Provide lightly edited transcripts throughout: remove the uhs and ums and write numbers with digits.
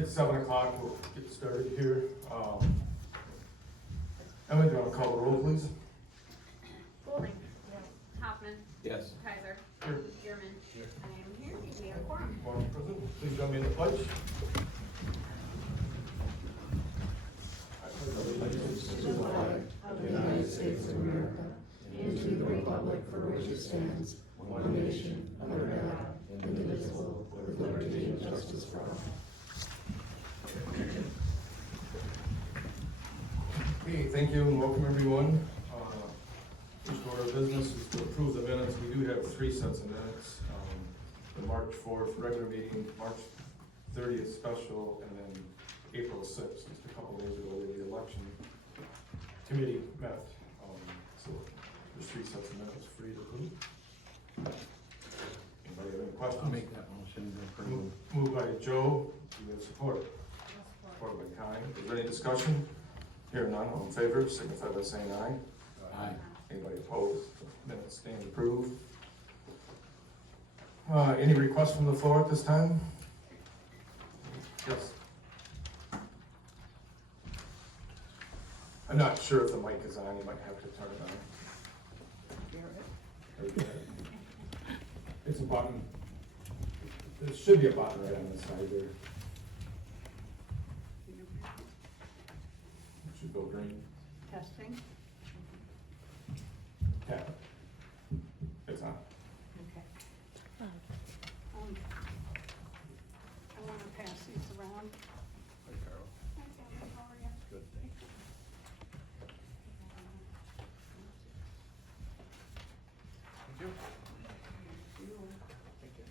It's 7 o'clock, we'll get started here. Emily, do you want to call the roll, please? Bowling. Yes. Hoffman. Yes. Kaiser. Here. Dearman. Here. I am here. We have a quorum. Morning, President. Please join me in the pledge. Allegiance to the flag of the United States of America and to the republic for which it stands, one nation, under God, indivisible, with liberty and justice for all. Okay, thank you and welcome everyone. First order of business is to approve the minutes. We do have 3 sets of minutes. The March 4th regular meeting, March 30th special, and then April 6th, just a couple days ago, the election committee met. So there's 3 sets of minutes for you to approve. Anybody have any questions? I'll make that motion to approve. Moved by Joe, do you have support? Support by Connie. Is there any discussion? Here none, all in favor, signify by saying aye. Aye. Anybody opposed? Minutes stand approved. Any requests from the floor at this time? Yes. I'm not sure if the mic is on, you might have to turn it on. There you go. It's a button. There should be a button right on the side there. It should go green. Testing. Tap it. It's on. Okay. I want to pass these around. Hi, Carol. Hi, Kevin, how are you? Good, thank you. Thank you. Thank you.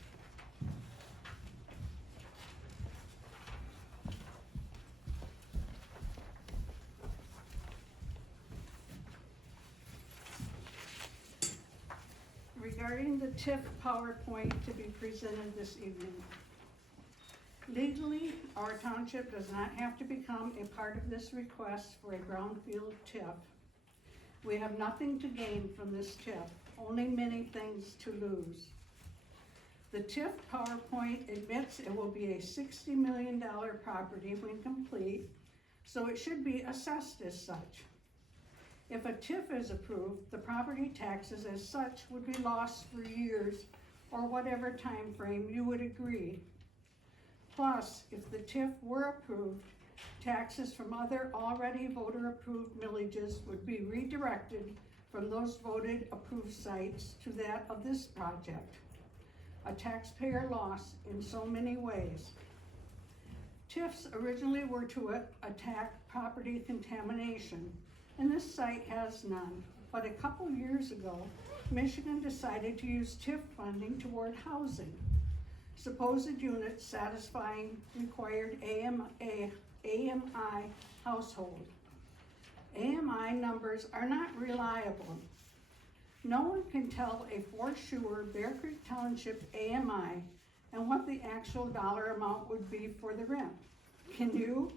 Regarding the TIF PowerPoint to be presented this evening. Legally, our township does not have to become a part of this request for a brownfield TIF. We have nothing to gain from this TIF, only many things to lose. The TIF PowerPoint admits it will be a $60 million property when complete, so it should be assessed as such. If a TIF is approved, the property taxes as such would be lost for years or whatever time frame you would agree. Plus, if the TIF were approved, taxes from other already voter-approved millages would be redirected from those voted approved sites to that of this project. A taxpayer loss in so many ways. TIFs originally were to attack property contamination, and this site has none. But a couple years ago, Michigan decided to use TIF funding toward housing. Supposed units satisfying required AMI household. AMI numbers are not reliable. No one can tell a for sure Bear Creek Township AMI and what the actual dollar amount would be for the rent. Can you?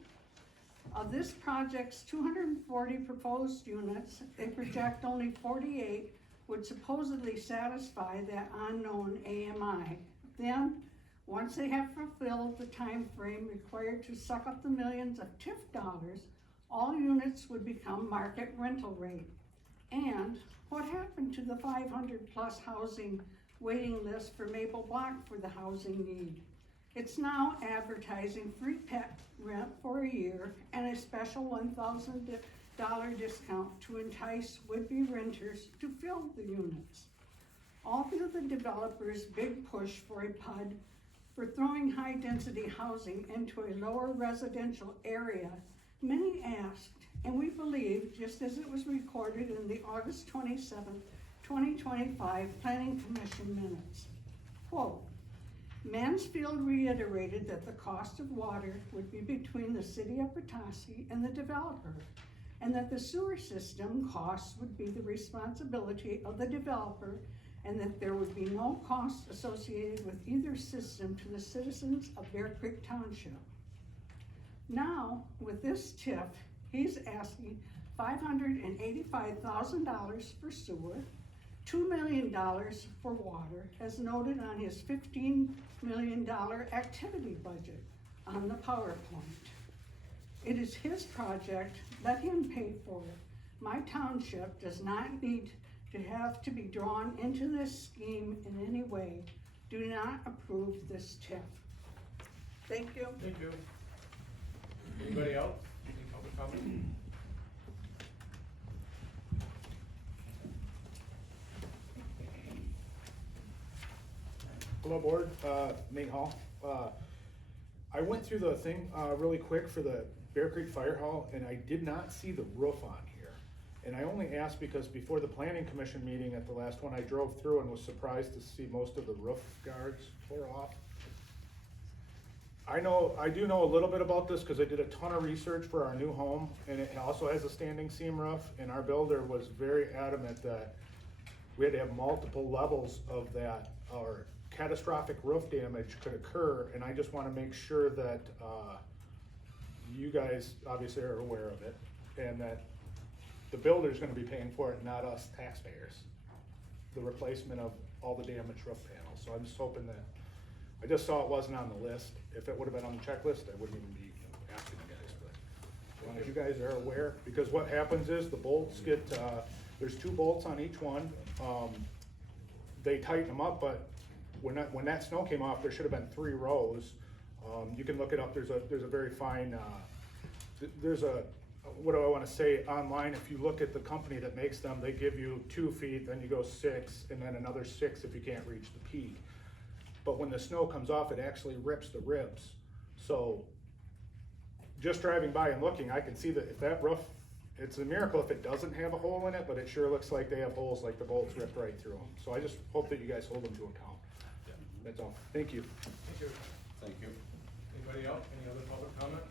Of this project's 240 proposed units, they project only 48 would supposedly satisfy that unknown AMI. Then, once they have fulfilled the time frame required to suck up the millions of TIF dollars, all units would become market rental rate. And what happened to the 500 plus housing waiting list for Maple Block for the housing need? It's now advertising free pet rent for a year and a special $1,000 discount to entice would-be renters to fill the units. All through the developer's big push for a PUD for throwing high-density housing into a lower residential area, many asked, and we believe, just as it was recorded in the August 27, 2025 Planning Commission minutes, quote, Mansfield reiterated that the cost of water would be between the city of Petoskey and the developer, and that the sewer system costs would be the responsibility of the developer, and that there would be no cost associated with either system to the citizens of Bear Creek Township. Now, with this TIF, he's asking $585,000 for sewer, $2 million for water, as noted on his $15 million activity budget. on the PowerPoint. It is his project, let him pay for it. My township does not need to have to be drawn into this scheme in any way. Do not approve this TIF. Thank you. Thank you. Anybody else? Any public comment? Hello, board. Nate Hall. I went through the thing really quick for the Bear Creek Fire Hall, and I did not see the roof on here. And I only asked because before the planning commission meeting at the last one, I drove through and was surprised to see most of the roof guards tore off. I do know a little bit about this because I did a ton of research for our new home, and it also has a standing seam roof, and our builder was very adamant that we had to have multiple levels of that, or catastrophic roof damage could occur, and I just wanna make sure that, you guys obviously are aware of it, and that the builder's gonna be paying for it, not us taxpayers. The replacement of all the damaged roof panels, so I'm just hoping that, I just saw it wasn't on the list. If it would've been on the checklist, I wouldn't even be asking you guys, but as long as you guys are aware, because what happens is the bolts get, there's 2 bolts on each one. They tighten them up, but when that snow came off, there should have been 3 rows. You can look it up, there's a very fine, what do I wanna say, online, if you look at the company that makes them, they give you 2 feet, then you go 6, and then another 6 if you can't reach the peak. But when the snow comes off, it actually rips the ribs. So, just driving by and looking, I can see that if that roof, it's a miracle if it doesn't have a hole in it, but it sure looks like they have holes, like the bolts ripped right through them. So I just hope that you guys hold them to account. That's all. Thank you. Thank you. Thank you. Anybody else? Any other public comment?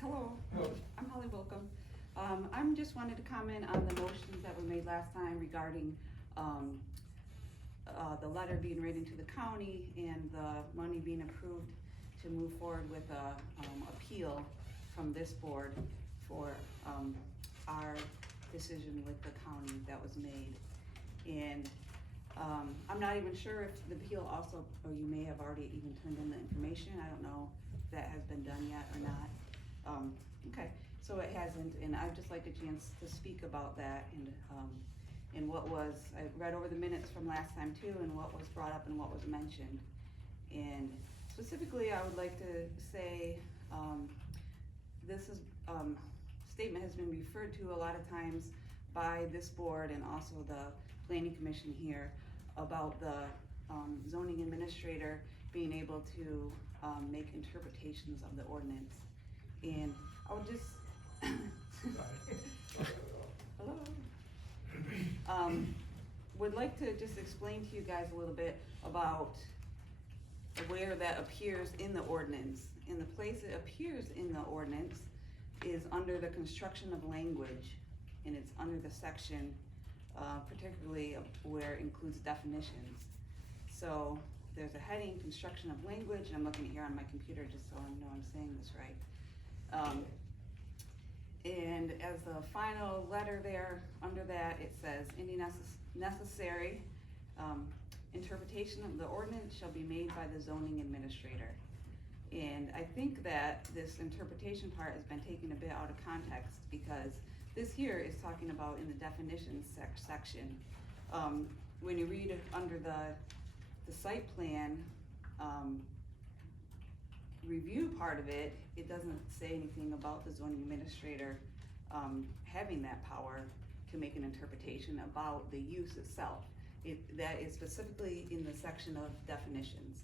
Hello, Hello. I'm Holly Wilkham. I'm just wanted to comment on the motions that were made last time regarding, the letter being written to the county and the money being approved to move forward with a, appeal from this board for, our decision with the county that was made. And, I'm not even sure if the appeal also, or you may have already even turned in the information, I don't know if that has been done yet or not. Okay, so it hasn't, and I'd just like a chance to speak about that and what was, I read over the minutes from last time too, and what was brought up and what was mentioned. And specifically, I would like to say, this is, statement has been referred to a lot of times by this board and also the planning commission here about the zoning administrator being able to make interpretations of the ordinance. And I would just, hello. Would like to just explain to you guys a little bit about where that appears in the ordinance. And the place it appears in the ordinance is under the construction of language, and it's under the section, particularly where it includes definitions. So there's a heading, construction of language, and I'm looking here on my computer just so I know I'm saying this right. And as the final letter there, under that, it says, any necessary interpretation of the ordinance shall be made by the zoning administrator. And I think that this interpretation part has been taken a bit out of context, because this here is talking about in the definitions section. When you read it under the site plan review part of it, it doesn't say anything about the zoning administrator having that power to make an interpretation about the use itself. That is specifically in the section of definitions.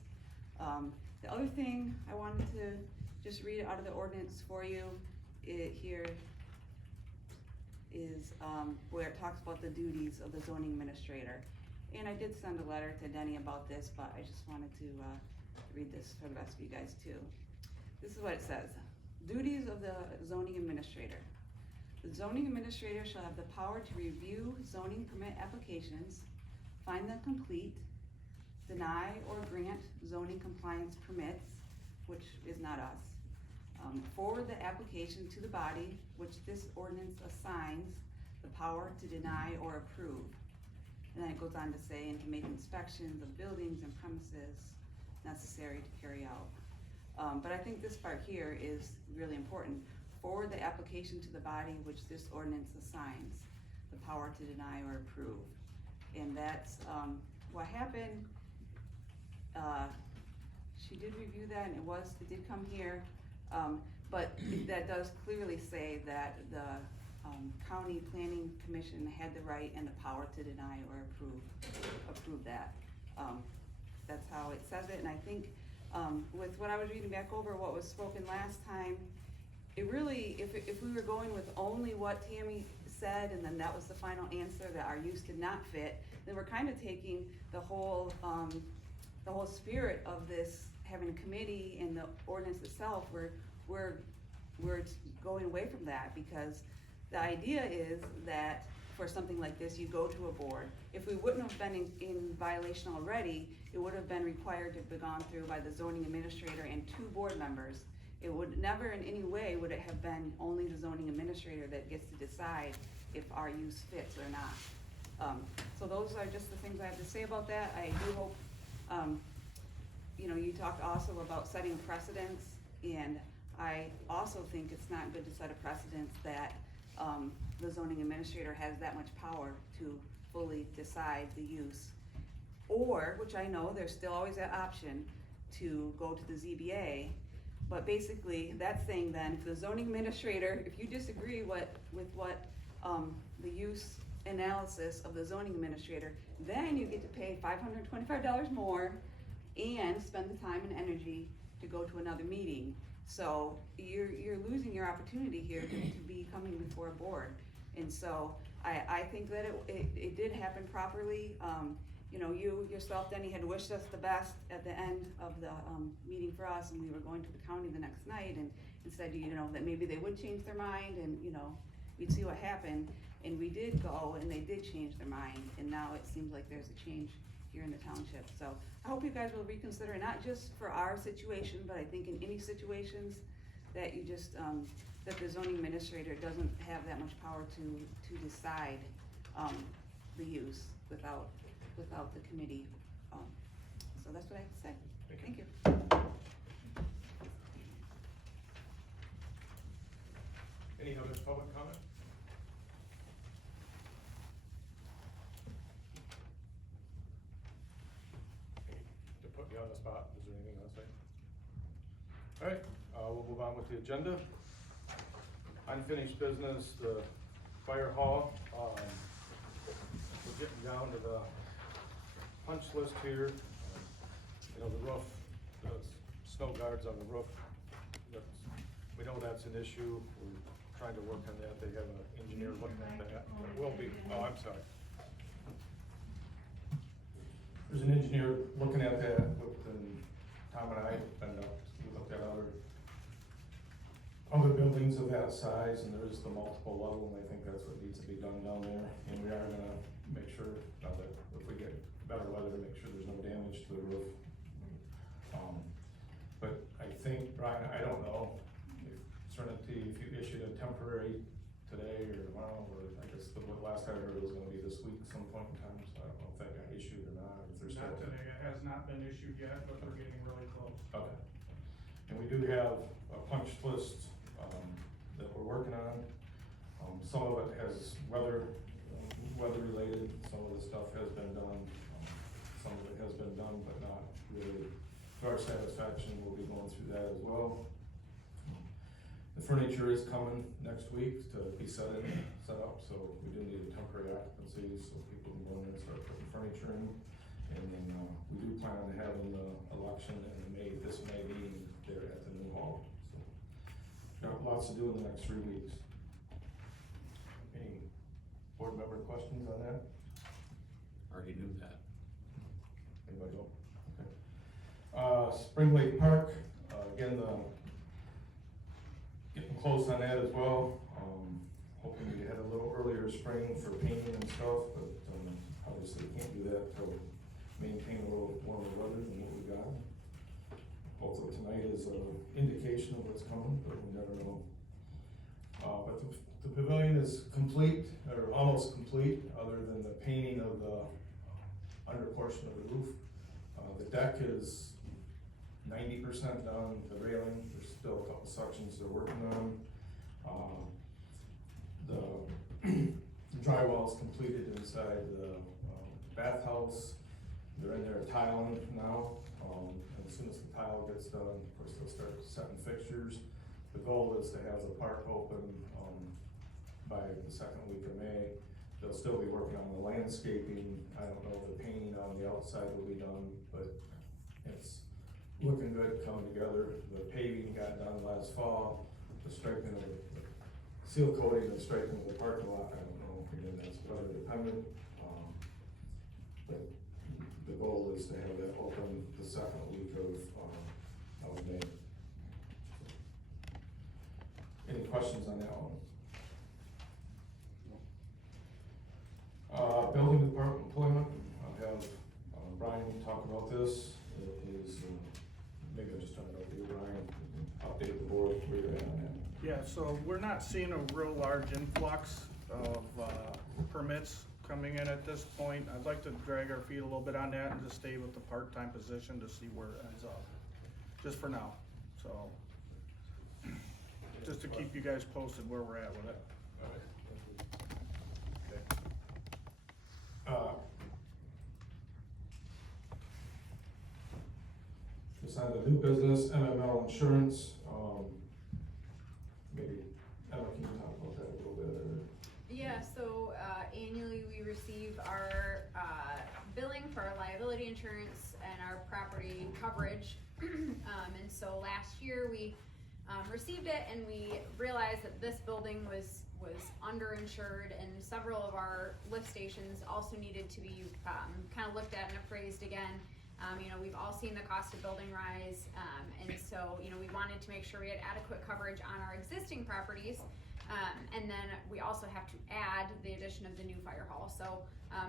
The other thing I wanted to just read out of the ordinance for you, here is where it talks about the duties of the zoning administrator. And I did send a letter to Denny about this, but I just wanted to read this for the rest of you guys too. This is what it says. Duties of the zoning administrator. The zoning administrator shall have the power to review zoning permit applications, find them complete, deny or grant zoning compliance permits, which is not us, forward the application to the body which this ordinance assigns the power to deny or approve, And then it goes on to say, and to make inspections of buildings and premises necessary to carry out. But I think this part here is really important. Forward the application to the body which this ordinance assigns the power to deny or approve. And that's, what happened, she did review that, and it did come here, but that does clearly say that the county planning commission had the right and the power to deny or approve that. That's how it says it, and I think, with what I was reading back over, what was spoken last time, it really, if we were going with only what Tammy said, and then that was the final answer, that our use did not fit, then we're kind of taking the whole spirit of this, having a committee and the ordinance itself, we're going away from that, because the idea is that for something like this, you go to a board. If we wouldn't have been in violation already, it would have been required to be gone through by the zoning administrator and 2 board members. It would never in any way would it have been only the zoning administrator that gets to decide if our use fits or not. So those are just the things I have to say about that. I do hope, you talked also about setting precedents, and I also think it's not good to set a precedent that the zoning administrator has that much power to fully decide the use. Or, which I know there's still always that option, to go to the ZBA, but basically that's saying then, if the zoning administrator, if you disagree with what the use analysis of the zoning administrator, then you get to pay $525 more and spend the time and energy to go to another meeting. So you're losing your opportunity here to be coming before a board. And so I think that it did happen properly. You yourself, Denny, had wished us the best at the end of the meeting for us, and we were going to the county the next night, and said, that maybe they would change their mind, and, we'd see what happened. And we did go, and they did change their mind, and now it seems like there's a change here in the township. So I hope you guys will reconsider, not just for our situation, but I think in any situations that you just, that the zoning administrator doesn't have that much power to decide the use without the committee. So that's what I have to say. Thank you. Any other public comment? To put me on the spot, is there anything else? All right, we'll move on with the agenda. Unfinished business, the fire hall. We're getting down to the punch list here. The roof, the snow guards on the roof. We know that's an issue. We're trying to work on that. They have an engineer looking at that. Will be, I'm sorry. There's an engineer looking at that, and Tom and I we looked at other buildings of that size, and there's the multiple level, and I think that's what needs to be done down there. And we are gonna make sure, now that if we get better weather, to make sure there's no damage to the roof. But I think, Brian, I don't know if Serenity, if you issued a temporary today or tomorrow, or I guess the last I heard it was gonna be this week at some point in time, so I don't know if that got issued or not, if there's Not still. today, it has not been issued yet, but we're getting really close. Okay. And we do have a punch list, that we're working on. Some of it has weather related, some of the stuff has been done, some of it has been done, but not really to our satisfaction. We'll be going through that as well. The furniture is coming next week to be set up, so we do need a temporary occupancy, so people can go in and start putting furniture in. And then, we do plan on having the election in this May meeting there at the new hall, so. Got lots to do in the next 3 weeks. Any board member questions on that? Already knew that. Anybody else? Okay. Spring Lake Park, again, getting close on that as well. Hoping to get a little earlier spring for painting and stuff, but, obviously can't do that till maintain a little warmer weather than what we got. Also, tonight is an indication of what's coming, but we never know. But the pavilion is complete, or almost complete, other than the painting of the under portion of the roof. The deck is 90% done, the railing, there's still a couple sections they're working on. The drywall's completed inside the bathhouse. They're in there tiling now, and as soon as the tile gets done, of course, they'll start setting fixtures. The goal is to have the park open, by the second week of May. They'll still be working on the landscaping. I don't know if the painting on the outside will be done, but it's looking good, coming together. The paving got done last fall, the striping of the seal coating and striping of the parking lot, I don't know, again, that's weather dependent. But the goal is to have that open the second week of May. Any questions on that one? Building department employment, I'll have Brian talk about this. It is, maybe I'll just turn it over to you, Brian, update the board where you're at on that. Yeah, so we're not seeing a real large influx of permits coming in at this point. I'd like to drag our feet a little bit on that and just stay with the part-time position to see where it ends up, just for now, so. Just to keep you guys posted where we're at with it. Just on the new business, MML insurance, maybe, Emma, can you talk about that a little bit, or? Yeah, so, annually we receive our, billing for our liability insurance and our property coverage. And so last year we, received it and we realized that this building was underinsured and several of our lift stations also needed to be, kind of looked at and appraised again. You know, we've all seen the cost of building rise, and so, you know, we wanted to make sure we had adequate coverage on our existing properties. And then we also have to add the addition of the new fire hall. So,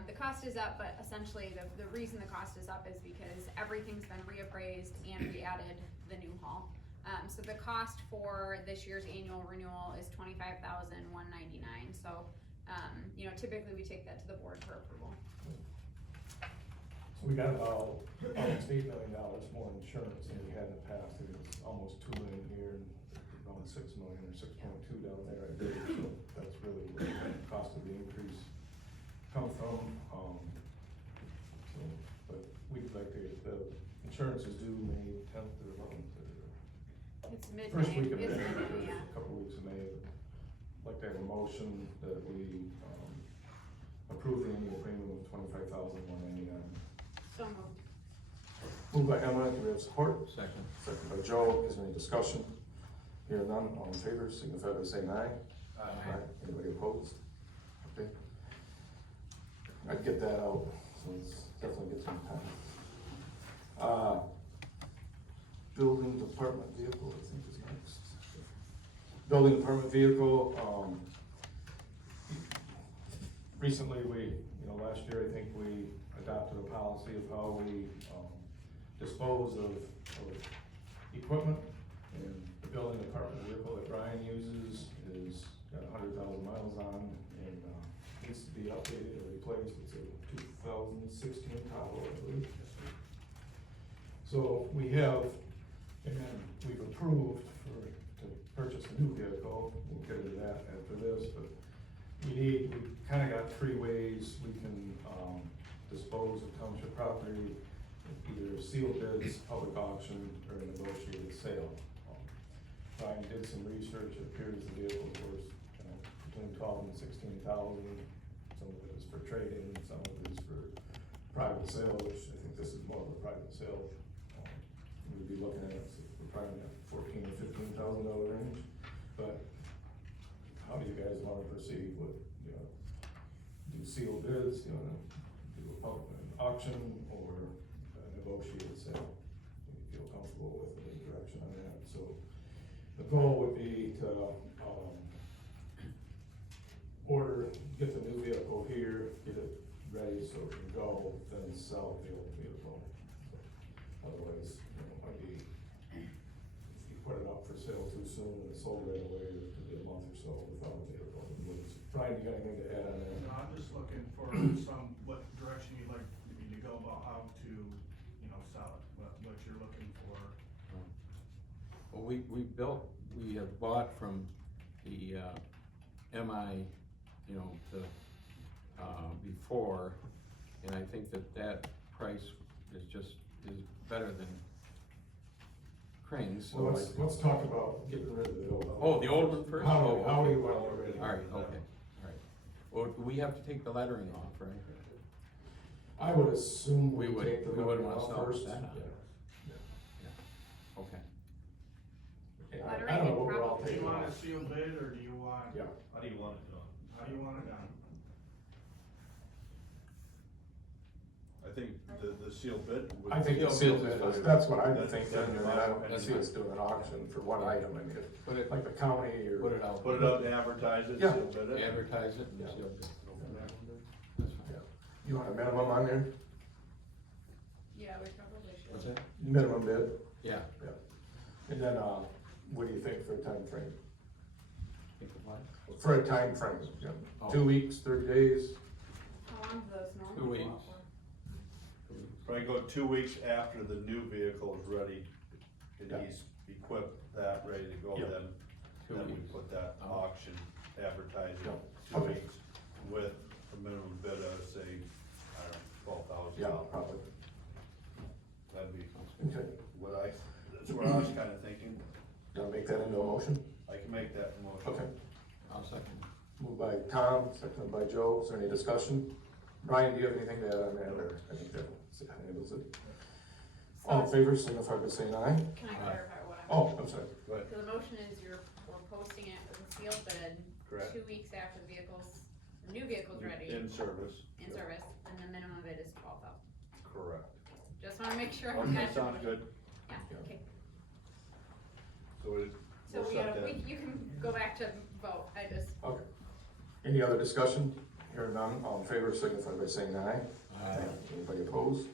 the cost is up, but essentially the reason the cost is up is because everything's been reappraised and we added the new hall. So the cost for this year's annual renewal is $25,199. So, you know, typically we take that to the board for approval. So we got about almost $8 million more insurance than we had in the past. It was almost $2 million here and around $6 million or 6.2 down there, I believe. So that's really where the cost of the increase come from. But we'd like to get the insurance is due May 10th or 11th. It's mid-May. First week of May, It's mid-May, yeah. a couple weeks of May. I'd like to have a motion that we approve the annual premium of $25,199. So moved. Moved by Emma, do we have support? Second. Second by Joe, is there any discussion? Hearing none, all in favor, signify by saying aye. Aye. Anybody opposed? Okay. I'd get that out, so it's definitely get some time. Building department vehicle, I think is next. Building department vehicle, recently last year, I think we adopted a policy of how we, dispose of equipment. And the building department vehicle that Brian uses is got 100,000 miles on and, needs to be updated or replaced. It's a 2016 Tahoe, I believe. So we have, and we've approved to purchase a new vehicle. We'll get into that after this, but we kinda got three ways we can, dispose of township property, either sealed bids, public auction, or a negotiated sale. Brian did some research, it appears the vehicle's worth, between 12 and 16,000. Some of it is for trade-in, some of it is for private sale, which I think this is more of a private sale. We'd be looking at, we're probably at $14,000 to $15,000 range, but how do you guys wanna proceed with, do sealed bids, do a public auction, or a negotiated sale? Do you feel comfortable with any direction on that? So the goal would be to, get the new vehicle here, get it ready so it can go, then sell the old vehicle. Otherwise, might be, if you put it up for sale too soon and it's sold right away, it could be a month or so without a vehicle. Brian, you got anything to add on that? No, I'm just looking for what direction you'd like me to go. we have bought from the, MI, you know, before, and I think that price is better than Crane's, so Well, I. let's talk about getting rid of the old one. Oh, the old one first? How Oh, do okay. you want to get rid of it? Alright, okay, alright. Well, we have to take the lettering off, right? I would assume we We would would- take the we wouldn't lettering wanna off sell first. that. Yeah. Okay. Yeah, Lettering I don't know and what we're all probably- Do taking you want a off. sealed bid, or do you want? Yeah. How do you want it done? How do you want it done? I think the sealed bid would. I think the Sealed sealed bid bid is is, fine. that's what I would That's- think, that's and then fine. I don't see us doing an auction for one item, I mean, Put it, like the county or. put it out. Put it up, advertise it, Yeah. sealed bid it. Advertise it and Yeah. seal it. That's fine. Yeah. You want a minimum on there? Yeah, we probably should. What's that? Minimum bid, Yeah. and then, what do you think for a time frame? Think of what? For a time frame, yeah, Oh. 2 weeks, 30 days? How long do those 2 normally go weeks. for? Probably go 2 weeks after the new vehicle is ready, and Yeah. he's equipped that, ready to go, Yeah. then, 2 then we weeks. put that Oh. auction advertising, Yeah. 2 Okay. weeks, with a minimum bid of, say, I don't know, $12,000. Yeah, probably, That'd be okay, that's what I was kinda thinking, gotta make that into a motion? I can make that motion. Okay, I'll second. moved by Tom, seconded by Joe, is there any discussion? Brian, do you have anything to add on that, or I think that handles it? All in favor, signify by saying aye. Can I clarify what I'm? Oh, I'm sorry, Go ahead. So the motion is we're posting it as a sealed bid. Correct. 2 weeks after the new vehicle's ready, In service. in service, and the minimum bid is 12,000. Correct. Just wanna make sure. I Okay, got your sounds motion. good, Yeah, Yeah. okay. so it, So we'll we set gotta, that. you can go back to vote, I just, okay. Any other discussion? Hearing none, all in favor, signify by saying aye. Aye. Anybody opposed?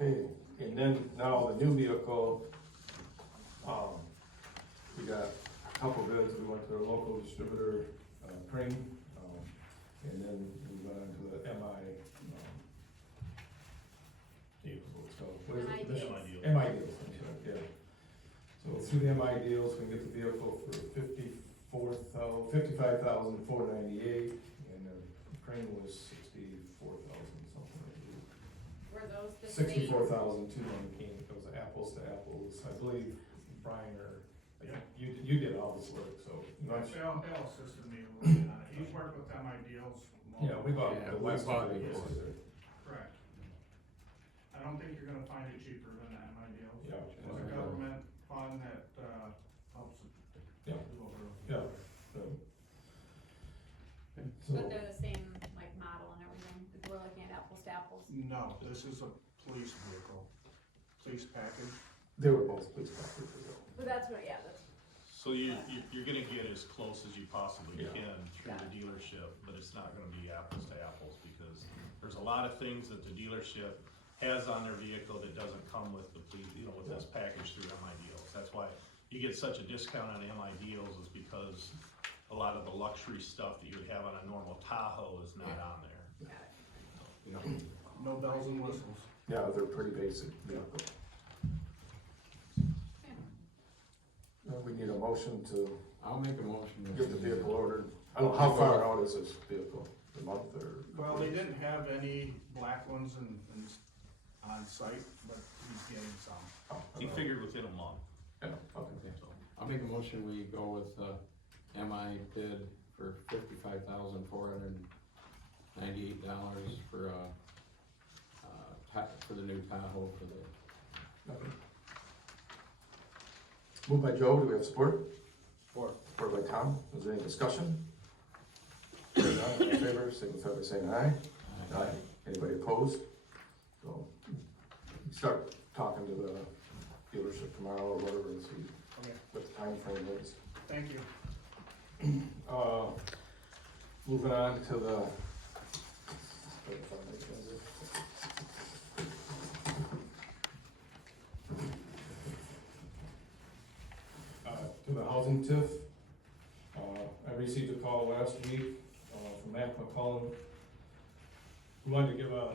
Okay, and then now the new vehicle, we got a couple bids, we went to our local distributor, Crane, and then we went on to the MI, what it's called. What is it? MI This- deals. MI deals, I'm sorry, yeah. So through the MI deals, we can get the vehicle for $55,498, and the Crane was $64,000 something, I believe. were those the same? 64,219, it was apples to apples, I believe, Brian, or, you did all this work, so. you know, Al assisted me a little bit on it, he's worked with them ideals. Yeah, we bought Yeah, the we last bought one. it before. Correct. I don't think you're gonna find it cheaper than that, my deal. Yeah. It's a government fund that, helps. Yeah. deliver. Yeah, so. But they're the same, like, model and everything, if we're looking at apples to apples. No, this is a police vehicle, police package. They were both police officers. But that's what, yeah, that's, So you're gonna get as close as you possibly Yeah. can through the dealership, but it's not gonna be apples to apples, because there's a lot of things that the dealership has on their vehicle that doesn't come with the police, with this package through MI deals. That's why you get such a discount on MI deals, is because a lot of the luxury stuff that you would have on a normal Tahoe is not on there. got it. You know, No bells and whistles. yeah, they're pretty basic vehicle. We need a motion to I'll make a motion. to- get the vehicle ordered. I don't know, how far out is this vehicle? A month or? Well, they didn't have any black ones on site, but he's getting some. Oh, He okay. figured within a month, Yeah, okay. Okay, so I'll make a motion, we go with, MI bid for $55,498 for, for the new Tahoe for the. Okay. Moved by Joe, do we have support? Support. Support by Tom, is there any discussion? Hearing none, all in favor, signify by saying aye. Aye. Anybody opposed? So, start talking to the dealership tomorrow or whatever and see Okay, what the time frame is. thank you. Moving on to the. To the housing TIF. I received a call last week, from Matt McCullen, who wanted to give a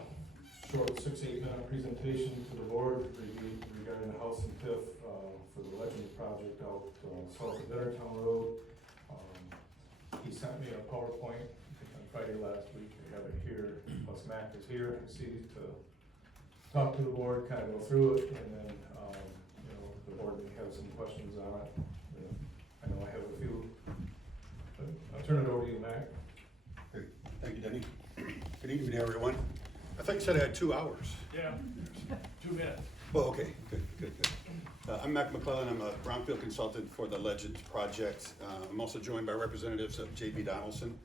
short 6-8 minute presentation to the board regarding the house and TIF, for the Legend project out, south of Middletown Road. He sent me a PowerPoint, I think on Friday last week, I have it here, plus Mac is here, I see, to talk to the board, kind of go through it, and then, you know, the board may have some questions on it. I know I have a few, but I'll turn it over to you, Mac. Great. Thank you, Denny. Good evening, everyone. I thought you said I had 2 hours. Yeah, 2 minutes. Well, okay, good. I'm Mac McClellan. I'm a brownfield consultant for the Legends project. I'm also joined by representatives of JB Donaldson,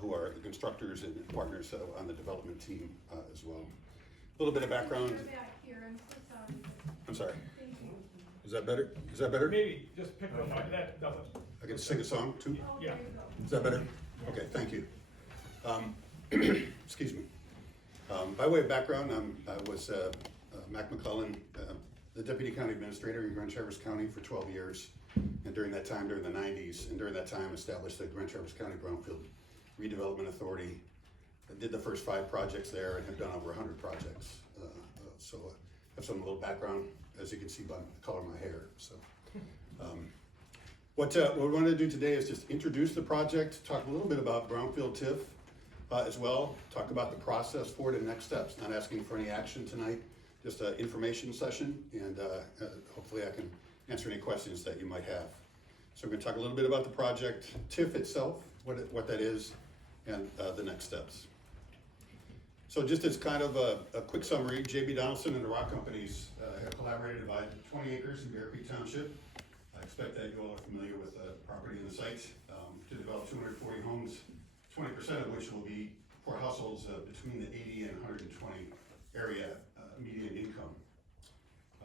who are the constructors and partners on the development team as well. A little bit of background. I'm sorry. Is that better? Is that better? Maybe just pick one, that doesn't. I can sing a song too? Yeah. Is that better? Okay, thank you. Excuse me. By way of background, I was Mac McClellan, the Deputy County Administrator in Grand Traverse County for 12 years. And during that time, during the 90s, and during that time established the Grand Traverse County Brownfield Redevelopment Authority. I did the first 5 projects there and have done over 100 projects. So I have some little background, as you can see by the color of my hair. So, what we want to do today is just introduce the project, talk a little bit about Brownfield TIF as well, talk about the process for it and next steps. Not asking for any action tonight, just an information session, and hopefully I can answer any questions that you might have. So we're going to talk a little bit about the project, TIF itself, what that is, and the next steps. So just as kind of a quick summary, JB Donaldson and the Rock Companies have collaborated to buy 20 acres in Bear Creek Township. I expect that you all are familiar with the property and the site, to develop 240 homes, 20% of which will be for households between the 80 and 120 area median income.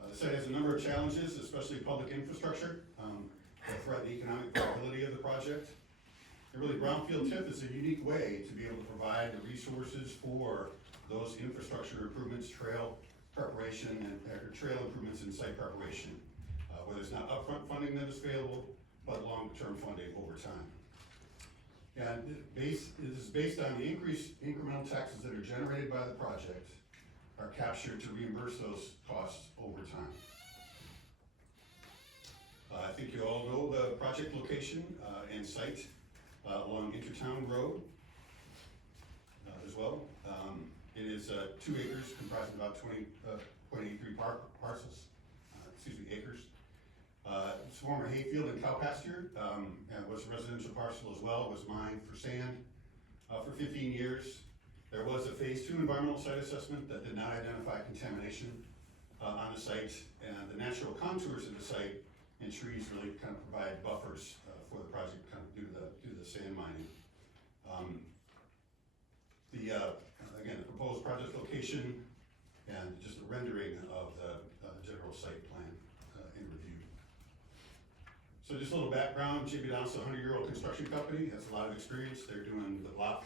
The site has a number of challenges, especially public infrastructure, that threaten the economic viability of the project. And really, Brownfield TIF is a unique way to be able to provide the resources for those infrastructure improvements, trail preparation, and trail improvements and site preparation, where there's not upfront funding that is available, but long-term funding over time. And it is based on the increased incremental taxes that are generated by the project are captured to reimburse those costs over time. I think you all know the project location and site along Intertown Road as well. It is 2 acres comprising about 20.83 parcels, acres. It's former hayfield and cow pasture, and was a residential parcel as well. It was mined for sand for 15 years. There was a phase 2 environmental site assessment that did not identify contamination on the site, and the natural contours of the site and trees really kind of provide buffers for the project, kind of due to the sand mining. Again, the proposed project location and just a rendering of the general site plan in review. So just a little background, JB Donaldson, a 100-year-old construction company, has a lot of experience. They're doing the block,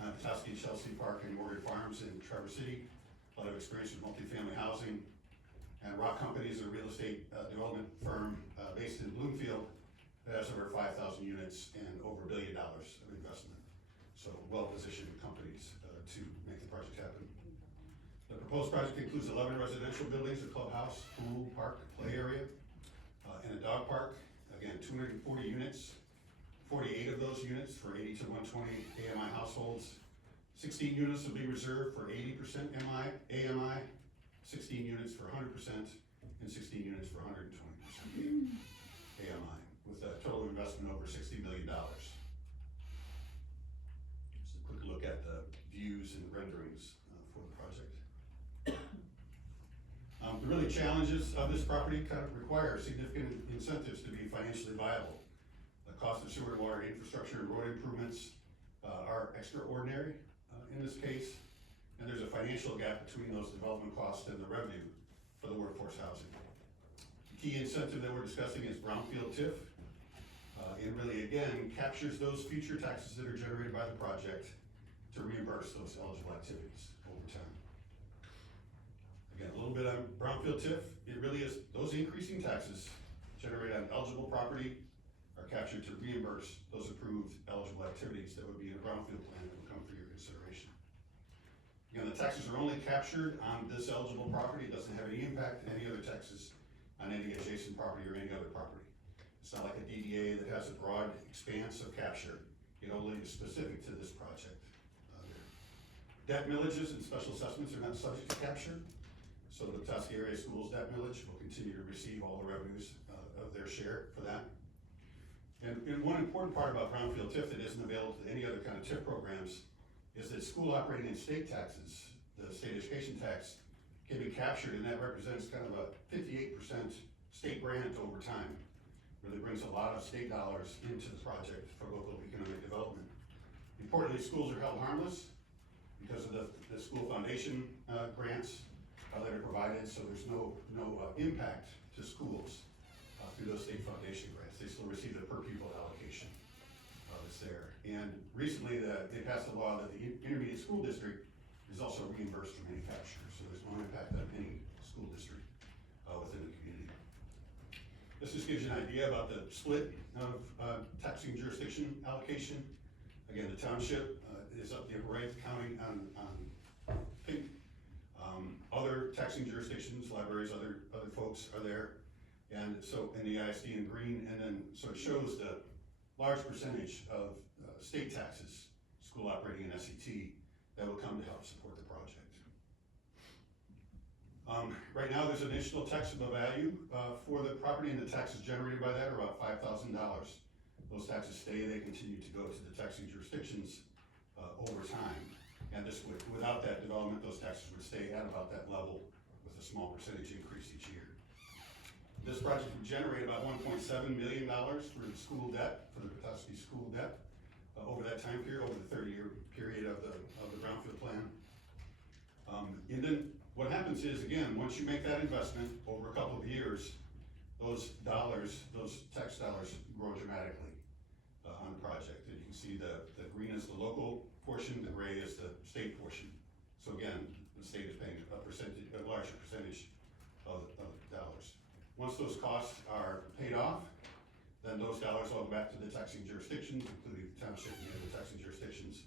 Petoskey, Chelsea Park, and Morgan Farms in Traverse City. A lot of experience with multifamily housing. And Rock Company is a real estate development firm based in Bloomfield that has over 5,000 units and over $1 billion of investment. So well-positioned companies to make the project happen. The proposed project includes 11 residential buildings, a clubhouse, pool, park, play area, and a dog park. Again, 240 units, 48 of those units for 80 to 120 AMI households. 16 units will be reserved for 80% AMI, 16 units for 100%, and 16 units for 120% AMI, with a total investment over $60 million. Just a quick look at the views and renderings for the project. The really challenges of this property kind of require significant incentives to be financially viable. The cost of sewer and water infrastructure and road improvements are extraordinary in this case, and there's a financial gap between those development costs and the revenue for the workforce housing. The key incentive that we're discussing is Brownfield TIF. It really, again, captures those future taxes that are generated by the project to reimburse those eligible activities over time. Again, a little bit on Brownfield TIF. It really is those increasing taxes generated on eligible property are captured to reimburse those approved eligible activities that would be in a Brownfield plan that would come for your consideration. Again, the taxes are only captured on this eligible property, it doesn't have any impact to any other taxes on any adjacent property or any other property. It's not like a DDA that has a broad expanse of capture, it only is specific to this project. Debt millages and special assessments are not subject to capture, so the Petoskey Area Schools debt millage will continue to receive all the revenues of their share for that. And one important part about brownfield TIF that isn't available to any other kind of TIF programs is that school operating and state taxes, the state education tax, can be captured, and that represents kind of a 58% state grant over time. Really brings a lot of state dollars into the project for local economic development. Importantly, schools are held harmless because of the school foundation grants that are provided, so there's no impact to schools through those state foundation grants. They still receive the per pupil allocation that's there. And recently, they passed a law that the intermediate school district is also reimbursed for manufacturers, so there's no impact on any school district within the community. This just gives you an idea about the split of taxing jurisdiction allocation. Again, the township is up the right, counting on pink. Other taxing jurisdictions, libraries, other folks are there. And so, in the ISD in green, and then, so it shows the large percentage of state taxes, school operating and SET, that will come to help support the project. Right now, there's an additional taxable value for the property, and the taxes generated by that are about $5,000. Those taxes stay, they continue to go to the taxing jurisdictions over time. And this would, without that development, those taxes would stay at about that level with a small percentage increase each year. This project would generate about $1.7 million for the school debt, for the Petoskey school debt, over that time period, over the 30-year period of the brownfield plan. And then what happens is, again, once you make that investment over a couple of years, those dollars, those tax dollars grow dramatically on the project. And you can see the green is the local portion, the gray is the state portion. So again, the state is paying a larger percentage of the dollars. Once those costs are paid off, then those dollars all go back to the taxing jurisdictions, including the township and the other taxing jurisdictions,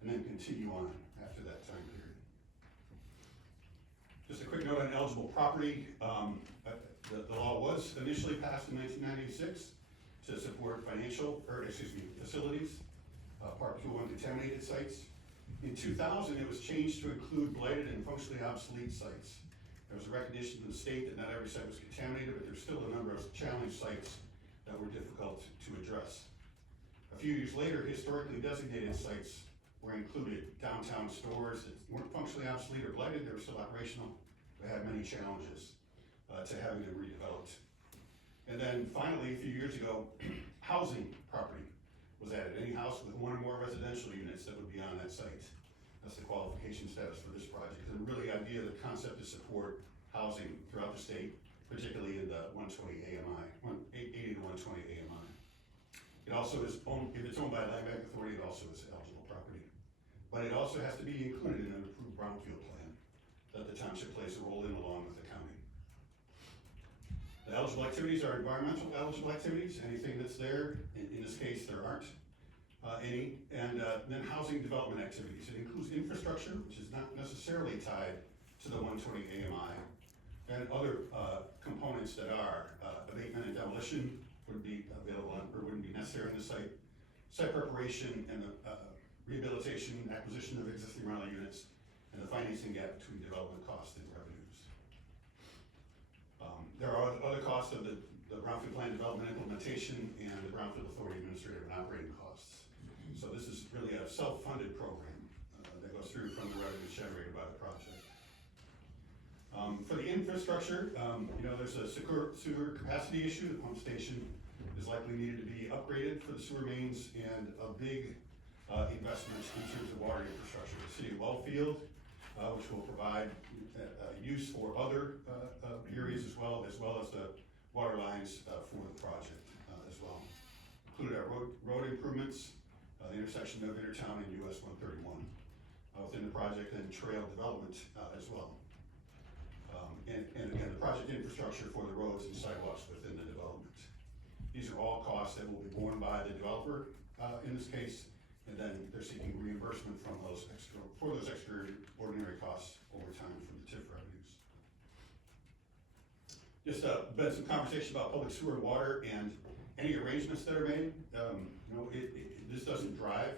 and then continue on after that time period. Just a quick note on eligible property. The law was initially passed in 1996 to support facilities, Part 201 contaminated sites. In 2000, it was changed to include blighted and functionally obsolete sites. There was a recognition from the state that not every site was contaminated, but there's still a number of challenged sites that were difficult to address. A few years later, historically designated sites were included. Downtown stores that weren't functionally obsolete or blighted, they were still operational, but had many challenges to having them redeveloped. And then finally, a few years ago, housing property was added. Any house with one or more residential units that would be on that site. That's the qualification status for this project. And really, the idea, the concept is support housing throughout the state, particularly in the 120 AMI, 80 to 120 AMI. It also is owned, if it's owned by a land bank authority, it also is eligible property. But it also has to be included in an approved brownfield plan that the township plays a role in along with the county. The eligible activities are environmental eligible activities, anything that's there. In this case, there aren't any. And then housing development activities. It includes infrastructure, which is not necessarily tied to the 120 AMI, and other components that are abatement and demolition would be available or wouldn't be necessary in the site. Site preparation and the rehabilitation, acquisition of existing rental units, and the financing gap between development costs and revenues. There are other costs of the brownfield plan development implementation and the brownfield authority administrative and operating costs. So this is really a self-funded program that goes through from the revenues generated by the project. For the infrastructure, there's a sewer capacity issue. The pump station is likely needed to be upgraded for the sewer mains, and a big investment in terms of water infrastructure. The city of Wellfield, which will provide use for other areas as well as the water lines for the project as well. Included our road improvements, the intersection of Intertown and US 131 within the project, and trail development as well. And again, the project infrastructure for the roads and sidewalks within the development. These are all costs that will be borne by the developer in this case, And then they're seeking reimbursement from those extraordinary costs over time from the TIF revenues. Just been some conversation about public sewer and water and any arrangements that are made. This doesn't drive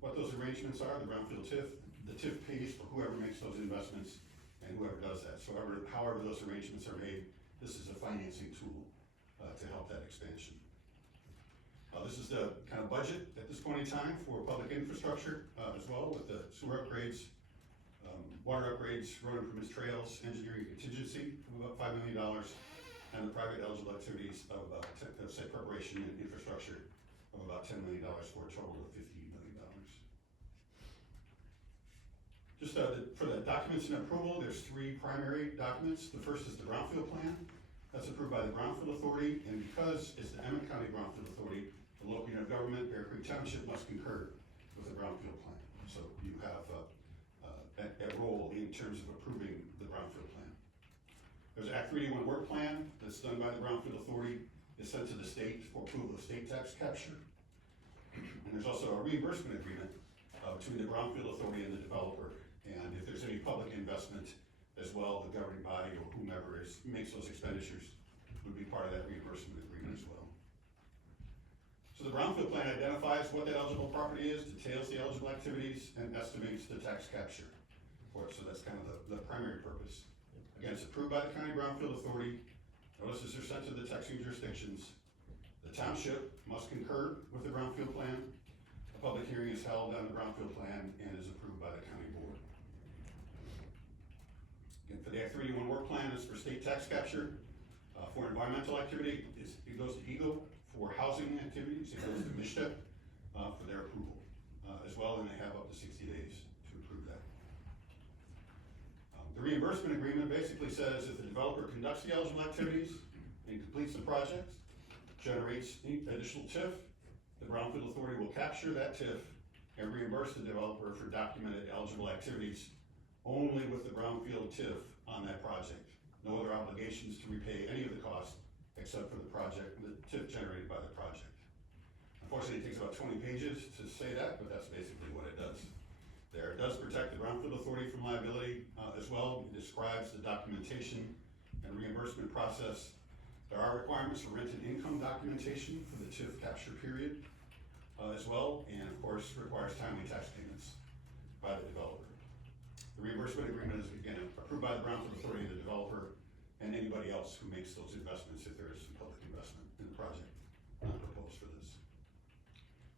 what those arrangements are, the brownfield TIF. The TIF pays for whoever makes those investments and whoever does that. So however those arrangements are made, this is a financing tool to help that expansion. This is the kind of budget at this point in time for public infrastructure as well, with the sewer upgrades, water upgrades, road improvements, trails, engineering contingency of about $5 million, and the private eligible activities of about, say, preparation and infrastructure of about $10 million for a total of $15 million. Just for the documents and approval, there's 3 primary documents. The first is the brownfield plan. That's approved by the Brownfield Authority, and because it's the Emmett County Brownfield Authority, the local unit of government, Bear Creek Township, must concur with the brownfield plan. So you have a role in terms of approving the brownfield plan. There's Act 381 work plan that's done by the Brownfield Authority. It's sent to the state for approval of state tax capture. And there's also a reimbursement agreement between the Brownfield Authority and the developer. And if there's any public investment as well, the governing body or whomever makes those expenditures would be part of that reimbursement agreement as well. So the brownfield plan identifies what that eligible property is, details the eligible activities, and estimates the tax capture for it. So that's kind of the primary purpose. Again, it's approved by the County Brownfield Authority. Notices are sent to the taxing jurisdictions. The township must concur with the brownfield plan. A public hearing is held on the brownfield plan and is approved by the county board. Again, for the Act 381 work plan, is for state tax capture. For environmental activity, it goes to EGLE. For housing activities, it goes to MISHTEP for their approval as well, and they have up to 60 days to approve that. The reimbursement agreement basically says if the developer conducts the eligible activities and completes the project, generates additional TIF, the Brownfield Authority will capture that TIF and reimburse the developer for documented eligible activities only with the Brownfield TIF on that project. No other obligations to repay any of the costs except for the project, the TIF generated by the project. Unfortunately, it takes about 20 pages to say that, but that's basically what it does. It does protect the Brownfield Authority from liability as well. It describes the documentation and reimbursement process. There are requirements for rent and income documentation for the TIF capture period as well, and of course requires timely tax payments by the developer. The reimbursement agreement is again approved by the Brownfield Authority and the developer, and anybody else who makes those investments if there is some public investment in the project proposed for this.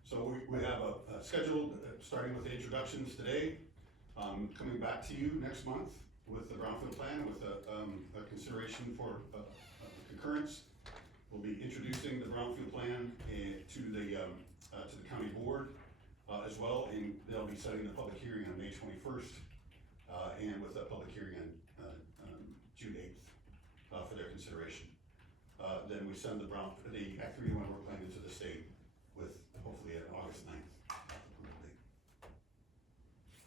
So we have a scheduled, starting with the introductions today, coming back to you next month with the brownfield plan, with a consideration for concurrence. We'll be introducing the brownfield plan to the county board as well, and they'll be setting the public hearing on May 21st, and with a public hearing on June 8th. For their consideration. Then we send the Act 381 work plan into the state with hopefully an August 9th approval date.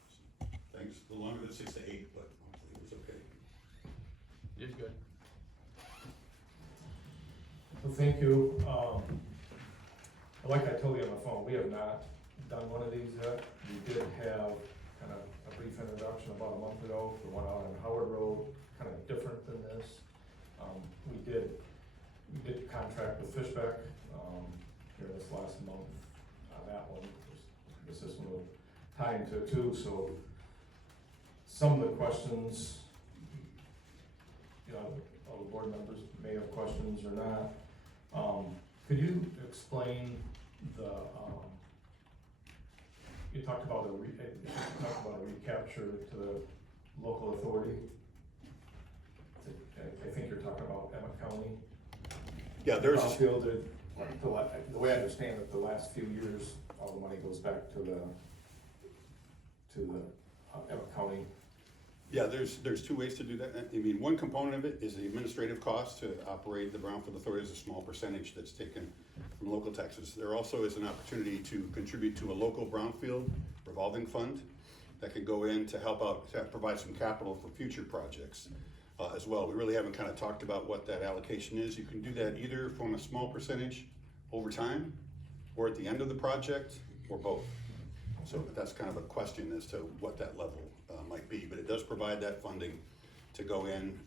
So, thanks. A little longer than 6 to 8, but hopefully it was okay. It's good. Well, thank you. Like I told you on the phone, we have not done one of these yet. We did have kind of a brief introduction about a month ago for one out on Howard Road, kind of different than this. We did contract with Fishbeck here this last month on that one. I guess this one will tie into it too. So some of the questions, all the board members may have questions or not. Could you explain you talked about a recapture to the local authority? I think you're talking about Emmett County. Yeah, there's. The way I understand it, the last few years, all the money goes back to the Emmett County. Yeah, there's 2 ways to do that. I mean, one component of it is the administrative cost to operate the Brownfield Authority is a small percentage that's taken from local taxes. There also is an opportunity to contribute to a local Brownfield revolving fund that could go in to help out, to provide some capital for future projects as well. We really haven't kind of talked about what that allocation is. You can do that either from a small percentage over time or at the end of the project or both. So but that's kind of a question as to what that level might be, but it does provide that funding to go in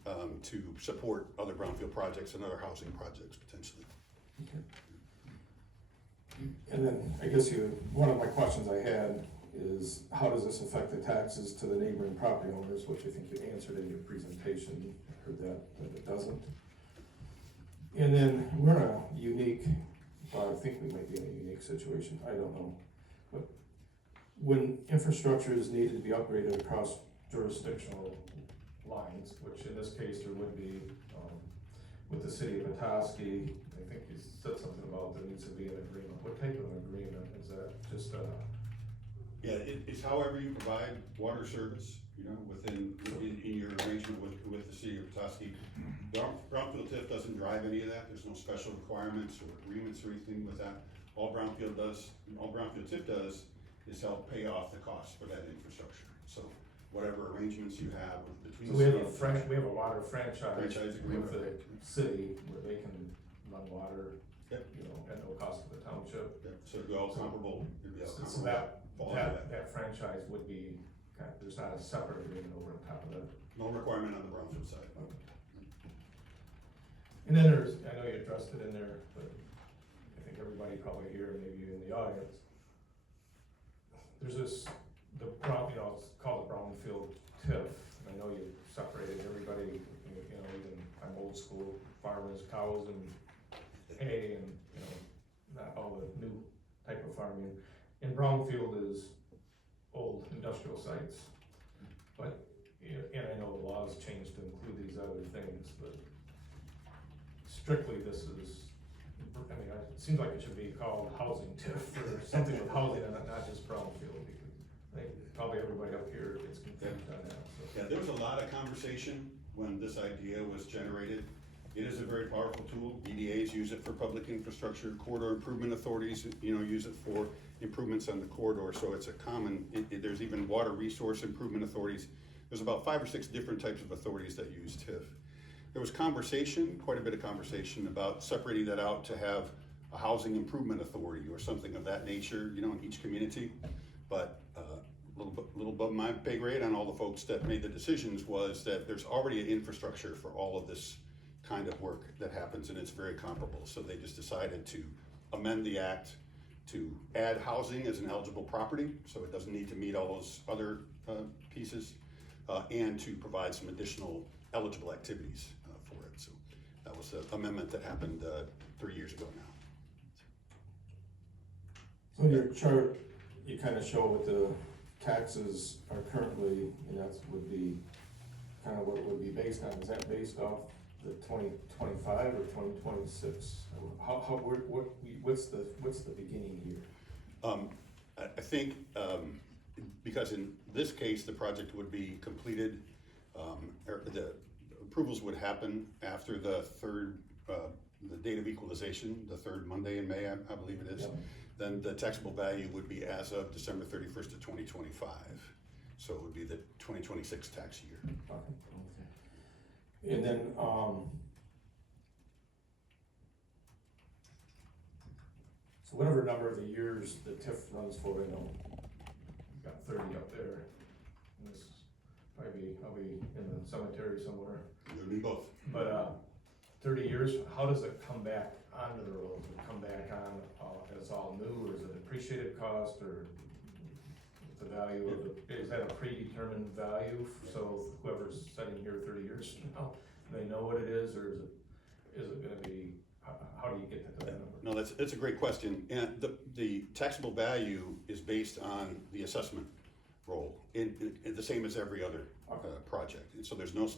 to support other brownfield projects and other housing projects potentially. And then, I guess one of my questions I had is, how does this affect the taxes to the neighboring property owners, which I think you answered in your presentation, I heard that it doesn't. And then, we're in a unique, well, I think we might be in a unique situation, I don't know. But when infrastructure is needed to be upgraded across jurisdictional lines, which in this case there would be, with the city of Petoskey, I think you said something about there needs to be an agreement. What type of an agreement? Is that just Yeah, it's however you provide water service, you know, in your arrangement with the city of Petoskey. Brownfield TIF doesn't drive any of that. There's no special requirements or agreements or anything with that. All Brownfield TIF does is help pay off the cost for that infrastructure. So whatever arrangements you have between. So we have a water franchise agreement with the city where they can run water, Yep. you know, at no cost to the township. Yep, so it'd be all comparable. It'd be all So comparable. that franchise would be, there's not a separate agreement over on top of that. No requirement on the Brownfield side. And then I know you addressed it in there, but I think everybody probably here, maybe in the audience, there's it's called the Brownfield TIF, and I know you separated everybody, you know, even I'm old school, farmers, cows and hay and, you know, not all the new type of farming. And Brownfield is old industrial sites, but, and I know the laws changed to include these other things, but strictly this is, I mean, it seems like it should be called housing TIF or something with housing and not just Brownfield, because I think probably everybody up here gets confused on that, so. Yeah, there was a lot of conversation when this idea was generated. It is a very powerful tool. EDAs use it for public infrastructure, corridor improvement authorities, you know, use it for improvements on the corridor, so it's a common, there's even water resource improvement authorities. There's about 5 or 6 different types of authorities that use TIF. There was conversation, quite a bit of conversation about separating that out to have a housing improvement authority or something of that nature, you know, in each community. But a little above my pay grade on all the folks that made the decisions was that there's already an infrastructure for all of this kind of work that happens, and it's very comparable. So they just decided to amend the act to add housing as an eligible property, so it doesn't need to meet all those other pieces, and to provide some additional eligible activities for it. So that was the amendment that happened 3 years ago now. So in your chart, you kind of show what the taxes are currently, and that would be kind of what it would be based on. Is that based off the 2025 or 2026? What's the beginning year? I think because in this case, the project would be completed, or the approvals would happen after the date of equalization, the third Monday in May, I believe it is. Yeah. Then the taxable value would be as of December 31st of 2025. So it would be the 2026 tax year. Okay. And then, so whatever number of the years the TIF runs for, I know you've got 30 up there. And this probably, I'll be in the cemetery somewhere. It would be both. But 30 years, how does it come back onto the road? Does it come back on as all new, or is it appreciated cost, or the value of the, is that a predetermined value? So whoever's sitting here 30 years from now, they know what it is, or is it gonna be, how do you get to that number? No, that's a great question. And the taxable value is based on the assessment roll, in the same as every other project. And so there's no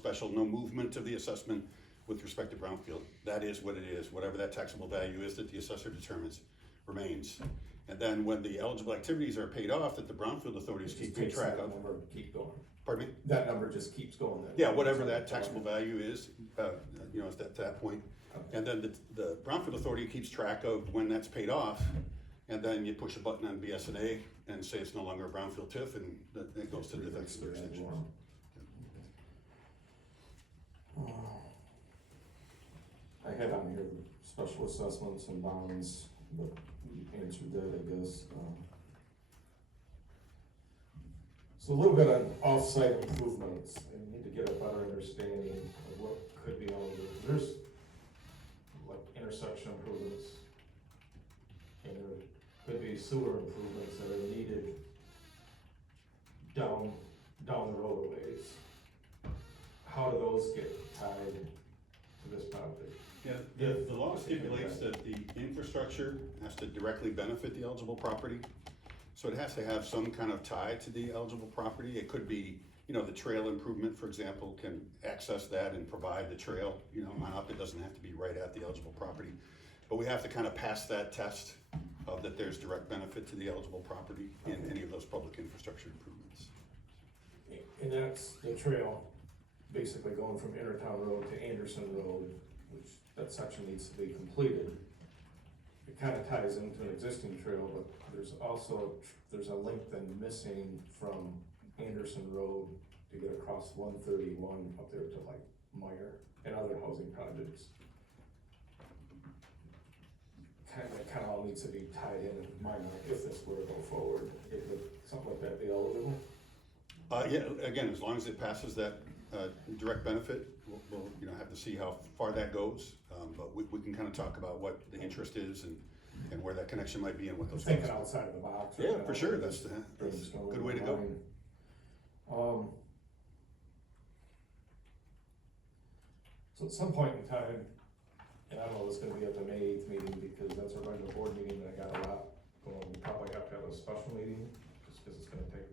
movement of the assessment with respect to Brownfield. That is what it is. Whatever that taxable value is that the assessor determines remains. And then when the eligible activities are paid off, that the Brownfield authorities keep track of. That number keep going. Pardon me? That number just keeps going then? Yeah, whatever that taxable value is, you know, at that point. And then the Brownfield Authority keeps track of when that's paid off, and then you push a button on BS&A and say it's no longer a Brownfield TIF, and it goes to the next jurisdiction. I had on here the special assessments and bonds, but you answered that, I guess. So a little bit on off-site improvements, and you need to get a better understanding of what could be eligible. There's like intersection improvements, and there could be sewer improvements that are needed down the road a ways. How do those get tied to this project? Yeah, the law stipulates that the infrastructure has to directly benefit the eligible property. So it has to have some kind of tie to the eligible property. It could be, the trail improvement, for example, can access that and provide the trail, on up. It doesn't have to be right at the eligible property. But we have to kind of pass that test of that there's direct benefit to the eligible property in any of those public infrastructure improvements. And that's the trail, basically going from Intertown Road to Anderson Road, which that section needs to be completed. It kind of ties into an existing trail, but there's a link then missing from Anderson Road to get across 131 up there to like Meyer and other housing projects. Kind of all needs to be tied in my mind if this were to go forward. Would something like that be eligible? Yeah, again, as long as it passes that direct benefit, we'll have to see how far that goes. But we can kind of talk about what the interest is and where that connection might be and what those. Thinking outside of the box. Yeah, for sure. That's a good way to go. So at some point in time, and I don't know if it's gonna be at the May 8th meeting because that's a regular board meeting and I got a lot going. We probably have to have a special meeting just because it's gonna take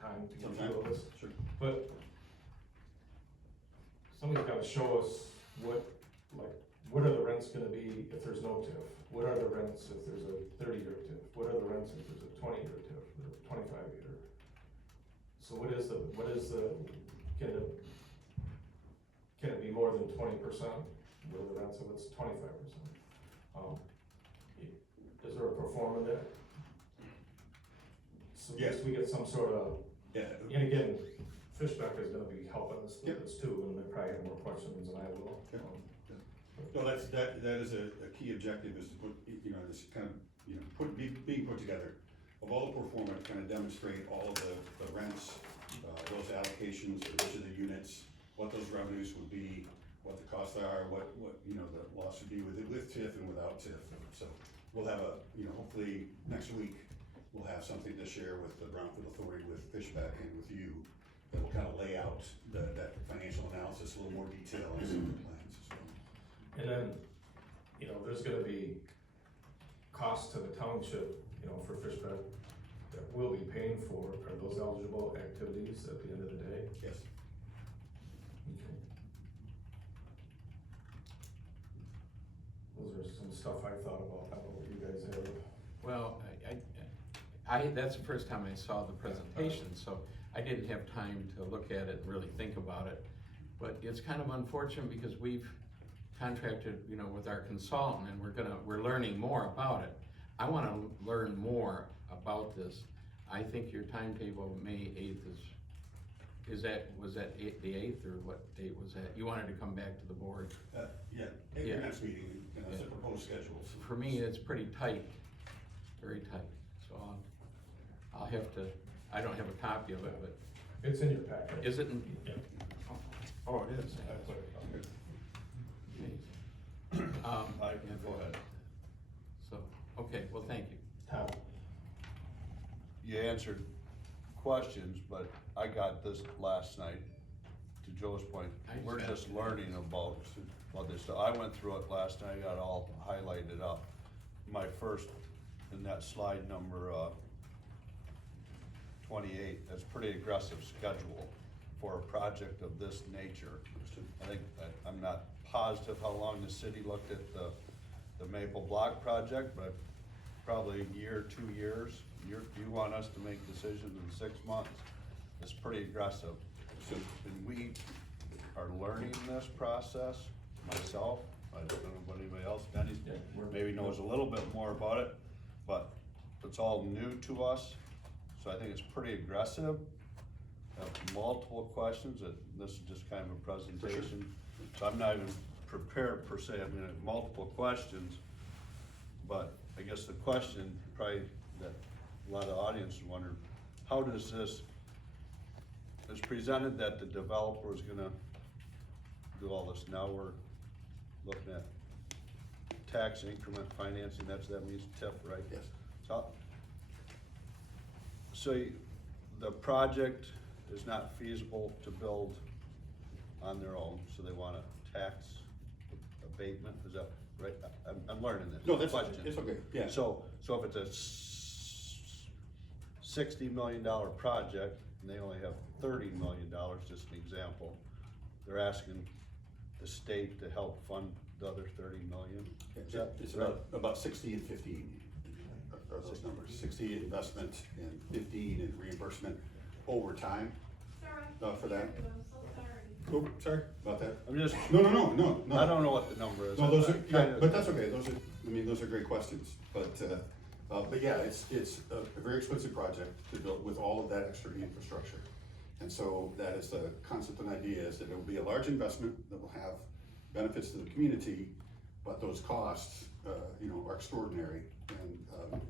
time to get through all this. Sure. But somebody's gotta show us what are the rents gonna be if there's no TIF? What are the rents if there's a 30-year TIF? What are the rents if there's a 20-year TIF or a 25-year? So can it be more than 20%? What are the rents if it's 25%? Is there a pro forma there? So Yes. we get some sort of, Yeah. and again, Fishbeck is gonna be helping us with Yep. this too, and they probably have more questions than I will. Yep. No, that is a key objective is to put, this kind of, being put together of all the pro forma to kind of demonstrate all of the rents, those allocations, which of the units, what those revenues would be, what the costs are, what the loss would be with TIF and without TIF. So we'll have hopefully next week, we'll have something to share with the Brownfield Authority, with Fishbeck and with you, that will kind of lay out that financial analysis, a little more detail on some of the plans as well. And then, there's gonna be costs to the township, for Fishbeck that we'll be paying for. Are those eligible activities at the end of the day? Yes. Okay. Those are some stuff I thought about. I don't know what you guys have. Well, that's the first time I saw the presentation, so I didn't have time to look at it and really think about it. But it's kind of unfortunate because we've contracted, with our consultant and we're learning more about it. I wanna learn more about this. I think your timetable, May 8th was that the 8th or what date was that? You wanted to come back to the board? Yeah, at your next meeting, it's a proposed schedule. For me, it's pretty tight, very tight, so I'll have to, I don't have a copy of it, but. It's in your packet. Is it in? Yeah. Oh, it is. I put it on here. Go ahead. So, okay, well, thank you. Tom? You answered questions, but I got this last night, to Joe's point, we're just learning about this stuff. I went through it last night, got all highlighted up. My first, in that slide number, 28, that's pretty aggressive schedule for a project of this nature. I think, I'm not positive how long the city looked at the Maple Block project, but probably a year, 2 years. You want us to make decisions in 6 months. It's pretty aggressive. So, and we are learning this process, myself, I don't know about anybody else, Denny maybe knows a little bit more about it, but it's all new to us, so I think it's pretty aggressive. Multiple questions, this is just kind of a presentation, so I'm not even prepared per se. I mean, I have multiple questions, but I guess the question probably that a lot of the audience wonder, how does this, it's presented that the developer is gonna do all this, now we're looking at tax increment financing, that means TIF, right? Yes. So the project is not feasible to build on their own, so they want a tax abatement, is that right? I'm learning this. No, that's, Question. it's okay, yeah. So if it's a $60 million project, and they only have $30 million, just an example, they're asking the state to help fund the other 30 million? Is that It's right? about 60 and 15 are those numbers. 60 investment and 15 in reimbursement over time, for that. Oh, sorry about that. I'm just, No. I don't know what the number is. No, those are, I'm yeah, kinda- but that's okay, those are great questions, but yeah, it's a very expensive project to build with all of that extra infrastructure. And so that is the concept and idea, is that it will be a large investment that will have benefits to the community, but those costs, are extraordinary, and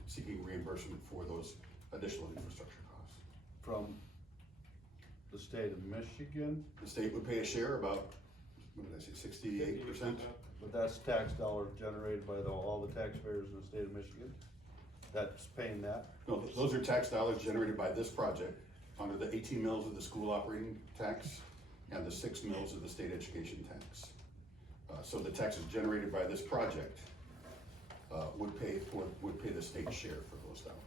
seeking reimbursement for those additional infrastructure costs. From the state of Michigan, The state would pay a share about, what did I say, 68%? but that's tax dollars generated by all the taxpayers in the state of Michigan? That's paying that? No, those are tax dollars generated by this project under the 18 mills of the school operating tax and the 6 mills of the state education tax. So the taxes generated by this project would pay the state share for those dollars.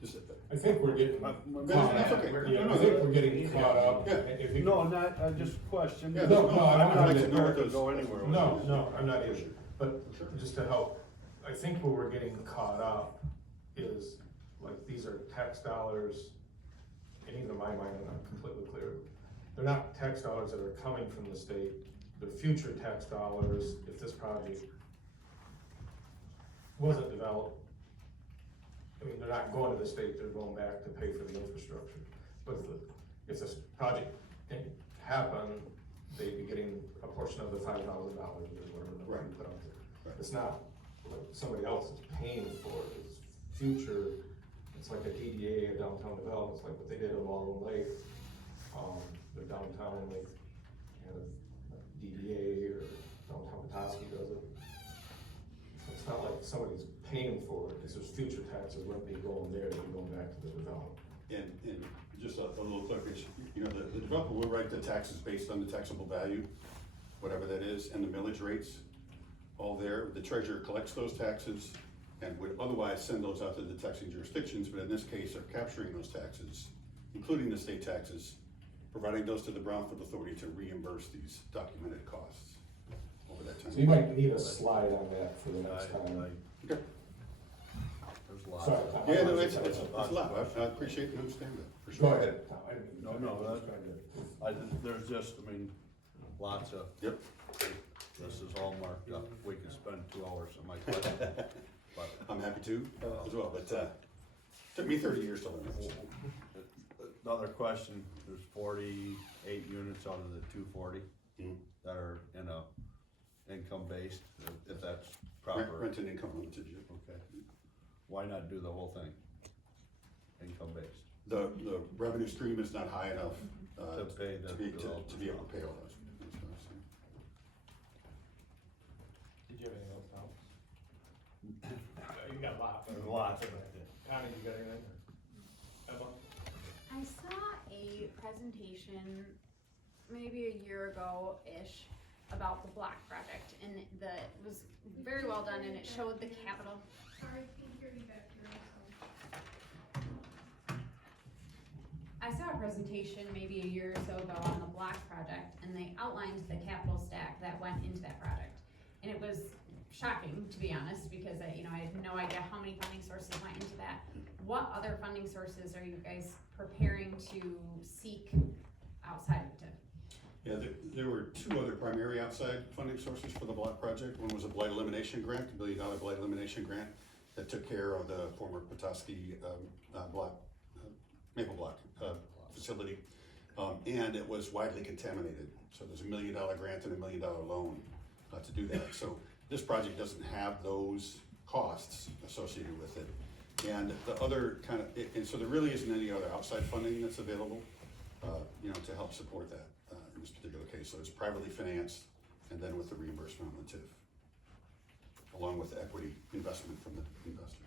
Just, I think we're getting That's caught up. okay. Yeah, I think we're getting caught up. Yeah. If you- No, I'm not, I just questioned. Yeah, No, no, I'm I'm not not prepared to those- go anywhere with No, this. no, I'm not either, but just to help, I think where we're getting caught up is, like, these are tax dollars, and even in my mind, I'm not completely clear. They're not tax dollars that are coming from the state, they're future tax dollars if this project wasn't developed. I mean, they're not going to the state, they're going back to pay for the infrastructure. But if this project didn't happen, they'd be getting a portion of the $5,000 or whatever number Right. you put out there. Right. It's not like somebody else is paying for it, it's future, it's like a DDA, a downtown development, it's like what they did in Walloon Lake. The downtown, they have a DDA, or downtown Petoskey does it. It's not like somebody's paying for it, it's just future taxes wouldn't be going there, they'd be going back to the developer. and just a little clarification, the developer will write the taxes based on the taxable value, whatever that is, and the millage rates, all there. The treasurer collects those taxes and would otherwise send those out to the taxing jurisdictions, but in this case, are capturing those taxes, including the state taxes, providing those to the Brownfield Authority to reimburse these documented costs over that time. So you might need a slide on that for the next time. Okay. There's lots Sorry, of. Tom. Yeah, no, it's a lot, I appreciate and understand that, for Go sure. ahead, Tom, I didn't mean to- No, I was that's- trying to- There's just, lots of, Yep. this is all marked up, we could spend 2 hours on my question, but. I'm happy to, as well, but, took me 30 years to learn this. Another question, there's 48 units out of the 240 Mhm. that are in a income-based, if that's proper. Rent and income limited, yeah. Okay. Why not do the whole thing? Income-based? The revenue stream is not high enough, To pay the to be able developers. to pay all those. That's what I'm saying. Did you have anything else, Tom? You got a lot. There's lots. Connie, you got anything? Emma? I saw a presentation maybe a year ago-ish about the block project, and it was very well done, and it showed the capital. Sorry, can't hear you back here, so. I saw a presentation maybe a year or so ago on the block project, and they outlined the capital stack that went into that project. And it was shocking, to be honest, because I had no idea how many funding sources went into that. What other funding sources are you guys preparing to seek outside of TIF? Yeah, there were 2 other primary outside funding sources for the block project. One was a blight elimination grant, $1 billion blight elimination grant that took care of the former Petoskey maple block facility. And it was widely contaminated. So there's $1 million grant and $1 million loan to do that. So this project doesn't have those costs associated with it. And the other kind of, and so there really isn't any other outside funding that's available, you know, to help support that, in this particular case. So it's privately financed, and then with the reimbursement on the TIF, along with the equity investment from the investors.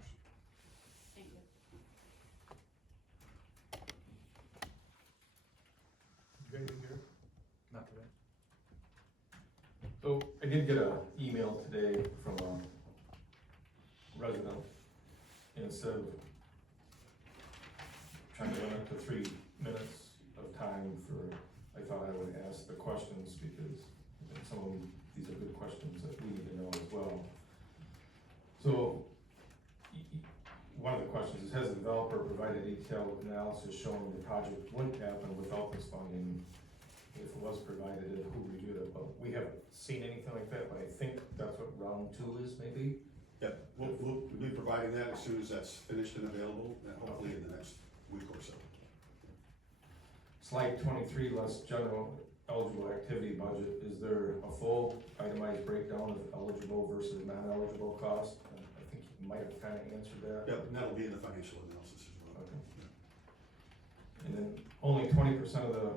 Thank you. You guys here? Not today. So I did get an email today from a resident, and instead of trying to limit to 3 minutes of time for, I thought I would ask the questions because some of them, these are good questions that we need to know as well. So, one of the questions is, has the developer provided detailed analysis showing the project wouldn't happen without this funding? If it was provided, and who reviewed it? But we haven't seen anything like that, but I think that's what round 2 is, maybe? Yep, we'll be providing that as soon as that's finished and available, and hopefully in the next week or so. Slide 23, less general eligible activity budget. Is there a full itemized breakdown of eligible versus non-eligible cost? I think you might have kind of answered that. Yep, and that'll be in the financial analysis as well. Okay. And then only 20% of the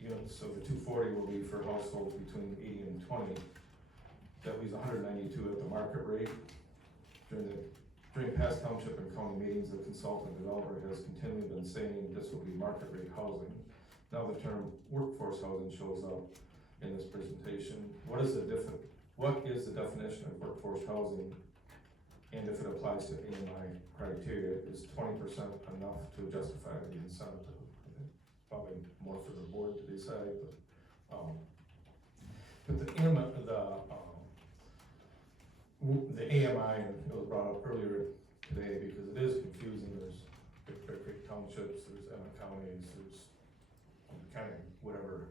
units of the 240 will be for households between 80 and 20. That leaves 192 at the market rate. During past township and county meetings, the consultant developer has continually been saying this will be market rate housing. Now the term workforce housing shows up in this presentation. What is the definition of workforce housing? And if it applies to AMI criteria, is 20% enough to justify the incentive? I think probably more for the board to decide, but the AMI, and it was brought up earlier today because it is confusing. There's Creek Townships, there's Emmett counties, there's kind of whatever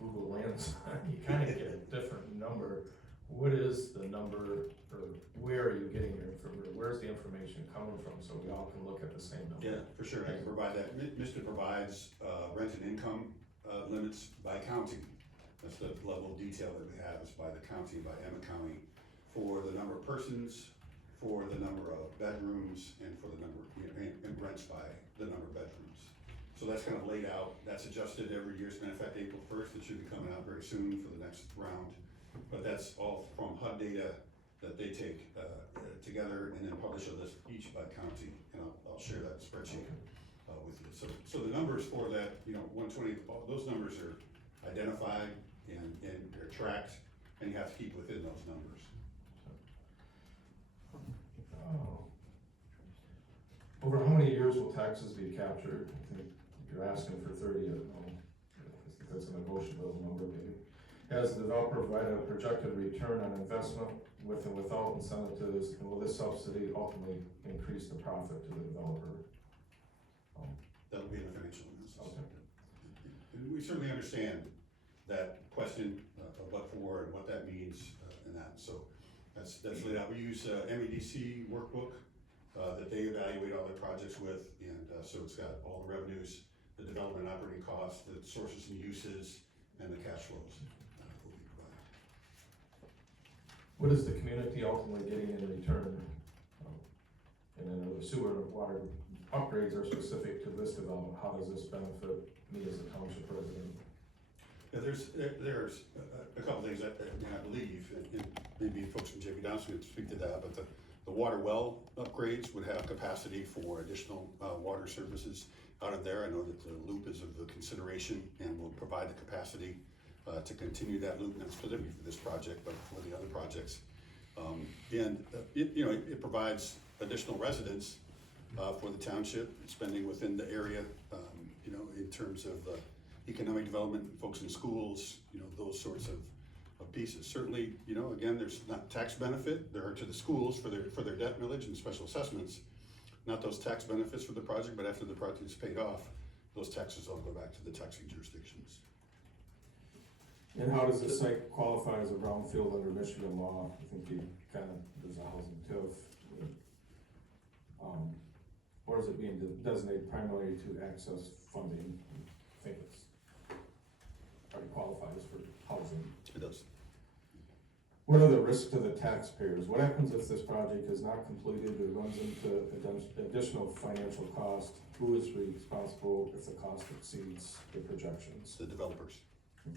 Google lands on, you kind of get a different number. What is the number, or where are you getting your information? Where's the information coming from so we all can look at the same number? Yeah, for sure, I can provide that. Mr. provides, rent and income, limits by county. That's the level of detail that we have, is by the county, by Emmett County, for the number of persons, for the number of bedrooms, and for the number, you know, and rents by the number of bedrooms. So that's kind of laid out, that's adjusted every year. As a matter of fact, April 1st, it should be coming out very soon for the next round. But that's all from HUD data that they take together and then publish a list each by county, and I'll share that spreadsheet with you. So the numbers for that, you know, 120, those numbers are identified and they're tracked, and you have to keep within those numbers. Over how many years will taxes be captured? I think you're asking for 30, I think that's a negotiable number maybe. Has the developer provided a projected return on investment with and without incentives, and will this subsidy ultimately increase the profit to the developer? That'll be in the financial analysis. Okay. And we certainly understand that question of what for and what that means and that. So that's laid out. We use MEDC workbook that they evaluate all their projects with, and so it's got all the revenues, the development operating costs, the sources and uses, and the cash flows will be provided. What is the community ultimately getting in return? And then the sewer and water upgrades are specific to this development. How does this benefit me as a township resident? Yeah, there's a couple things that I believe, and maybe folks from JP Downs could speak to that, but the water well upgrades would have capacity for additional water services out of there. I know that the loop is of the consideration and will provide the capacity to continue that loop, not specifically for this project, but for the other projects. It provides additional residents for the township, spending within the area, in terms of economic development, folks in schools, those sorts of pieces. Certainly, again, there's not tax benefit there to the schools for their debt millage and special assessments, not those tax benefits for the project, but after the project is paid off, those taxes all go back to the taxing jurisdictions. And how does this site qualify as a brownfield under Michigan law? I think there's a housing TIF. Or is it being designated primarily to access funding? I think it's already qualifies for housing. It does. What are the risks to the taxpayers? What happens if this project is not completed or runs into additional financial cost? Who is responsible if the cost exceeds the projections? The developers.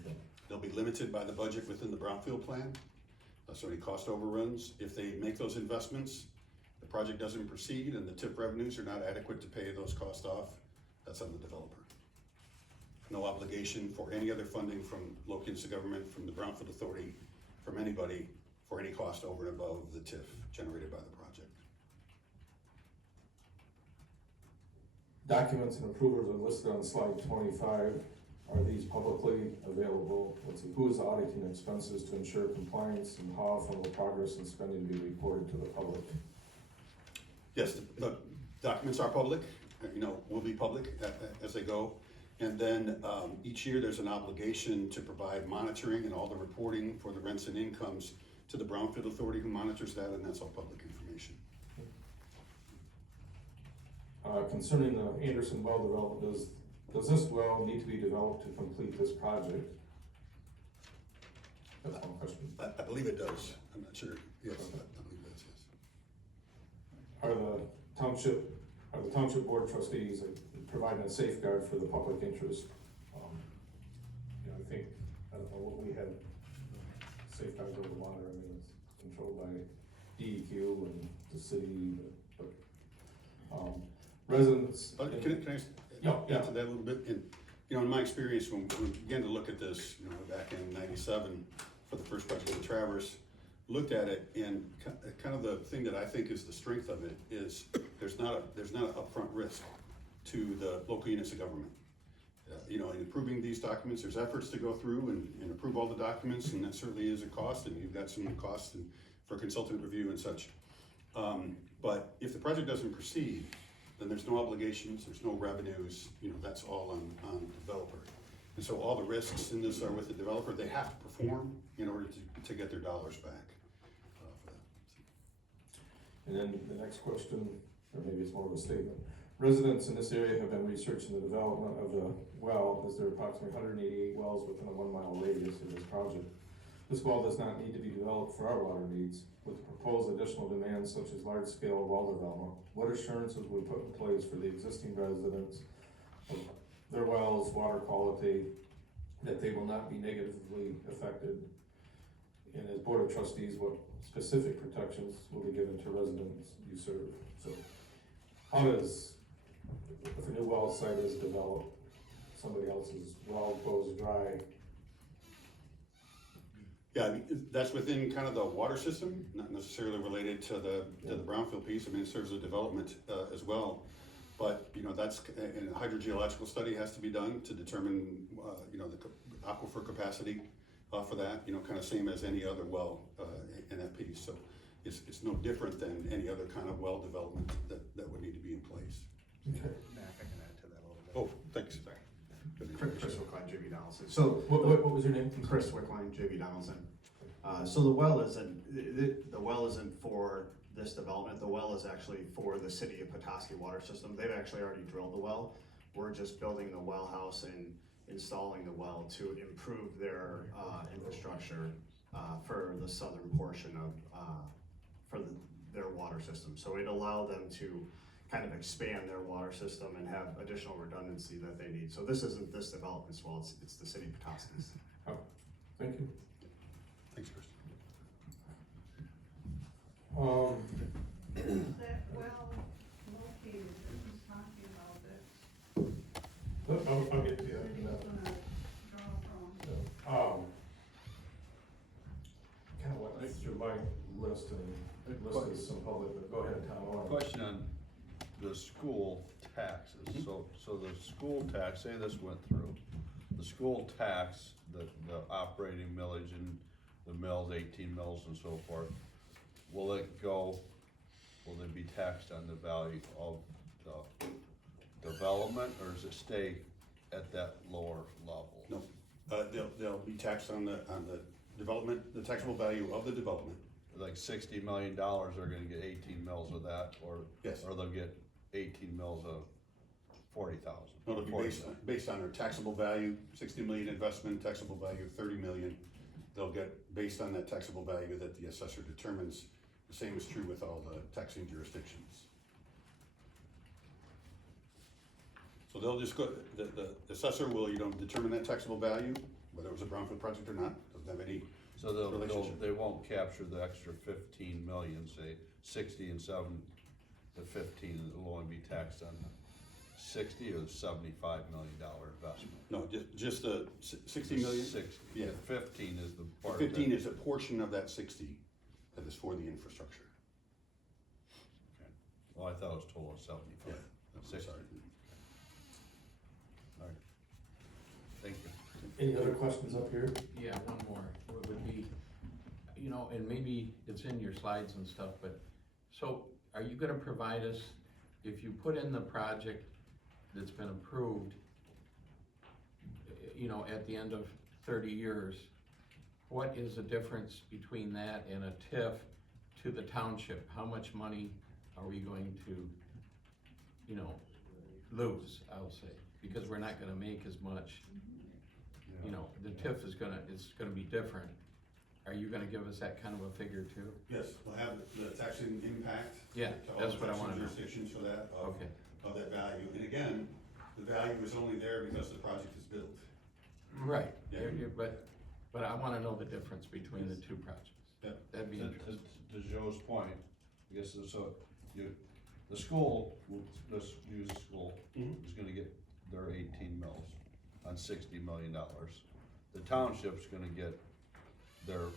Okay. They'll be limited by the budget within the brownfield plan, so any cost overruns. If they make those investments, the project doesn't proceed and the TIP revenues are not adequate to pay those costs off, that's on the developer. No obligation for any other funding from local units of government, from the Brownfield Authority, from anybody for any cost over and above the TIF generated by the project. Documents and approvals are listed on slide 25. Are these publicly available? Let's see, who is auditing expenses to ensure compliance, and how often will progress and spending be reported to the public? Yes, the documents are public, will be public as they go. And then each year there's an obligation to provide monitoring and all the reporting for the rents and incomes to the Brownfield Authority, who monitors that, and that's all public information. Concerning the Anderson well development, does this well need to be developed to complete this project? That's one question. I believe it does. I'm not sure. Yes, I believe it does, yes. Are the township board trustees providing a safeguard for the public interest? I don't know what we have safeguards over water. I mean, it's controlled by DEQ and the city, but residents. Can I add to that a little bit? And, in my experience, when we began to look at this, back in '97 for the first project in Traverse, looked at it, and kind of the thing that I think is the strength of it is there's not an upfront risk to the local units of government. In approving these documents, there's efforts to go through and approve all the documents, and that certainly is a cost, and you've got some costs for consultant review and such. But if the project doesn't proceed, then there's no obligations, there's no revenues, that's all on the developer. And so all the risks in this are with the developer. They have to perform in order to get their dollars back for that. And then the next question, or maybe it's more of a statement. Residents in this area have been researching the development of the well, as there are approximately 188 wells within a 1 mile radius of this project. This well does not need to be developed for our water needs. With the proposed additional demands such as large-scale well development, what assurances would put in place for the existing residents of their wells, water quality, that they will not be negatively affected? And as Board of Trustees, what specific protections will be given to residents you serve? So how does, if a new well site is developed, somebody else's well goes dry? Yeah, I mean, that's within kind of the water system, not necessarily related to the brownfield piece. I mean, it serves a development as well. But, that's, and a hydrogeological study has to be done to determine, the aquifer capacity for that, kind of same as any other well in that piece. So it's no different than any other kind of well development that would need to be in place. Okay. Matt, I can add to that a little bit. Oh, thanks. Sorry. Good Chris Wickline, JB Donaldson. So, What was your name? Chris Wickline, JB Donaldson. So the well isn't for this development. The well is actually for the city of Petoskey water system. They've actually already drilled the well. We're just building the well house and installing the well to improve their infrastructure for the southern portion of their water system. So it allowed them to kind of expand their water system and have additional redundancy that they need. So this isn't this development's well, it's the city of Petoskey's. Oh, thank you. Thanks, Chris. That well located that he's talking about, that I'll get to he's that. gonna draw from. Kind of went through my list and listed some public, but go ahead, Tom. Question on the school taxes. So the school tax, say this went through, the school tax, the operating millage and the mills, 18 mills and so forth, will it be taxed on the value of the development, or does it stay at that lower level? No, they'll be taxed on the development, the taxable value of the development. Like $60 million, they're gonna get 18 mils of that, or Yes. or they'll get 18 mils of 40,000. No, it'll be based on their taxable value, 60 million investment, taxable value of 30 million, they'll get, based on that taxable value that the assessor determines. The same is true with all the taxing jurisdictions. So they'll just go, the assessor will, determine that taxable value, whether it was a brownfield project or not, doesn't have any So relationship. they won't capture the extra 15 million, say 60 and 7 to 15, it'll only be taxed on 60 or the $75 million investment? No, just the 60 million. 60, Yeah. 15 is the The part. 15 that- is a portion of that 60 that is for the infrastructure. Okay. Well, I thought it was total of 75. Yeah, I'm 60. sorry. All right. Thank you. Any other questions up here? Yeah, one more, would be, you know, and maybe it's in your slides and stuff, but, so, are you gonna provide us, if you put in the project that's been approved, you know, at the end of 30 years, what is the difference between that and a TIF to the township? How much money are we going to, you know, lose, I'll say, because we're not gonna make as much. You know, the TIF is gonna be different. Are you gonna give us that kind of a figure too? Yes, we'll have the taxing impact. Yeah, to all that's the what I taxing wanna know. jurisdictions for that, Okay, of that value. And again, the value is only there because the project is built. right, Yeah. but I wanna know the difference between the two projects. Yep. That'd be To interesting. Joe's point, I guess, so the school, let's use the school, Mhm. is gonna get their 18 mils on $60 million. The township's gonna get their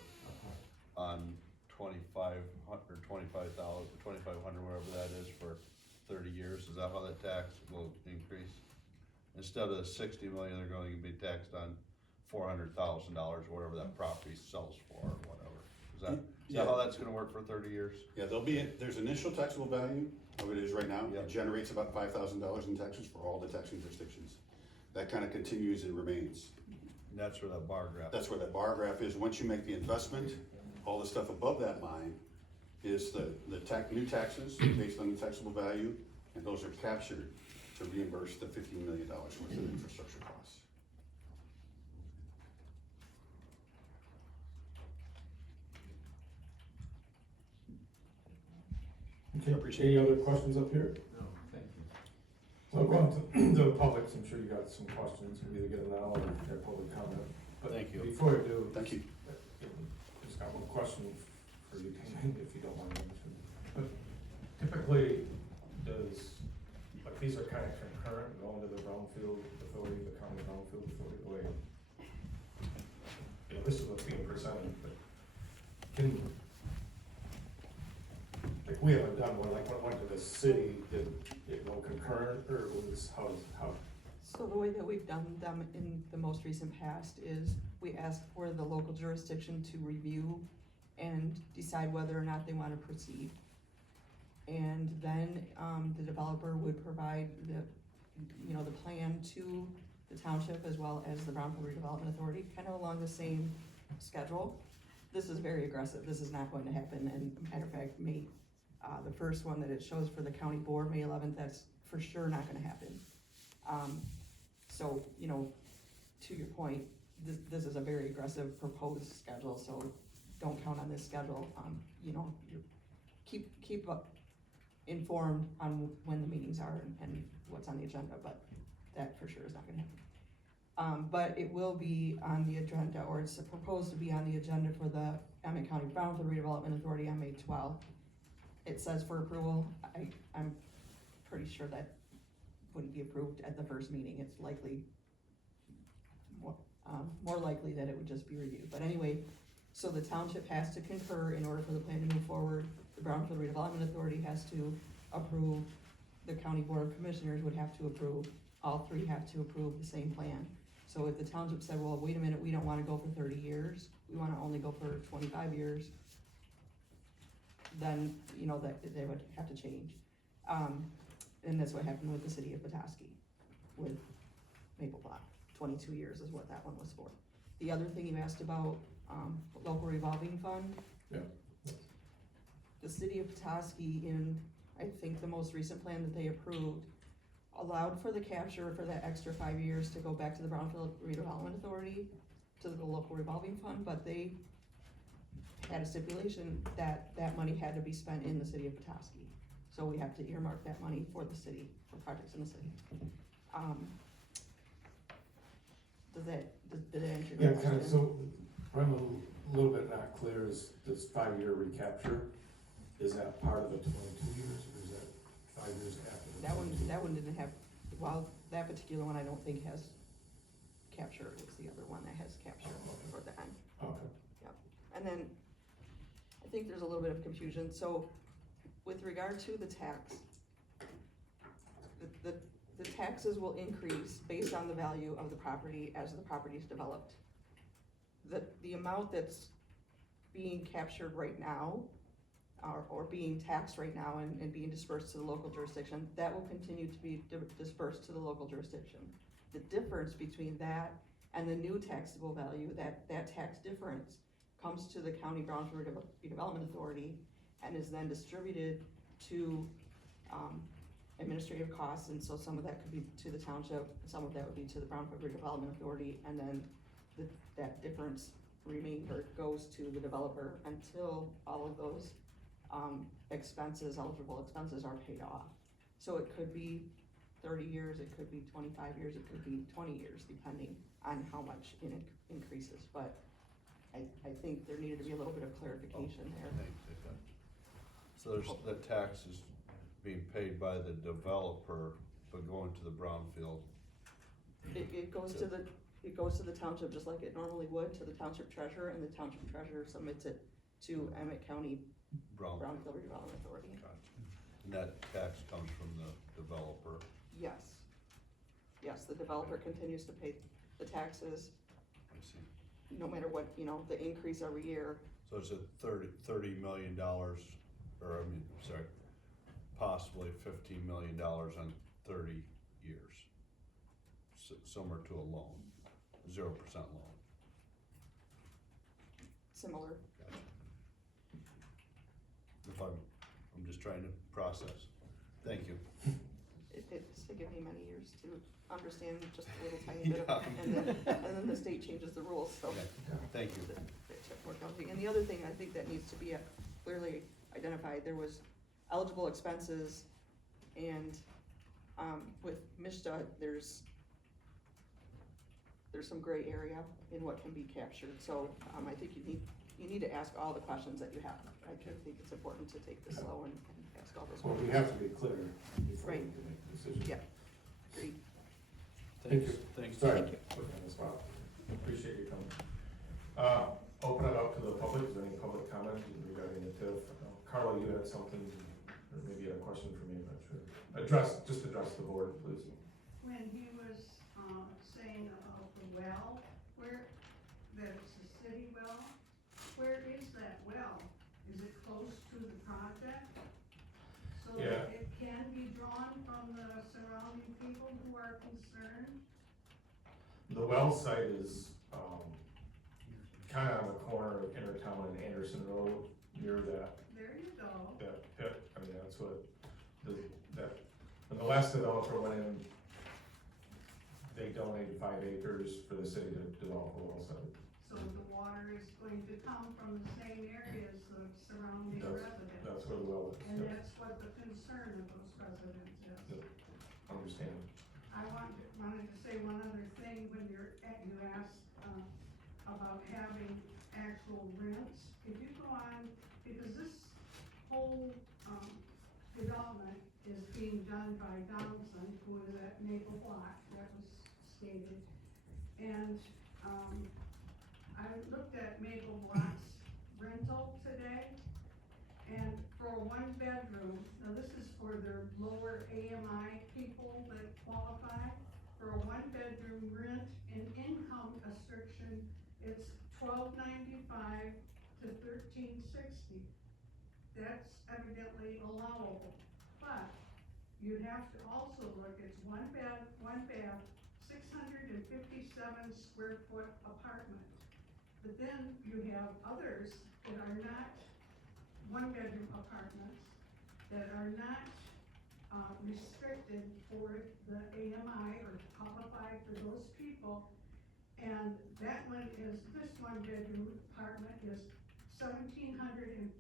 on 2,500, 25,000, 2,500, whatever that is for 30 years. Is that how that tax will increase? Instead of 60 million, they're going to be taxed on $400,000, whatever that property sells for or whatever. Is that how that's gonna work for 30 years? Yeah, there's initial taxable value of it is right now. Yep. It generates about $5,000 in taxes for all the taxing jurisdictions. That kind of continues and remains. And that's where that bar graph. That's where that bar graph is. Once you make the investment, all the stuff above that line is the new taxes based on the taxable value, and those are captured to reimburse the $15 million worth of infrastructure costs. Okay, any other questions up here? No, thank you. So going to the public, I'm sure you got some questions, we either get them now or their public comment. But Thank you. Before I do. Thank you. Just got one question for you, if you don't mind answering. But typically, like these are kind of concurrent, going to the brownfield authority, the county brownfield authority, the way, you know, this is what's being presented, but like, we haven't done one, like, when it went to the city, did it go concurrent, or was, how? So the way that we've done them in the most recent past is we ask for the local jurisdiction to review and decide whether or not they want to proceed. And then, the developer would provide the plan to the township as well as the Brownfield Redevelopment Authority, kind of along the same schedule. This is very aggressive, this is not going to happen, and matter of fact, the first one that it shows for the county board, May 11th, that's for sure not gonna happen. So, to your point, this is a very aggressive proposed schedule, so don't count on this schedule. Keep up informed on when the meetings are and what's on the agenda, but that for sure is not gonna happen. But it will be on the agenda, or it's proposed to be on the agenda for the Emmett County Brownfield Redevelopment Authority on May 12th. It says for approval. I'm pretty sure that wouldn't be approved at the first meeting. It's likely, more likely that it would just be reviewed. But anyway, so the township has to concur in order for the plan to move forward. The Brownfield Redevelopment Authority has to approve. The County Board of Commissioners would have to approve. All three have to approve the same plan. So if the township said, well, wait a minute, we don't wanna go for 30 years, we wanna only go for 25 years, then, that they would have to change. And that's what happened with the city of Petoskey, with Maple Block, 22 years is what that one was for. The other thing you asked about, local revolving fund. Yeah. The city of Petoskey, in, I think, the most recent plan that they approved, allowed for the capture for that extra 5 years to go back to the Brownfield Redevelopment Authority, to the local revolving fund, but they had a stipulation that that money had to be spent in the city of Petoskey. So we have to earmark that money for the city, for projects in the city. Did that answer your Yeah, question? kind of, so, I'm a little bit not clear, is this 5-year recapture, is that part of the 22 years, or is that 5 years after? The That one didn't have, well, that particular one I don't think has capture, it's the other one that has capture for the end. Okay. And then, I think there's a little bit of confusion, so with regard to the tax, the taxes will increase based on the value of the property as the property is developed. The amount that's being captured right now, or being taxed right now and being dispersed to the local jurisdiction, that will continue to be dispersed to the local jurisdiction. The difference between that and the new taxable value, that tax difference comes to the County Brownfield Redevelopment Authority and is then distributed to, administrative costs, and so some of that could be to the township, some of that would be to the Brownfield Redevelopment Authority, and then that difference remainder goes to the developer until all of those, eligible expenses are paid off. So it could be 30 years, it could be 25 years, it could be 20 years, depending on how much it increases, but I think there needed to be a little bit of clarification there. So there's, the tax is being paid by the developer, but going to the brownfield. It goes to the township just like it normally would, to the township treasurer, and the township treasurer submits it to Emmett County Brownfield Redevelopment Authority. Gotcha. And that tax comes from the developer. Yes, the developer continues to pay the taxes, I see. no matter what, the increase every year. So it's a $30 million, possibly $15 million on 30 years. Similar to a loan, 0% loan. Similar. Gotcha. If I'm just trying to process. Thank you. It's taken me many years to understand just a little tiny bit of it, and then the state changes the rules, so. Okay. Thank you. It's more complicated. And the other thing I think that needs to be clearly identified, there was eligible expenses, and, with MISTA, there's some gray area in what can be captured, so, I think you need to ask all the questions that you have. I think it's important to take this slow and ask all those Well, questions. we have to be clear before we Right. can make a decision. Yeah. Agreed. Thank you. Thanks. Sorry, Thank you. put you on the spot. Appreciate you coming. Open it up to the public, is there any public comment regarding the TIF? Carla, you had something, or maybe you had a question for me, I'm not sure. Just address the board, please. When he was, saying about the well, that it's a city well, where is that well? Is it close to the project? So Yeah. that it can be drawn from the surrounding people who are concerned? The well site is, kind of on the corner of Intertown and Anderson Road, near that There you go. pit. I mean, that's what, when the last developer went in, they donated 5 acres for the city to develop a well site. So the water is going to come from the same areas of surrounding residents? That's where the well is, And yeah. that's what the concern of those residents is? Understand. I wanted to say one other thing, when you asked, about having actual rents. Could you go on, because this whole, development is being done by Donaldson, who is at Maple Block, that was stated. And, I looked at Maple Block's rental today, and for a 1-bedroom, now this is for their lower AMI people that qualify, for a 1-bedroom rent and income restriction, it's $12.95 to $13.60. That's evidently allowable, but you have to also look, it's one bath, 657 square foot apartment. But then you have others that are not 1-bedroom apartments, that are not, restricted for the AMI or qualify for those people. And that one is, this one bedroom apartment is $1,749,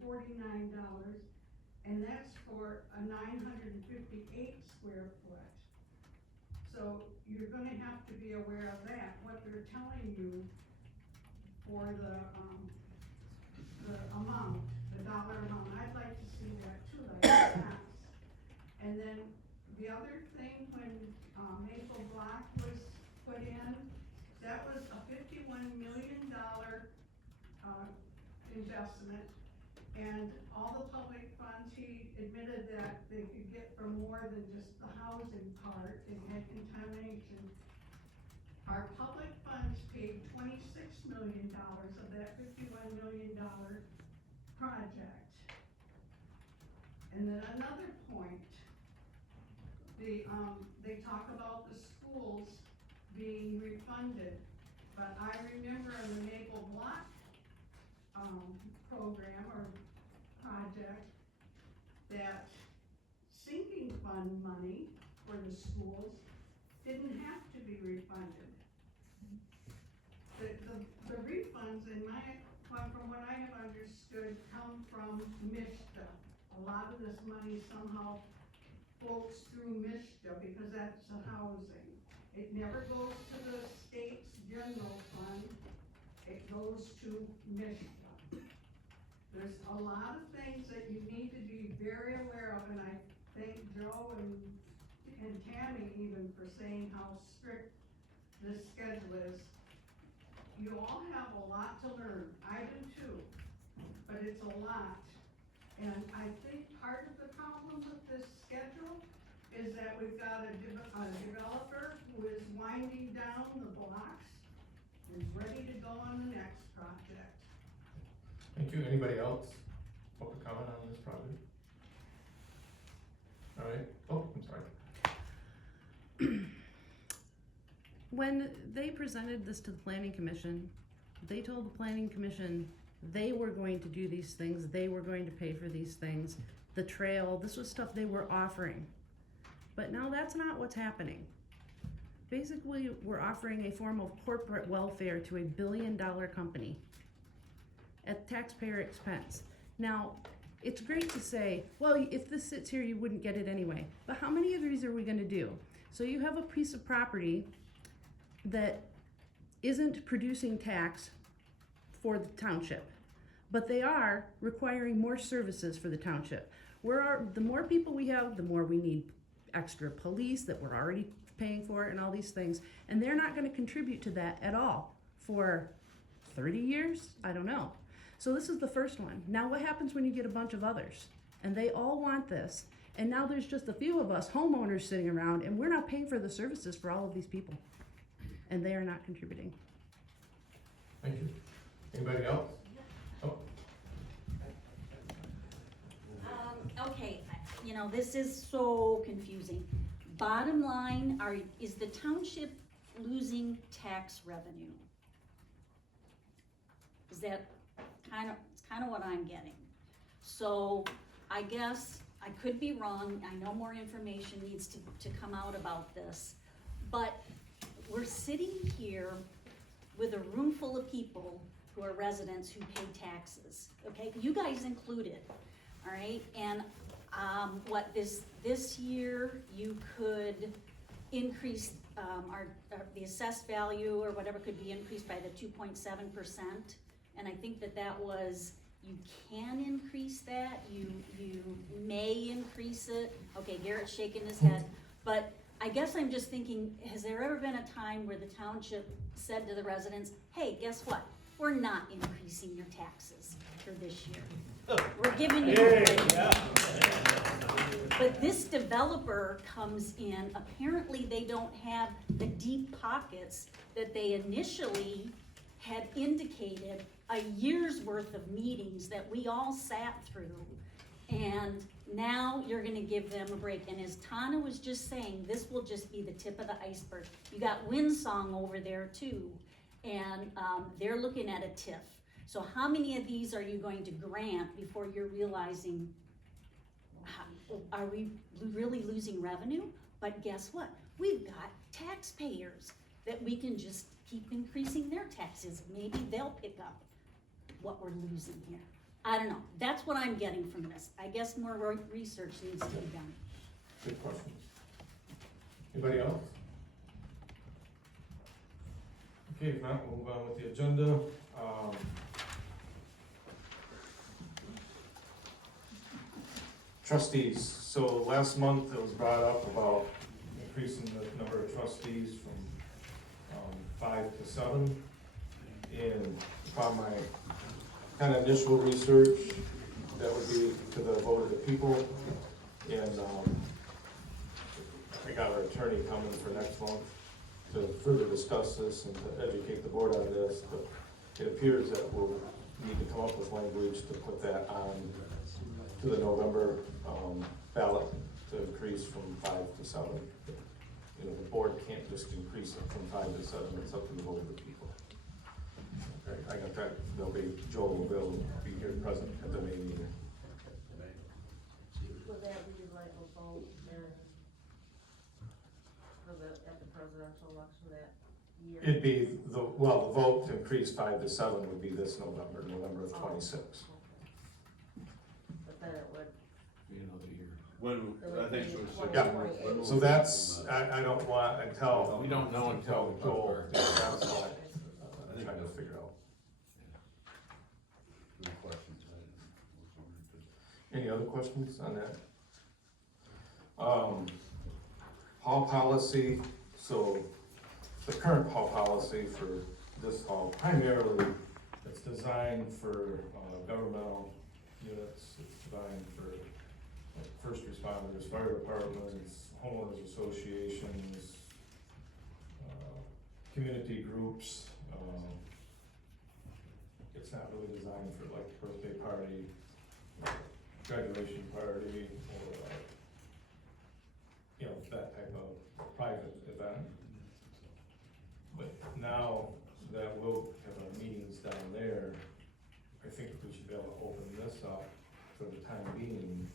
and that's for a 958 square foot. So you're gonna have to be aware of that, what they're telling you for the amount, the dollar amount. I'd like to see that too, like that. And then the other thing, when Maple Block was put in, that was a $51 million investment, and all the public funds, he admitted that they could get for more than just the housing part, they had contamination. Our public funds paid $26 million of that $51 million project. And then another point, they talk about the schools being refunded, but I remember in the Maple Block program or project, that sinking fund money for the schools didn't have to be refunded. The refunds in from what I have understood, come from MISTA. A lot of this money somehow floats through MISTA because that's the housing. It never goes to the state's general fund, it goes to MISTA. There's a lot of things that you need to be very aware of, and I thank Joe and Tammy even for saying how strict this schedule is. You all have a lot to learn, I do too, but it's a lot. And I think part of the problem with this schedule is that we've got a developer who is winding down the blocks, is ready to go on the next project. Thank you. Anybody else want to comment on this project? All right. Oh, I'm sorry. When they presented this to the planning commission, they told the planning commission they were going to do these things, they were going to pay for these things, the trail, this was stuff they were offering. But now that's not what's happening. Basically, we're offering a form of corporate welfare to a $1 billion company at taxpayer expense. Now, it's great to say, well, if this sits here, you wouldn't get it anyway. But how many of these are we gonna do? So you have a piece of property that isn't producing tax for the township, but they are requiring more services for the township. The more people we have, the more we need extra police that we're already paying for and all these things, and they're not gonna contribute to that at all for 30 years? I don't know. So this is the first one. Now what happens when you get a bunch of others? And they all want this, and now there's just a few of us homeowners sitting around, and we're not paying for the services for all of these people. And they are not contributing. Thank you. Anybody else? Oh, Okay, you know, this is so confusing. Bottom line, is the township losing tax revenue? Is that it's kind of what I'm getting. So I guess I could be wrong. I know more information needs to come out about this, but we're sitting here with a room full of people who are residents who pay taxes, okay? You guys included, all right? And what this year you could increase the assessed value or whatever could be increased by the 2.7%. And I think that was, you can increase that, you may increase it. Okay, Garrett's shaking his head, but I guess I'm just thinking, has there ever been a time where the township said to the residents, hey, guess what? We're not increasing your taxes for this year. We're giving you a break. But this developer comes in, apparently they don't have the deep pockets that they initially had indicated, a year's worth of meetings that we all sat through. And now you're gonna give them a break. And as Tana was just saying, this will just be the tip of the iceberg. You got Windsong over there too, and they're looking at a TIF. So how many of these are you going to grant before you're realizing, are we really losing revenue? But guess what? We've got taxpayers that we can just keep increasing their taxes, maybe they'll pick up what we're losing here. I don't know, that's what I'm getting from this, I guess more research needs to be done. Good question. Anybody else? Okay, if not, we'll move on with the agenda. Trustees, so last month it was brought up about increasing the number of trustees from 5 to 7. And from my kind of initial research, that would be to the vote of the people. And I got our attorney coming for next month to further discuss this and to educate the board on this, but it appears that we'll need to come up with language to put that on to the November ballot to increase from 5 to 7. You know, the board can't just increase it from 5 to 7, it's up to the vote of the people. Okay, I got that, Joel will be here present at the May meeting. Would that be like a vote then at the presidential election that year? It'd be the vote to increase 5 to 7 would be this November of 26. But then it would. Be another year. When, I think it was. Yeah, so that's, I don't want, until. We don't know until Joel, that's what I'm trying to figure out. No questions. Any other questions on that? Hall policy, so the current hall policy for this hall, primarily, it's designed for governmental units, it's designed for like, first responders, fire departments, homeowners associations, community groups. It's not really designed for like birthday party, graduation party, or you know, that type of private event. But now that we'll have our meetings down there, I think we should be able to open this up for the time being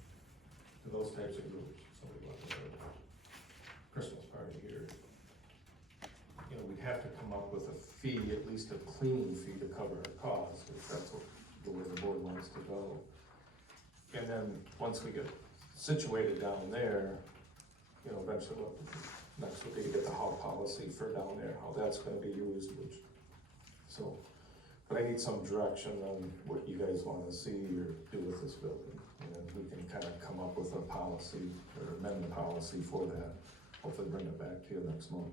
to those types of groups. Somebody wants to have a Christmas party here. You know, we'd have to come up with a fee, at least a cleaning fee to cover our costs, if that's what, the way the board wants to go. And then, once we get situated down there, you know, eventually, next would be to get the hall policy for down there, how that's gonna be used, which, so, but I need some direction on what you guys wanna see or do with this building. And then we can kind of come up with a policy, or amend the policy for that, hopefully bring it back to you next month.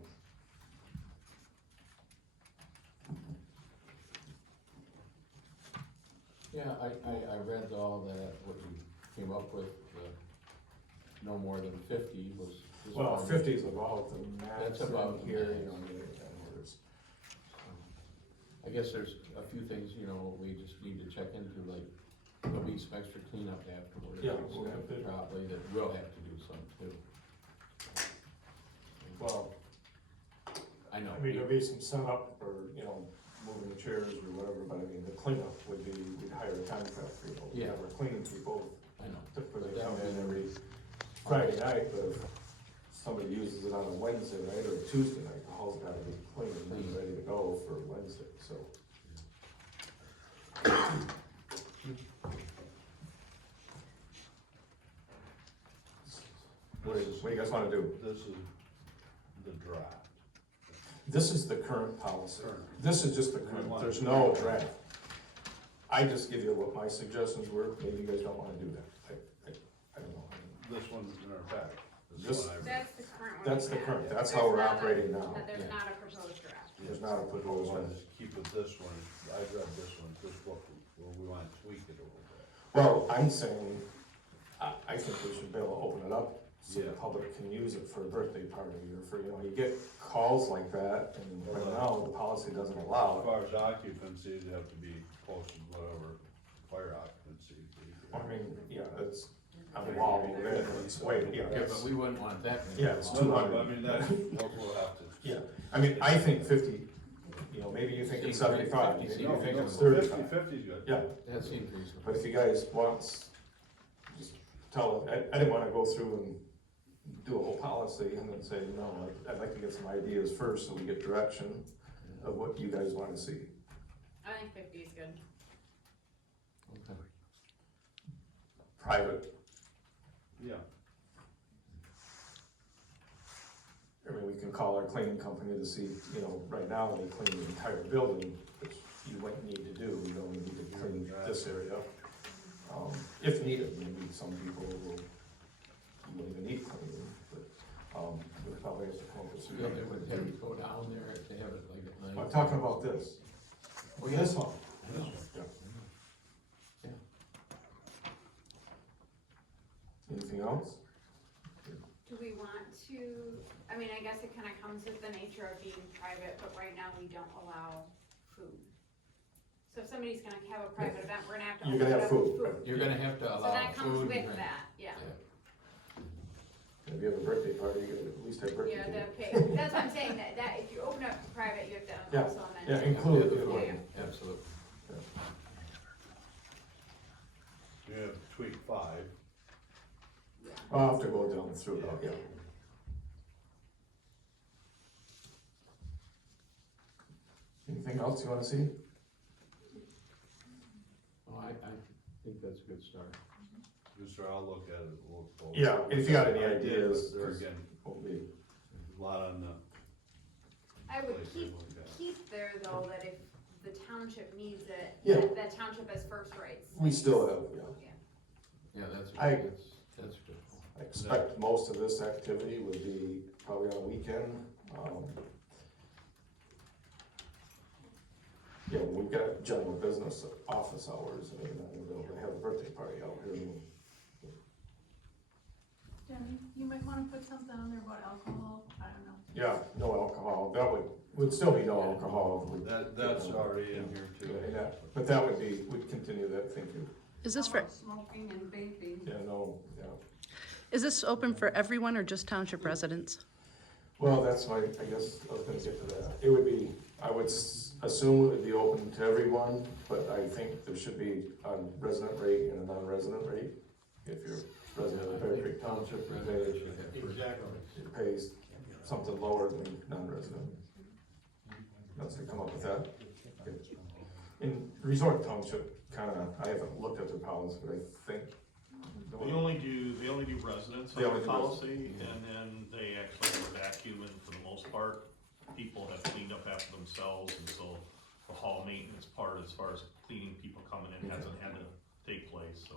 Yeah, I read all that, what you came up with, no more than 50 was. Well, 50 is about the max. That's about here, the you max. know, orders. I guess there's a few things, you know, we just need to check into, like, there'll be some extra cleanup afterwards. Yeah, It's we'll have to. Probably that we'll have to do some too. Well, I know. I mean, there'll be some setup or, you know, moving the chairs or whatever, but I mean, the cleanup would be, we'd hire a contractor, you know, we have our cleaning people. I know. Typically they come in every Friday night, but if somebody uses it on a Wednesday night or a Tuesday night, the hall's gotta be clean and ready to go for Wednesday, so. What do you guys wanna do? This is the draft. This is the current policy. Current. This is just the current, there's no draft. I just give you what my suggestions were, maybe you guys don't wanna do that, I don't know. This one's in our pack. This- one I read. That's the current one. That's we the have. current, that's There's how we're not a- operating now. There's Yeah. not a proposed draft. There's not a We proposed want one. to keep with this one, I read this one, this what, we want to tweak it a little bit. Well, I'm saying, I think we should be able to open it up so the Yeah. public can use it for a birthday party or for, you know, you get calls like that and right now the policy doesn't As allow it. far as occupancy, it'd have to be posted, whatever, fire occupancy. I mean, yeah, it's on the wall over there, it's way, yeah, Yeah, it's, but we wouldn't want that. many. yeah, it's No, 200. I mean, that's what we'll have to. Yeah, I mean, I think 50, you know, maybe you think it's 75, maybe you think it's 35. 50's good. Yeah, That seems reasonable. but if you guys want, just tell it, I didn't wanna go through and do a whole policy and then say, no, I'd like to get some ideas first so we get direction. of what you guys wanna see. I think 50 is good. Okay. Private, Yeah. I mean, we can call our cleaning company to see, you know, right now they clean the entire building, which you might need to do, you don't need to clean this area. If needed, maybe some people will, you won't even need cleaning, but, we probably have to come up with some. Yeah, they would have you go down there to have it like at night. I'm talking about this. Oh, this one. Yeah. Yeah. Yeah. Anything else? Do we want to, I mean, I guess it kinda comes with the nature of being private, but right now we don't allow food. So if somebody's gonna have a private event, we're gonna have to You're open gonna it have up food, with right. You're gonna have to So allow that comes food with and drink. that, yeah. If you have a birthday party, you gotta at least have birthday Yeah, cake. okay, that's what I'm saying, that if you open up private, you have to Yeah, also amend. yeah, it. include it, Yeah, yeah. absolutely. You have tweak 5. I'll have to go down through it, yeah. Anything else you wanna see? Oh, I think that's a good start. Just so I'll look at it, we'll. Yeah, if you got any I did, ideas, but There 'cause- again, Won't be. a lot on the. I would plate keep, to look at. keep there though, that if the township needs it, Yeah. that township has first rights. We still have, yeah. Yeah, that's good. I expect most of this activity would be probably on a weekend. Yeah, we've got general business office hours, and they'll have a birthday party out here. Jenny, you might wanna put something on there about alcohol, I don't know. Yeah, no alcohol, that would still be no alcohol. That's already in here too. Yeah, but that would be, we'd continue that, thank you. Is this for? Smoking and vaping. Yeah, no, yeah. Is this open for everyone or just township residents? Well, that's my, I guess, I was gonna get to that. It would be, I would assume it would be open to everyone, but I think there should be a resident rate and a non-resident rate. If you're resident of Bear Creek Township, it pays something lower than non-resident. Once they come up with that. Okay. In Resort Township, kinda, I haven't looked at their policy, but I think. They only do residents They on only the do policy, and then they actually vacuum, and for the most part, people have cleaned up after themselves, and so the hall maintenance part, as far as cleaning people coming in, hasn't had to take place, so.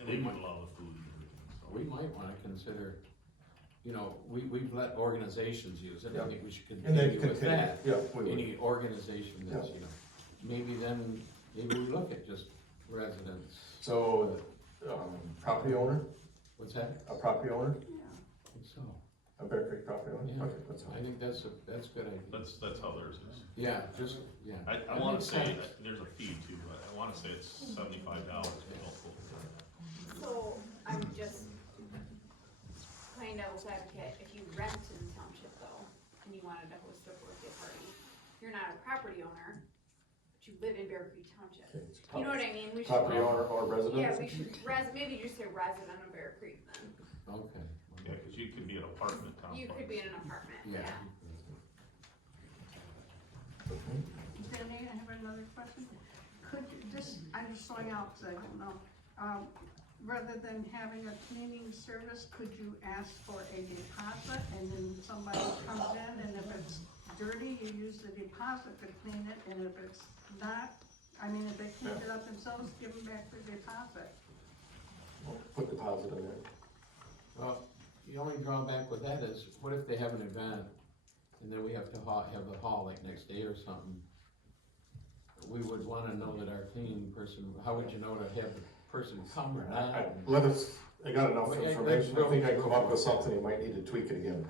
And they do allow the food and everything, so. We might wanna consider, you know, we've let organizations use it, I think we should And they continue with continue, that. yeah, we would. Any organization that's, you know, maybe we look at just residents. So, property owner, What's that? a property owner, I think so. a Bear Creek property owner? Yeah. Okay, that's I fine. think that's a good idea. That's how theirs is. Yeah, just, yeah. I That wanna makes say sense. that there's a fee too, but I wanna say it's $75. So, I'm just playing devil's advocate, if you rent in the township though, and you wanted to host a birthday party, you're not a property owner, but you live in Bear Creek Township. Okay. You know what I mean? We should. Property owner or resident? Yeah, we should, maybe just say resident of Bear Creek then. Okay. Yeah, cause you could be an apartment complex. You could be in an apartment, Yeah. yeah. Jenny, I have another question. Could you just, I'm just throwing out, cause I don't know, rather than having a cleaning service, could you ask for a deposit and then somebody comes in and if it's dirty, you use the deposit to clean it, and if it's not, I mean, if they clean it up themselves, give them back the deposit. We'll put deposit in there. Well, the only drawback with that is, what if they have an event, and then we have to have the hall like next day or something? We would wanna know that our cleaning person, how would you know to have the person come or not? I got enough Well, yeah, information, I that's- think I can come up with something, you might need to tweak it again.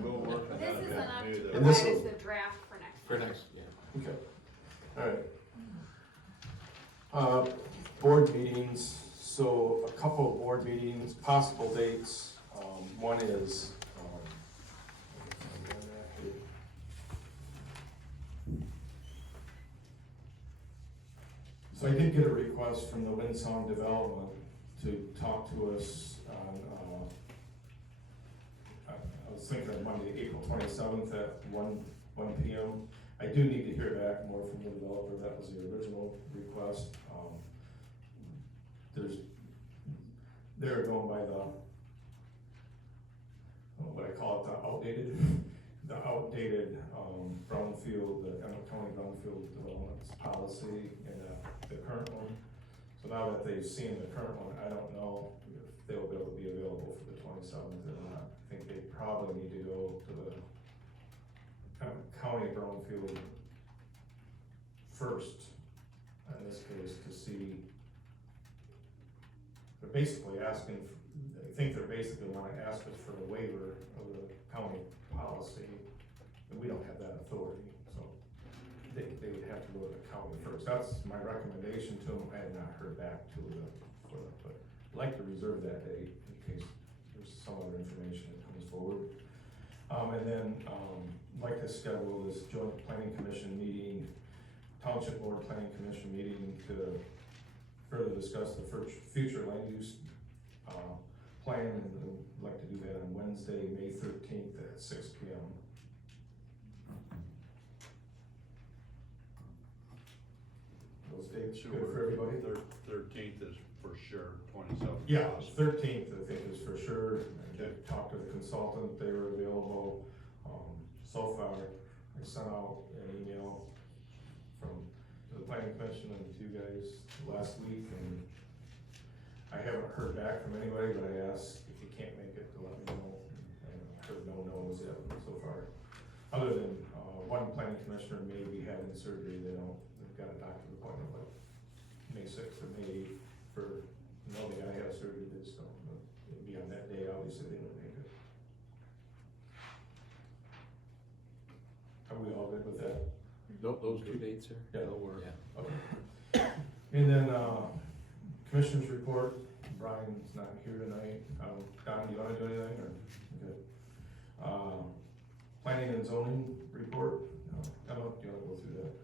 We'll work on This that. is enough Maybe to that- And provide this us will- the draft for next. For year. next, yeah. Okay, alright. Board meetings, so a couple of board meetings, possible dates, one is, so I did get a request from the Winsong Development to talk to us on, I was thinking of Monday, April 27th at 1 1 PM. I do need to hear back more from the developer, that was the original request. They're going by what I call it, the outdated brownfield, the Emmett County brownfield developments policy and the current one. So now that they've seen the current one, I don't know if they'll be able to be available for the 27th or not. I think they probably need to go to the county brownfield first, in this case, to see. They're basically asking, I think they're basically wanna ask us for a waiver of the county policy, and we don't have that authority, so they would have to go to the county first. That's my recommendation to them. I have not heard back to the, but I'd like to reserve that date in case there's some other information that comes forward. And then, I'd like to schedule this joint planning commission meeting, Township Board Planning Commission meeting to further discuss the future land use plan, and I'd like to do that on Wednesday, May 13th at 6 PM. Those dates good for everybody? 13th is for sure, 27th. Yeah, 13th I think is for sure. I did talk to the consultant, they were available. So far, I sent out an email to the planning commission and to you guys last week, and I haven't heard back from anybody, but I asked if you can't make it to let me know. And I heard no no's yet so far. Other than, one planning commissioner may be having surgery, they've got a doctor's appointment like May 6th or May 8th for, the guy has surgery, they just don't, but it'd be on that day, obviously they wouldn't make it. Are we all good with that? Those two dates are? Yeah. That'll work. Yeah. Okay. And then, commissioners report, Brian's not here tonight. Don, do you wanna do anything, or, good? Planning and zoning report, Emma, do you wanna go through that?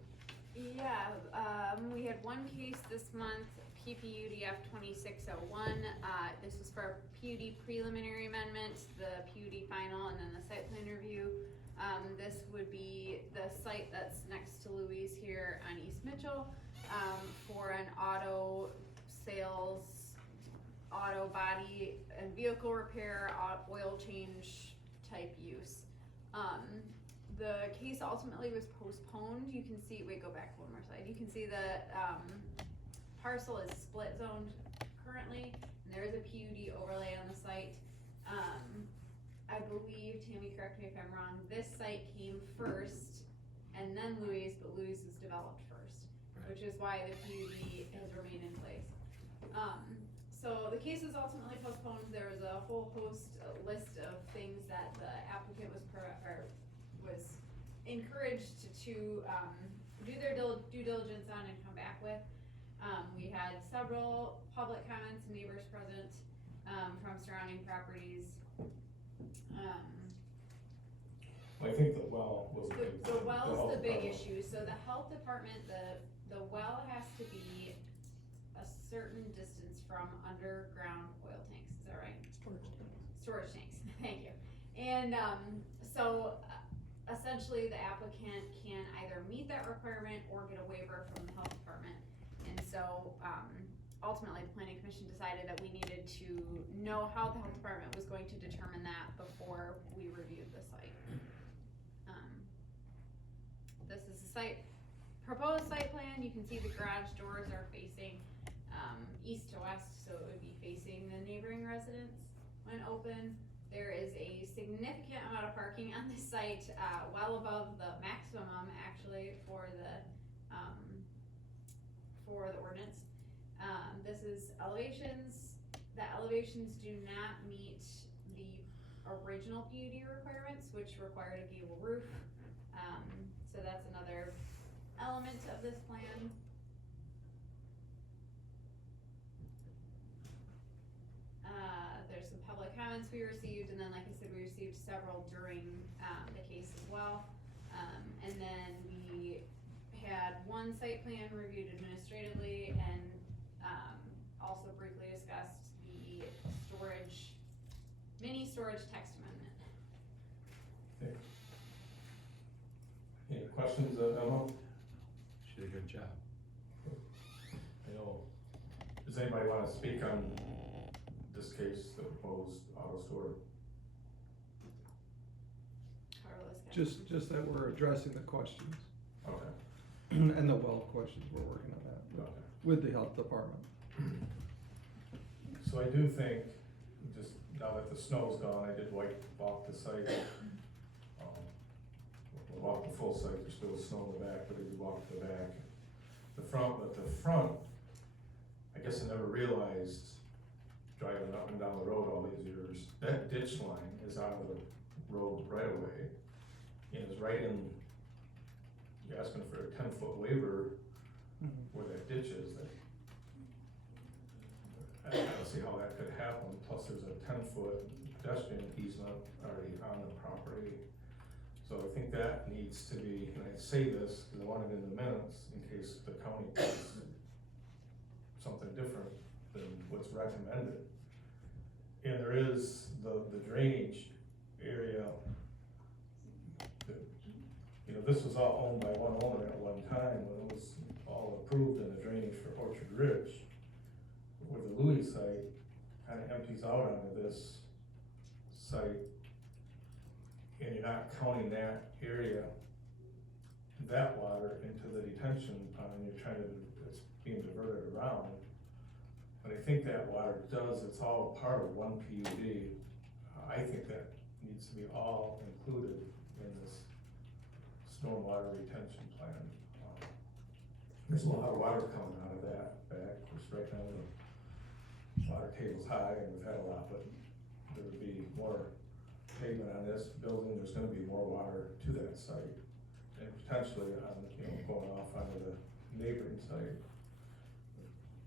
Yeah, we had one case this month, PPUDF 2601. This was for PUD preliminary amendment, the PUD final, and then the site plan review. This would be the site that's next to Louise here on East Mitchell, for an auto sales, auto body and vehicle repair, oil change type use. The case ultimately was postponed. You can see, wait, go back one more slide. You can see the parcel is split zoned currently, and there is a PUD overlay on the site. I believe, Tammy, correct me if I'm wrong, this site came first and then Louise, but Louise was developed first, which is why the PUD has remained in place. So the case was ultimately postponed. There was a whole list of things that the applicant was encouraged to do their due diligence on and come back with. We had several public comments, neighbors present from surrounding properties. Well, I think the well was. The well's the big issue. So the health department, the well has to be a certain distance from underground oil tanks. Is that right? Storage tanks. Thank you. And so essentially the applicant can either meet that requirement or get a waiver from the health department. And so ultimately the planning commission decided that we needed to know how the health department was going to determine that before we reviewed the site. This is the proposed site plan. You can see the garage doors are facing east to west, so it would be facing the neighboring residents when open. There is a significant amount of parking on this site, well above the maximum actually for the ordinance. This is elevations. The elevations do not meet the original PUD requirements, which required a gable roof. So that's another element of this plan. There's some public comments we received, and then like I said, we received several during the case as well. And then we had one site plan reviewed administratively, and also briefly discussed the mini storage text amendment. Okay. questions, Emma? She did a good job. I know, does anybody wanna speak on this case, the proposed auto store? Carlos got Just that we're addressing the questions, Okay, and the well questions, we're working on that okay. with the health department. So I do think, just now that the snow's gone, I did walk the site. Walk the full site, there's still snow in the back, but I did walk the back. The front, I guess I never realized, driving up and down the road all these years, that ditch line is out of the road right away. And is right in, you're asking for a 10-foot waiver where that ditch is. I don't see how that could happen, plus there's a 10-foot pedestrian easement already on the property. So I think that needs to be, and I say this because I want it in the minutes in case the county does something different than what's recommended. And there is the drainage area. You know, this was all owned by one owner at one time when it was all approved in the drainage for Orchard Ridge. Where the Louis site kind of empties out onto this site, and you're not counting that area, that water into the detention pond, you're trying to, it's being diverted around. But I think that water it's all part of one PUD. I think that needs to be all included in this stormwater retention plan. There's a lot of water coming out of that back, of course, right now the water table's high and we've had a lot, but there would be more pavement on this building, there's gonna be more water to that site. And potentially on, going off onto the neighboring site.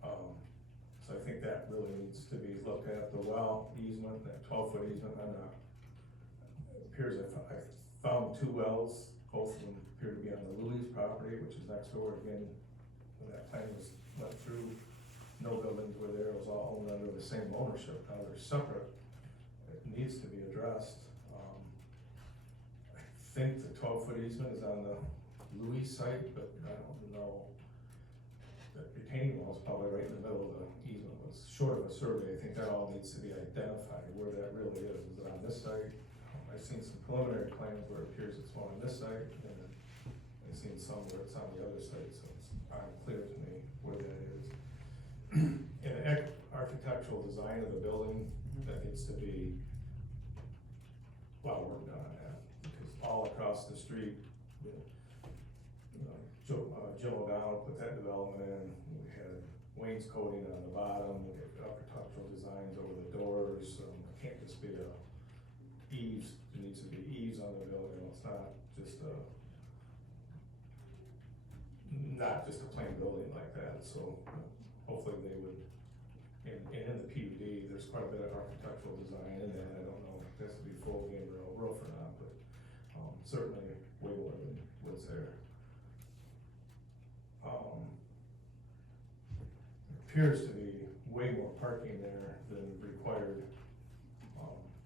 So I think that really needs to be looked at, the well easement, that 12-foot easement, it appears I found 2 wells, both of them appear to be on the Louis property, which is next door again. When that plan went through, no buildings were there, it was all owned under the same ownership, now they're separate. It needs to be addressed. I think the 12-foot easement is on the Louis site, but I don't know. The retaining wall is probably right in the middle of the easement, it was short of a survey, I think that all needs to be identified, where that really is it on this site? I've seen some preliminary plans where it appears it's more on this site, and then I've seen some where it's on the other site, so it's unclear to me where that is. And the architectural design of the building, that needs to be a lot of work done on that, because all across the street, Jim O'Donnell put that development in, we had wainscoting on the bottom, we had architectural designs over the doors, it can't just be eaves, there needs to be eaves on the building, it's not just a plain building like that, so hopefully they would, and in the PUD, there's quite a bit of architectural design in that, I don't know if it has to be full game roof or not, but certainly way more than what's there. Appears to be way more parking there than required.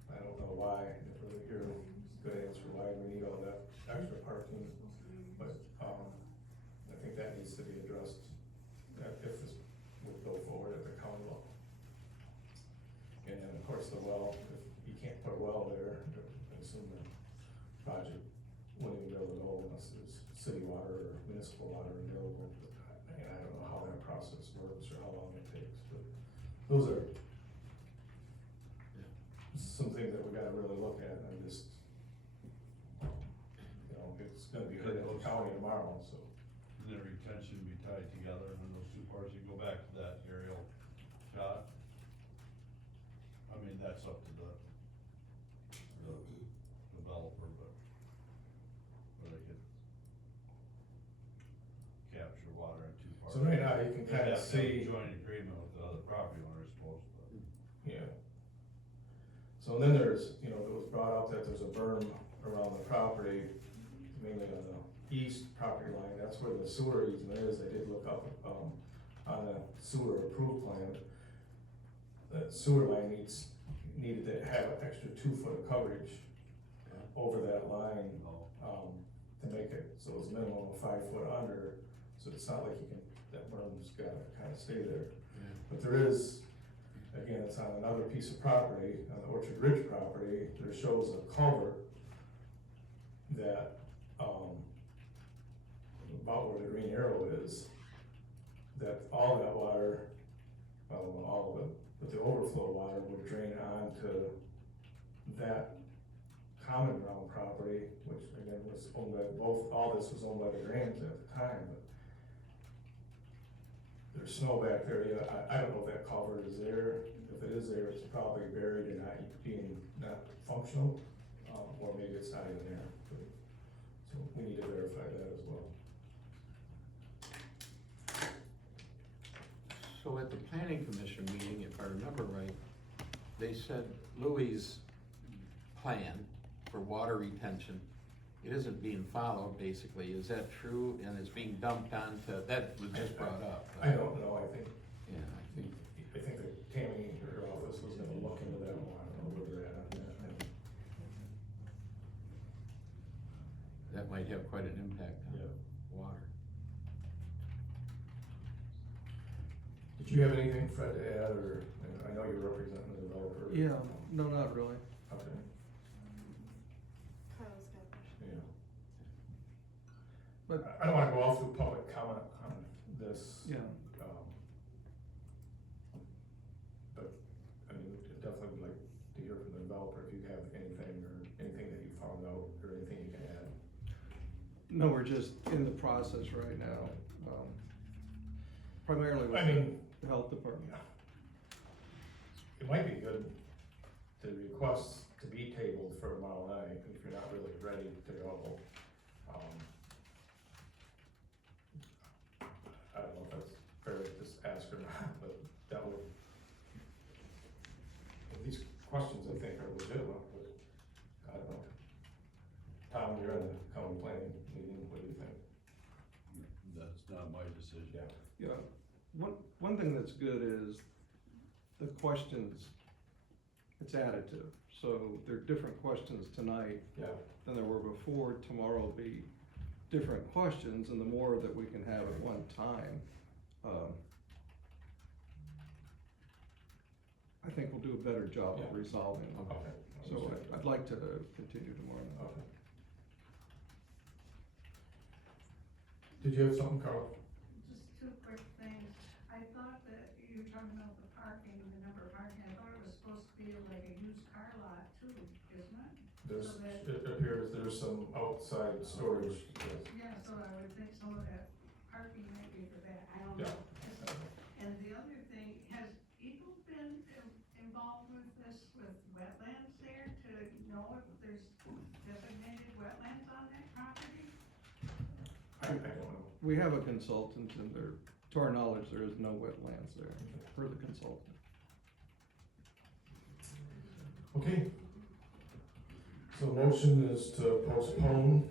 I don't know why, I didn't really hear a good answer why we need all that extra parking, but I think that needs to be addressed if this would go forward at the county level. And then, of course, the well, if you can't put a well there, I assume the project wouldn't even be able to go unless there's city water or municipal water available. And I don't know how that process works or how long it takes, but those are some things that we gotta really look at, and I'm just, it's gonna be heard at the county tomorrow, so. And the retention be tied together, and those two parts, you go back to that aerial shot. I mean, that's up to the developer, but where they could capture water in 2 parts. So right now, you can kind of see. Joint agreement with the other property owner, I suppose, but. Yeah. So then there's, it was brought up that there's a berm around the property, mainly on the east property line, that's where the sewer easement is, I did look up, on the sewer approved plan. The sewer line needed to have an extra 2 foot of coverage over that line, to to make it, so it's a minimum of 5 foot under, so it's not like you can, that berm's gotta kinda stay there. But there is, again, it's on another piece of property, on the Orchard Ridge property, there shows a culvert that, about where the green arrow is, that all that water, well, not all of it, but the overflow water would drain onto that common ground property, which again was owned by all this was owned by the Grahams at the time, but there's snow back there, I don't know if that culvert is there. If it is there, it's probably buried and not functional, or maybe it's not even there. So we need to verify that as well. So at the planning commission meeting, if I remember right, they said Louis' plan for water retention, it isn't being followed, basically, is that true? And it's being dumped onto, that was just brought up. I don't know, I think Yeah, I think, that Tammy, her office was gonna look into that one, I don't know where they're at on that. that might have quite an impact on water. Did you have anything, Fred, to add, or, I know you're representing the developer. Yeah, no, not really. Okay, Carlos got a question. yeah. But- I don't wanna go all through public comment on this. Yeah. But, I mean, definitely would like to hear from the developer if you have anything, or anything that you found out, or anything you can add. No, we're just in the process right now, primarily with I mean, the health department. it might be good to request to be tabled for tomorrow night, if you're not really ready to go. I don't know if that's fair to just ask or not, but that would, these questions I think are legitimate, but I don't know. Tom, you're in the county planning meeting, what do you think? That's not my decision. Yeah, one thing that's good is the questions, it's additive. So there are different questions tonight Yeah. than there were before. Tomorrow will be different questions, and the more that we can have at one time, I think we'll do a better job of resolving them. Okay. So I'd like to continue tomorrow night. Okay. Did you have something, Carl? Just two quick things. I thought that you were talking about the parking, the number of parking, I thought it was supposed to be like a used car lot too, isn't it? There's, So that- it appears there's some outside storage. Yeah, so I would think some of that parking might be for that, I don't Yeah. know. And the other thing, has Eagle been involved with this, with wetlands there, to know if there's designated wetlands on that property? I don't know. We have a consultant, and there, to our knowledge, there is no wetlands there, per the consultant. Okay. So motion is to postpone,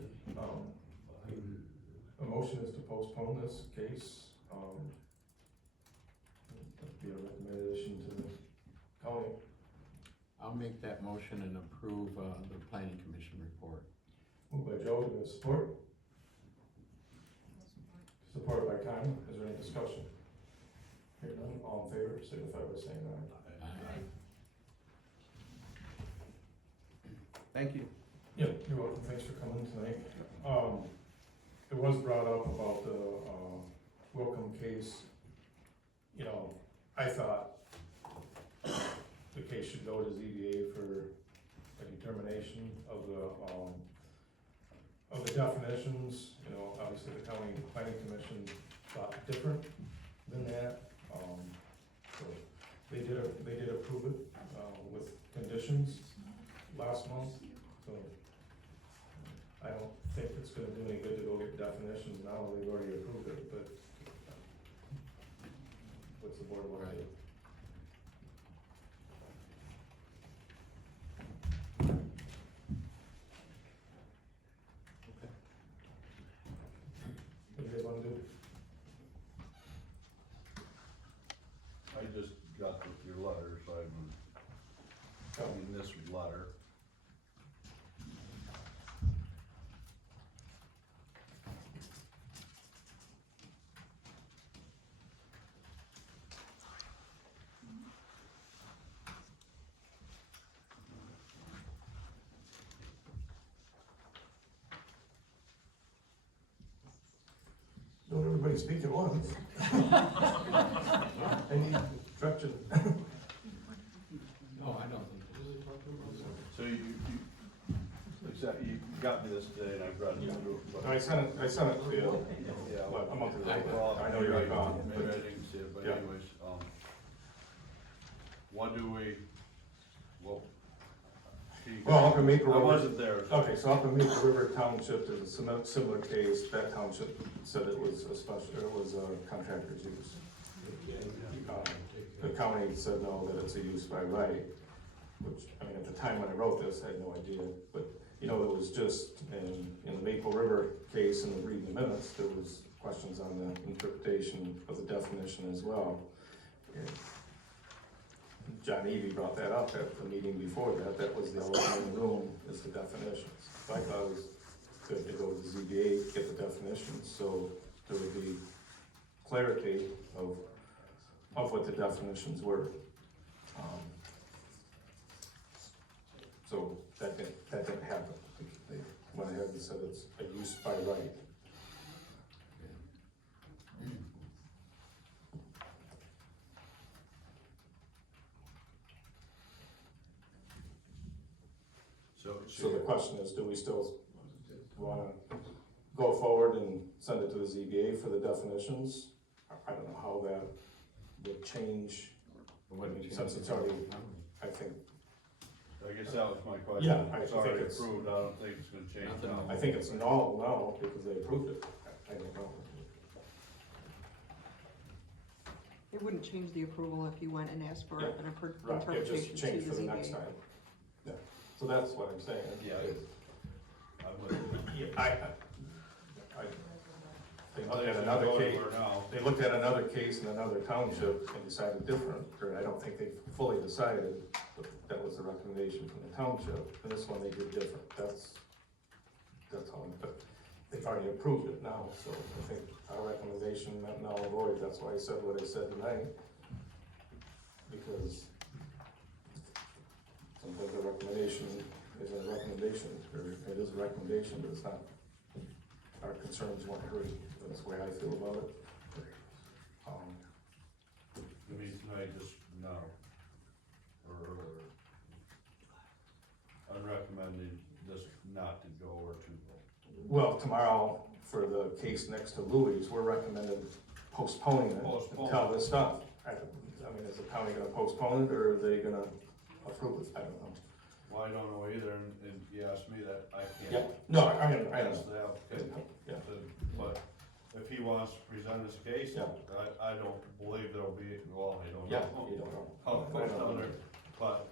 a motion is to postpone this case, that'd be a recommendation to the county. I'll make that motion and approve, the planning commission report. Moved by Joe, do we have support? Supported by Connie, is there any discussion? Hearing none, all in favor, signify by saying aye. Aye. Thank you. Yeah, you're welcome, thanks for coming tonight. It was brought up about the, Wilcom case. You know, I thought the case should go to ZBA for a determination of the definitions. You know, obviously the county planning commission thought different than that. So they did approve it, with conditions last month, so I don't think it's gonna do any good to go get definitions now, they've already approved it, but what's the board want to do? Okay. What do you guys wanna do? everybody speak at once. I need direction. No, I don't think really talking about that. So you got me this today and I've read it through. but- I sent it to you, Yeah, what, a month ago. well, I know you're gone. Maybe I didn't see it, but Yeah. anyways, what do we, well. Well, up in Maple I River. wasn't there. Okay, so up in Maple River Township, there's a similar case, that township said it was a contractor's use. The county said no, that it's a use by right, which, I mean, at the time when I wrote this, I had no idea, but, you know, it was just, in the Maple River case, and reading the minutes, there was questions on the interpretation of the definition as well. And John Evie brought that up at the meeting before that, that was the elephant in the room, is the definitions. So I thought it was good to go to the ZBA, get the definitions, so there would be clarity of what the definitions were. So that didn't happen. They went ahead and said it's a use by right. So the question is, do we still wanna go forward and send it to the ZBA for the definitions? I don't know how that would change, since it's already, I think, I guess that was my question. Yeah, I It's think already it's- approved, I don't think it's gonna change now. I think it's null now because they approved it. I don't know. It wouldn't change the approval if you went and asked for Yeah, an Right, it interpretation just to changed the for the next ZBA. time. Yeah, so that's what I'm saying. Yeah. I'm with you. Yeah, they I looked think at it's another gonna go case, anywhere now. they looked at another case in another township and decided different, or I don't think they fully decided, but that was the recommendation from the township, and this one they did different, that's all, but they've already approved it now, so I think our recommendation meant null and void, that's why I said what I said tonight. Because sometimes a recommendation is a recommendation, or it is a recommendation, but it's not, our concerns weren't heard, that's the way I feel about it. You mean tonight, just no, or earlier? I'm recommending this not to go or to go. Well, tomorrow, for the case next to Louis, we're recommending postponing it until this stuff. I mean, is the county gonna postpone it, or are they gonna approve it? I don't know. Well, I don't know either, and you asked me that, I Yeah, can't. no, I Ask know. the applicant. Yeah. But if he wants to present his case, Yeah. I don't believe there'll be, well, I don't know. Yeah, you don't know. How it I goes don't down know. there, but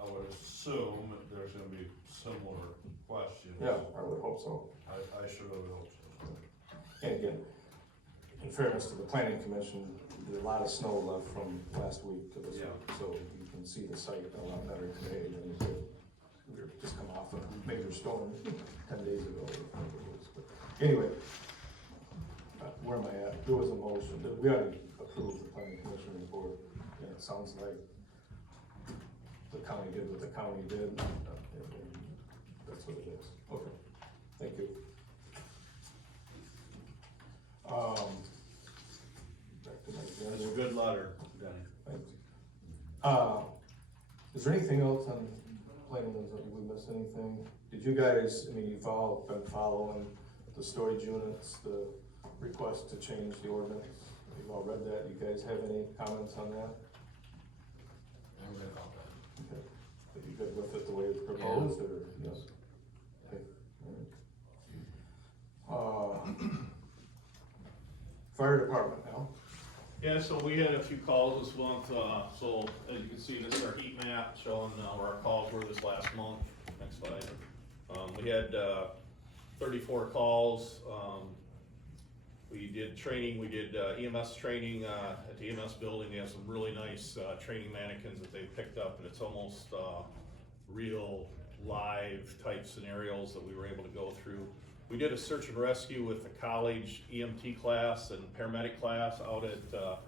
I would assume that there's gonna be similar questions. Yeah, I would hope so. I sure would hope so. And again, in fairness to the planning commission, there's a lot of snow left from last week to this Yeah. week, so you can see the site a lot better today than you did. We were just come off a major storm 10 days ago. I think it was. But anyway, where am I at? There was a motion, we already approved the planning commission report, and it sounds like the county did what the county did, and that's what it is. Okay, thank you. Back to my agenda. It's a good letter, Denny. Thanks. Is there anything else on planning, did we miss anything? Did you guys, I mean, you've all been following the storage units, the request to change the ordinance? You've all read that, you guys have any comments on that? I read all that. Okay. Are you good with it the way it's proposed, or? Yes. Okay. All right. Fire department now? Yeah, so we had a few calls this month, so as you can see, this is our heat map showing where our calls were this last month. Next slide. We had 34 calls. We did training, we did EMS training at the EMS building. They have some really nice training mannequins that they picked up, and it's almost real live type scenarios that we were able to go through. We did a search and rescue with the college EMT class and paramedic class out at the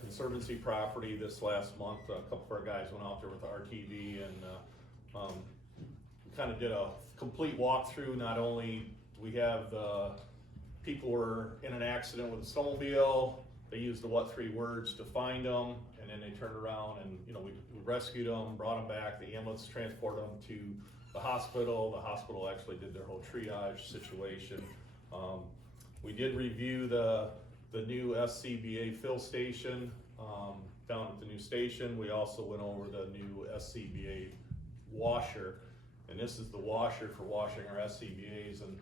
Conservancy property this last month. A couple of our guys went out there with the RTV, and we kind of did a complete walkthrough. Not only do we have the people were in an accident with a snowmobile. They used the what 3 words to find them, and then they turned around and, you know, we rescued them, brought them back. The ambulance transported them to the hospital. The hospital actually did their whole triage situation. We did review the new SCBA fill station down at the new station. We also went over the new SCBA washer, and this is the washer for washing our SCBA's. And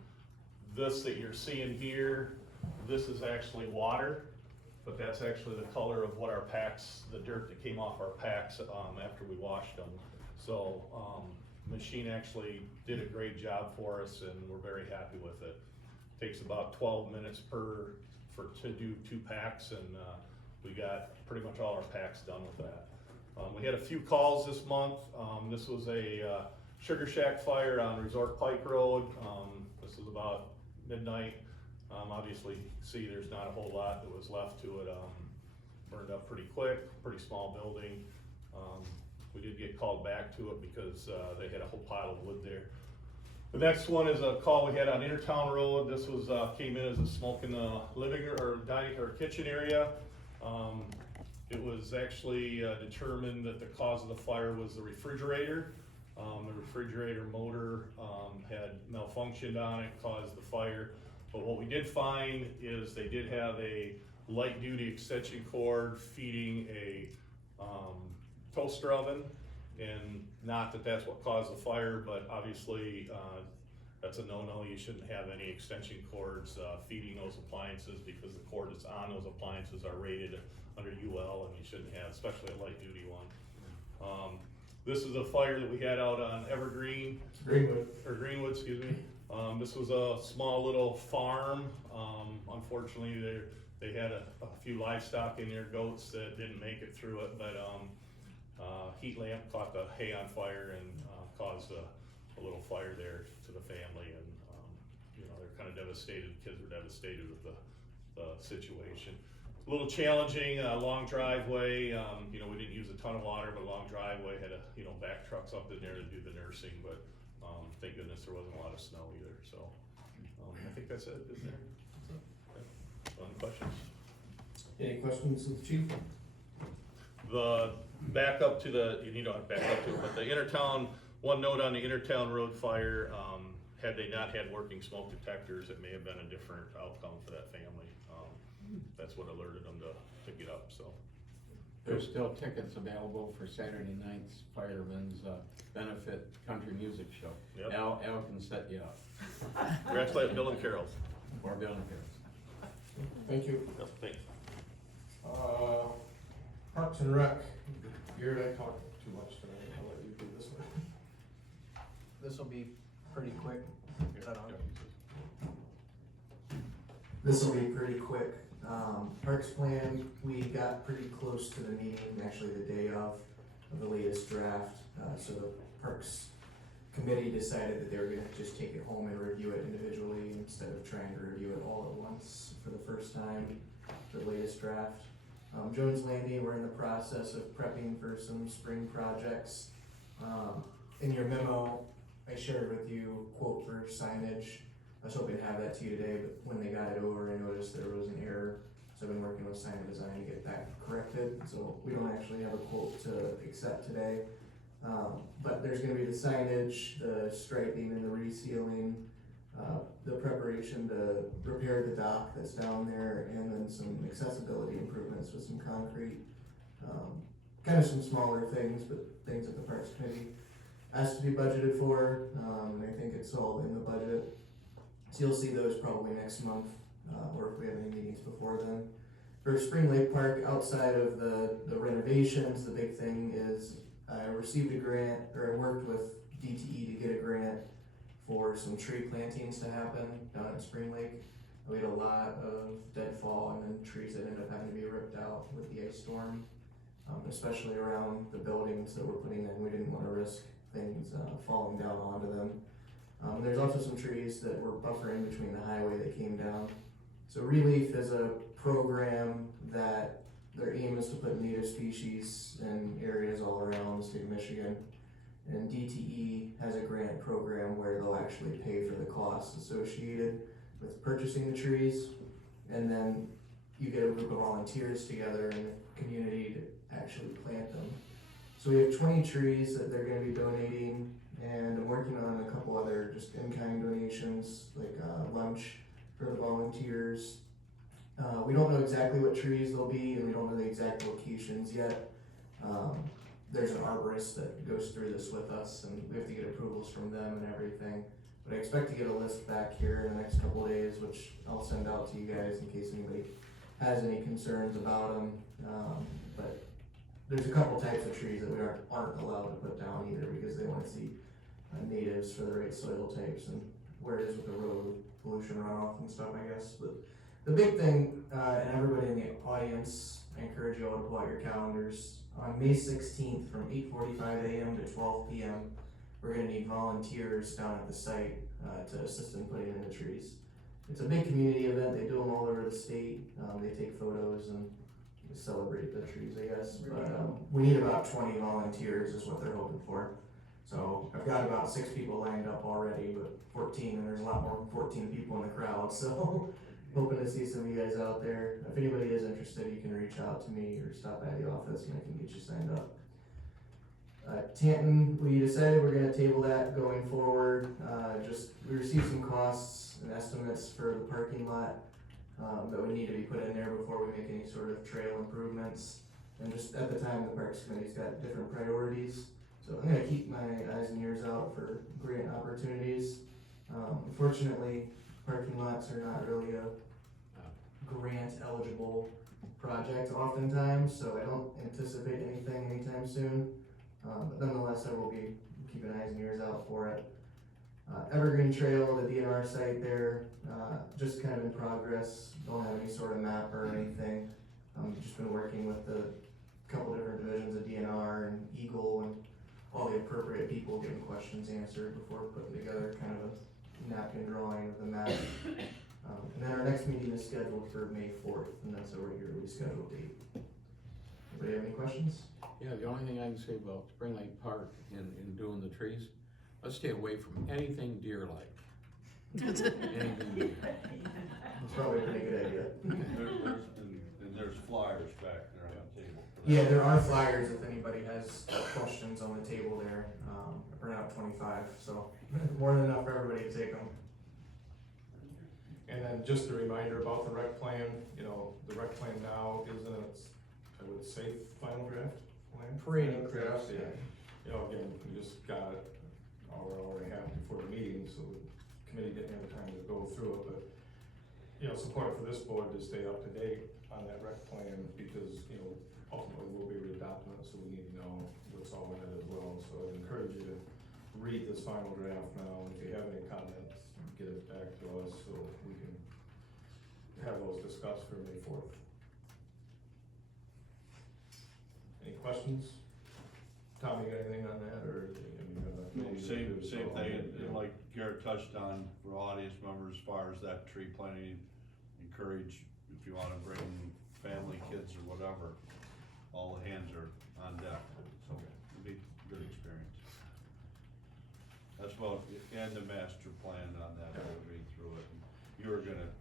this that you're seeing here, this is actually water, but that's actually the color of what our packs, the dirt that came off our packs after we washed them. So machine actually did a great job for us, and we're very happy with it. Takes about 12 minutes to do 2 packs, and we got pretty much all our packs done with that. We had a few calls this month. This was a Sugar Shack fire on Resort Pike Road. This is about midnight. Obviously, you can see there's not a whole lot that was left to it. Burned up pretty quick, pretty small building. We did get called back to it because they had a whole pile of wood there. The next one is a call we had on Intertown Road. This was came in as a smoke in the living or dining or kitchen area. It was actually determined that the cause of the fire was the refrigerator. The refrigerator motor had malfunctioned on it, caused the fire. But what we did find is they did have a light duty extension cord feeding a toaster oven, and not that that's what caused the fire, but obviously that's a no-no. You shouldn't have any extension cords feeding those appliances, because the cord that's on those appliances are rated under UL, and you shouldn't have, especially a light duty one. This is a fire that we had out on Greenwood, excuse me. This was a small little farm. Unfortunately, they had a few livestock in there, goats that didn't make it through it, but heat lamp caught the hay on fire and caused a little fire there to the family, and you know, they're kind of devastated. Kids were devastated with the situation. A little challenging, long driveway. You know, we didn't use a ton of water, but a long driveway, had back trucks up in there to do the nursing, but thank goodness there wasn't a lot of snow either. So I think that's it, isn't there? Any questions? Any questions of the chief? The back up to the, you need to back up to it, but the Intertown, one note on the Intertown Road fire, had they not had working smoke detectors, it may have been a different outcome for that family. That's what alerted them to get up, so. There's still tickets available for Saturday night's Fireman's Benefit Country Music Show. Yep. Al can set you up. Congratulate Bill and Carol. Or Bill and Carol. Thank you. Yep, thanks. Parks and Rec, Garrett, I talked too much tonight, I'll let you do this one. This will be pretty quick. Is that on? This will be pretty quick. Parks plan, we got pretty close to the meeting, actually the day of the latest draft. So the Parks Committee decided that they were gonna just take it home and review it individually instead of trying to review it all at once for the first time, the latest draft. Jones Landing, we're in the process of prepping for some spring projects. In your memo, I shared with you quote for signage. I was hoping to have that to you today, but when they got it over, I noticed there was an error. So I've been working with Sign Design to get that corrected. So we don't actually have a quote to accept today. But there's gonna be the signage, the striping and the resealing, the preparation to repair the dock that's down there, and then some accessibility improvements with some concrete. Kind of some smaller things, but things that the Parks Committee asked to be budgeted for. And I think it's all in the budget. So you'll see those probably next month, or if we have any meetings before then. For Spring Lake Park, outside of the renovations, the big thing is I received a grant, or I worked with DTE to get a grant for some tree plantings to happen down at Spring Lake. We had a lot of deadfall and then trees that ended up having to be ripped out with the ice storm, especially around the buildings that we're putting in. We didn't want to risk things falling down onto them. There's also some trees that were buffering between the highway that came down. So Relief is a program that their aim is to put native species in areas all around the state of Michigan. And DTE has a grant program where they'll actually pay for the costs associated with purchasing the trees, and then you get a group of volunteers together in the community to actually plant them. So we have 20 trees that they're gonna be donating, and I'm working on a couple other just in-kind donations, like lunch for the volunteers. We don't know exactly what trees they'll be, and we don't know the exact locations yet. There's an arborist that goes through this with us, and we have to get approvals from them and everything. But I expect to get a list back here in the next couple of days, which I'll send out to you guys in case anybody has any concerns about them. But there's a couple types of trees that we aren't allowed to put down either, because they want to see natives for the right soil types and where it is with the road pollution runoff and stuff, I guess. But the big thing, and everybody in the audience, I encourage you all to pull out your calendars. On May 16th from 8:45 a.m. to 12 p.m. we're going to need volunteers down at the site to assist in putting in the trees. It's a big community event. They do them all over the state. They take photos and celebrate the trees, I guess. But we need about 20 volunteers is what they're hoping for. So I've got about 6 people lined up already, but 14, and there's a lot more than 14 people in the crowd. So hoping to see some of you guys out there. If anybody is interested, you can reach out to me or stop by the office and I can get you signed up. Tanton, we decided we're gonna table that going forward. We received some costs and estimates for the parking lot that would need to be put in there before we make any sort of trail improvements. And just at the time, the Parks Committee's got different priorities. So I'm gonna keep my eyes and ears out for grant opportunities. Unfortunately, parking lots are not really a grant eligible project oftentimes, so I don't anticipate anything anytime soon. But nonetheless, I will be keeping eyes and ears out for it. Evergreen Trail, the DNR site there, just kind of in progress. Don't have any sort of map or anything. Just been working with the couple different divisions of DNR and Eagle and all the appropriate people getting questions answered before putting together kind of a napkin drawing of the map. And then our next meeting is scheduled for May 4th, and that's a regularly scheduled date. Anybody have any questions? Yeah, the only thing I can say about Spring Lake Park and doing the trees, let's stay away from anything deer-like. Anything deer. It's probably a pretty good idea. And there's flyers back there on the table. Yeah, there are flyers if anybody has questions on the table there. I printed out 25, so more than enough for everybody to take them. And then just a reminder about the rec plan, you know, the rec plan now is in its, I would say, final draft plan? Pretty Final close, yeah. You know, again, we just got it hour and a half before the meeting, so the committee didn't have time to go through it, but, you know, it's important for this board to stay up to date on that rec plan, because, you know, ultimately we'll be readopting it, so we need to know what's all in it as well. So I'd encourage you to read this final draft now, and if you have any comments, get it back to us so we can have those discussed for May 4th. Any questions? Tom, you got anything on that, or? Same thing, and like Garrett touched on for audience members, as far as that tree planting, encourage, if you wanna bring family, kids or whatever, all the hands are on deck, so it'll be a good experience. That's about, and the master plan on that, I'll read through it. You were gonna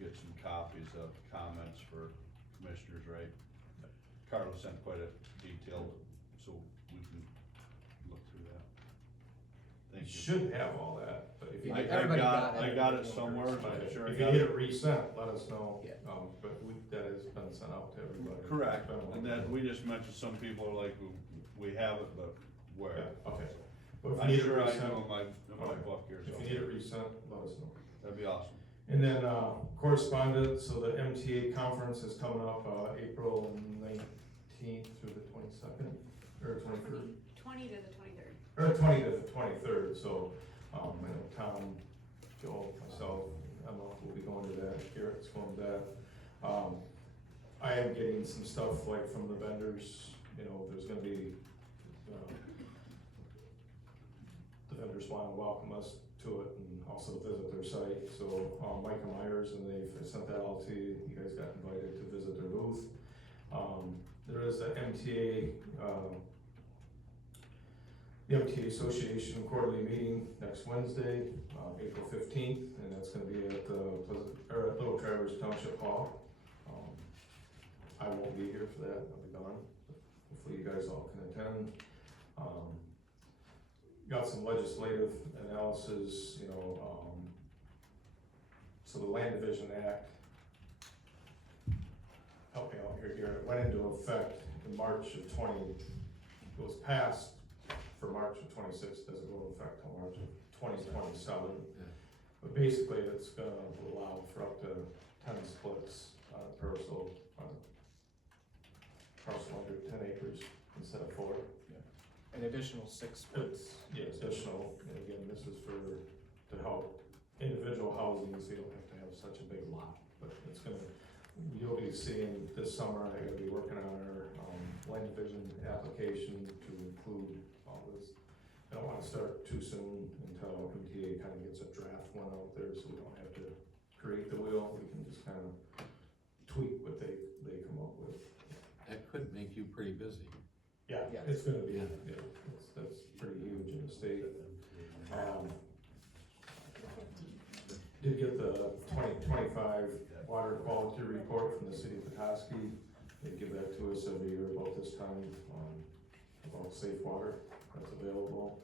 get some copies of comments for commissioners, right? Carlos sent quite a detailed, so we can look through that. Thank you. Should have all that, but if you. I got it somewhere, but I'm sure I If you got need it. it resent, let us know, but that has been sent out to everybody. Correct, It's been a while. and then we just mentioned some people are like, we have it, but where? Yeah, okay. But if you I'm need it sure I resent- know in my book here, so. If you need it resent, let us know. That'd be awesome. And then, correspondence, so the MTA conference is coming up, April 19th through the 22nd, or 23rd? 20 to the 23rd. Or 20th to the 23rd, so, I know Tom, Joel, myself, Emma will be going to that, Garrett's going to that. I am getting some stuff like from the vendors, you know, there's gonna be, the vendors wanna welcome us to it and also visit their site, so, Mike Myers, and they've sent that all to you, you guys got invited to visit their booth. There is a MTA, the MTA Association quarterly meeting next Wednesday, April 15th, and that's gonna be at at Little Traverse Township Hall. I won't be here for that, I'll be gone, but hopefully you guys all can attend. Got some legislative analysis, so the Land Division Act, help me out here, it went into effect in March of it was passed for March of 26, doesn't go into effect till March of 2027. But basically, it's gonna allow for up to 10 splits on a parcel under 10 acres instead of 4. An additional 6 splits. Yeah, additional, and again, this is to help individual housing, so you don't have to have such a big lot. But you'll be seeing this summer, I'm gonna be working on our land division application to include all this. I don't wanna start too soon until MTA kinda gets a draft one out there, so we don't have to create the wheel, we can just kinda tweak what they come up with. That could make you pretty busy. Yeah, it's gonna be, that's pretty huge in the state. Did get the 2025 water quality report from the city of Petoskey. They give that to us every year about this time, about safe water that's available.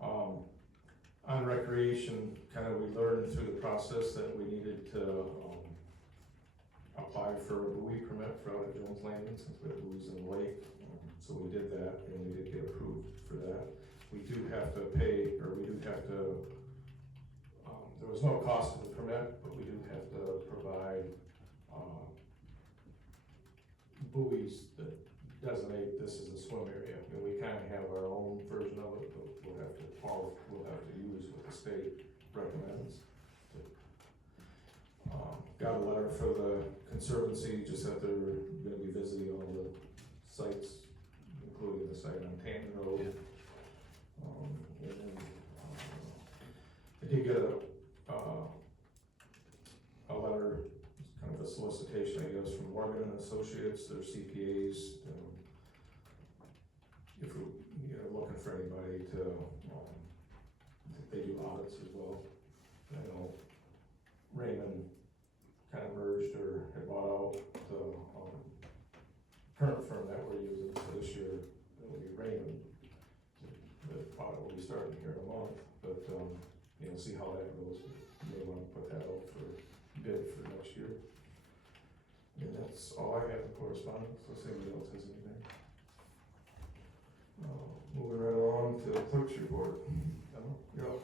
On recreation, we learned through the process that we needed to apply for a buoy permit for out at Jones Landing, since we have buoys in the lake. So we did that, and we did get approved for that. We do have to pay, or we do have to, there was no cost to the permit, but we do have to provide buoys that designate this as a swim area. And we kind of have our own version of it, but we'll have to use what the state recommends. Got a letter for the Conservancy, just that they're gonna be visiting all the sites, including the site on Tanton Road. I did get a letter, kind of a solicitation, I guess, from Morgan and Associates, their CPAs. If we're looking for anybody to, they do audits as well. I know Raymond kind of merged or had bought out the current firm that we're using, so this year it'll be Raymond. The audit will be starting here in a month, but see how that goes. You may want to put that out for bid for next year. And that's all I have in correspondence, unless anybody else has anything. Moving right along to the clerk's report. You're up.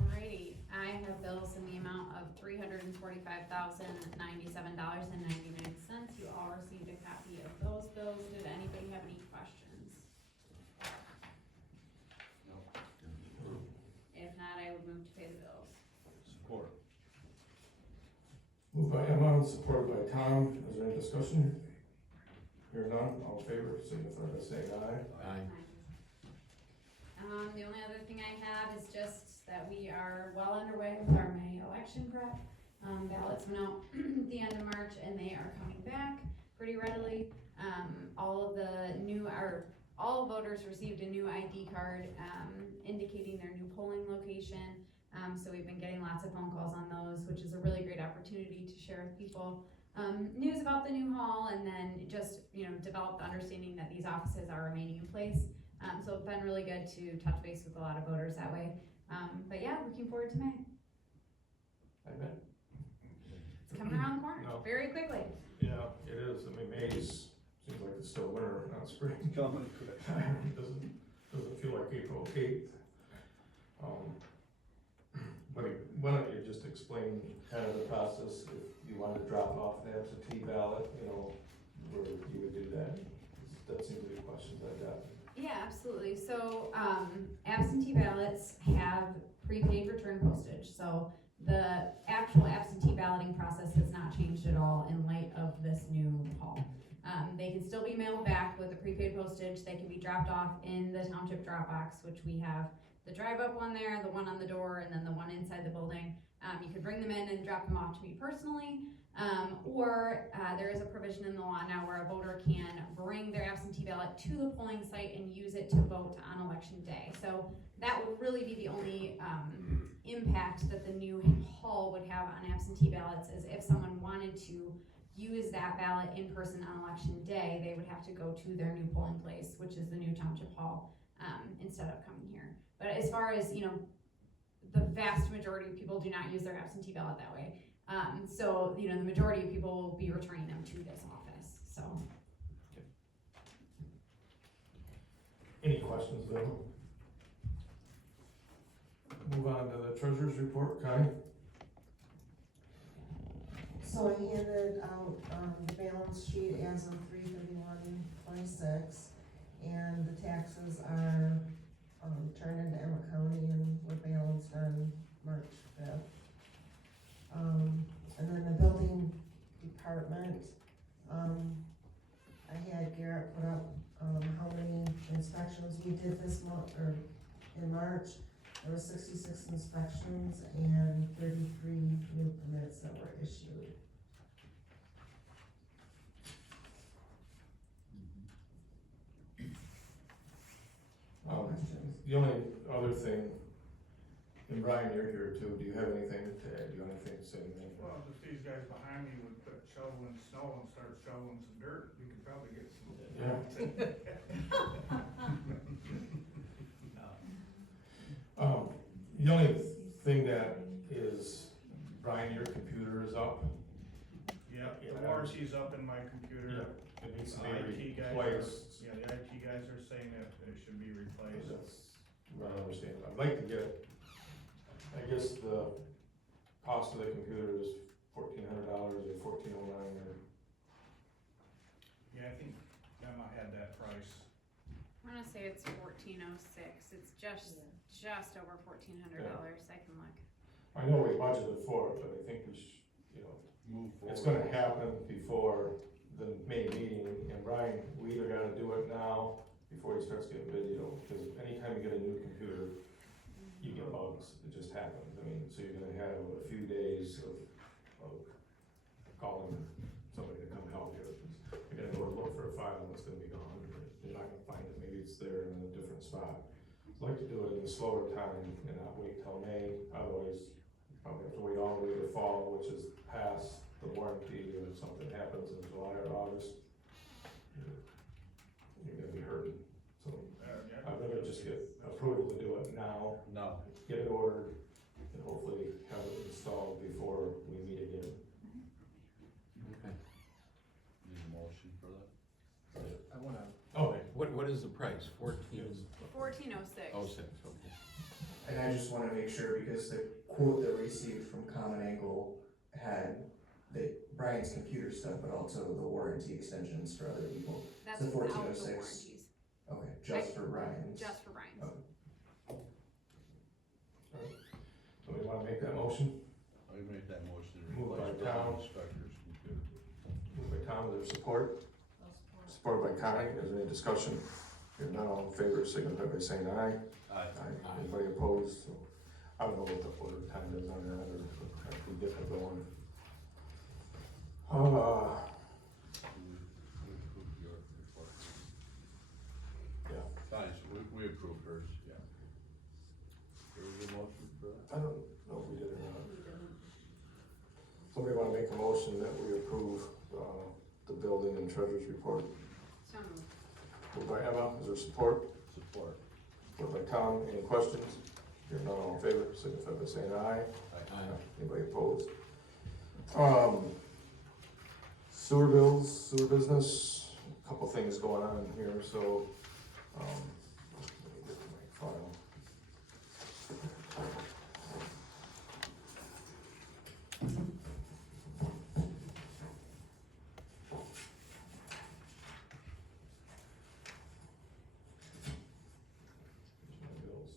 Alrighty, I have bills in the amount of $345,097.99. You all received a copy of those bills. Did anybody have any questions? No. If not, I would move to pay the bills. Support. Moved by Emma, supported by Tom. Is there any discussion? Hearing none, all in favor, signify by saying aye. Aye. The only other thing I have is just that we are well underway with our May election prep. Ballots went out at the end of March and they are coming back pretty readily. All voters received a new ID card indicating their new polling location. So we've been getting lots of phone calls on those, which is a really great opportunity to share with people news about the new hall, and then just develop the understanding that these offices are remaining in place. So it's been really good to touch base with a lot of voters that way. But yeah, looking forward to May. I bet. It's coming around the corner very quickly. Yeah, it is. I mean, May's seems like it's still winter, not spring. Coming. Doesn't feel like April 8th. Why don't you just explain kind of the process if you want to drop off an absentee ballot, where you would do that? That seems to be questions I got. Yeah, absolutely. So absentee ballots have prepaid return postage. So the actual absentee balloting process has not changed at all in light of this new hall. They can still be mailed back with the prepaid postage. They can be dropped off in the township drop box, which we have the drive-up one there, the one on the door, and then the one inside the building. You could bring them in and drop them off to me personally, or there is a provision in the law now where a voter can bring their absentee ballot to the polling site and use it to vote on election day. So that would really be the only impact that the new hall would have on absentee ballots, is if someone wanted to use that ballot in person on election day, they would have to go to their new polling place, which is the new Township Hall, instead of coming here. But as far as, the vast majority of people do not use their absentee ballot that way. So, the majority of people will be returning them to this office, so. Any questions, Bill? Move on to the treasurer's report, Kai. So I handed out, the balance sheet as of 3/31/26, and the taxes are, turned into Emmett County and were balanced on March 5th. And then the building department, I had Garrett put up, how many inspections we did this month, or in March. There were 66 inspections and 33 new permits that were issued. The only other thing, and Brian, you're here too, do you have anything to add? Do you have anything to say? Well, if these guys behind me would quit shoveling snow and start shoveling some dirt, we could probably get some. The only thing that is, Brian, your computer is up. Yeah, the warranty's up in my computer. It needs to The be IT guys replaced. Yeah, the IT guys are saying that it should be replaced. That's what I understand. I'd like to get, I guess the cost of the computer is $1,400 or $1,409 or. Yeah, I think Emma had that price. I wanna say it's $1,406, it's just over $1,400, I can look. I know we budgeted for it, but I think we should, Move forward. it's gonna happen before the May meeting, and Brian, we either gotta do it now before he starts getting video, because anytime you get a new computer, you get bugs, it just happens. I mean, so you're gonna have a few days of calling somebody to come help you. You're gonna go look for a file and it's gonna be gone, you're not gonna find it, maybe it's there in a different spot. I'd like to do it in a slower time and not wait till May, otherwise probably have to wait all the way to fall, which is past the warranty, and if something happens in July or August, you're gonna be hurting. So I'd rather just get approval to do it now, No. get it ordered, and hopefully have it installed before we meet again. Okay. Need a motion for that? I wanna, Okay. What is the price? 14? $1,406. Oh, 6, okay. And I just wanna make sure, because the quote that we received from Common Angle had Brian's computer stuff, but also the warranty extensions for other people. That's The without the 1406. warranties, Okay, just for Brian's. just for Brian's. Okay. So we wanna make that motion? I make that motion to Moved by replace Tom. building inspector's computer. Moved by Tom, is there support? I'll support. Supported by Connie, is there any discussion? If not, all in favor, signify by saying aye. Aye. Anybody opposed? So, I don't know what the order time is on that, or if we get it going. We approved your report. Yeah, Fine, so we approved hers, yeah. There was a motion for that? I don't know if we did or not. Somebody wanna make a motion that we approve, the building and treasurer's report? So moved. Moved by Emma, is there support? Support. Supported by Tom, any questions? If not, all in favor, signify by saying aye. Aye. Anybody opposed? Sewer bills, sewer business, a couple things going on here, so, let me get my file. Here's my bills.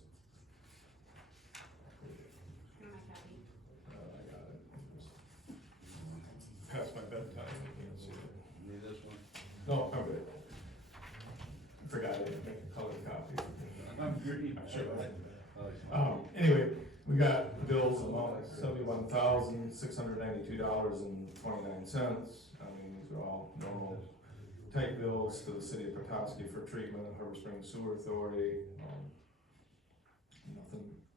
Here's my copy. I got it. Past my bedtime, I can't see it. Need this one? No, I'm good. Forgot I didn't make a color copy. I'm greedy. I should have. Anyway, we got bills amount of $71 $1,692.29. I mean, these are all normal type bills to the city of Petoskey for treatment, Harbor Springs Sewer Authority.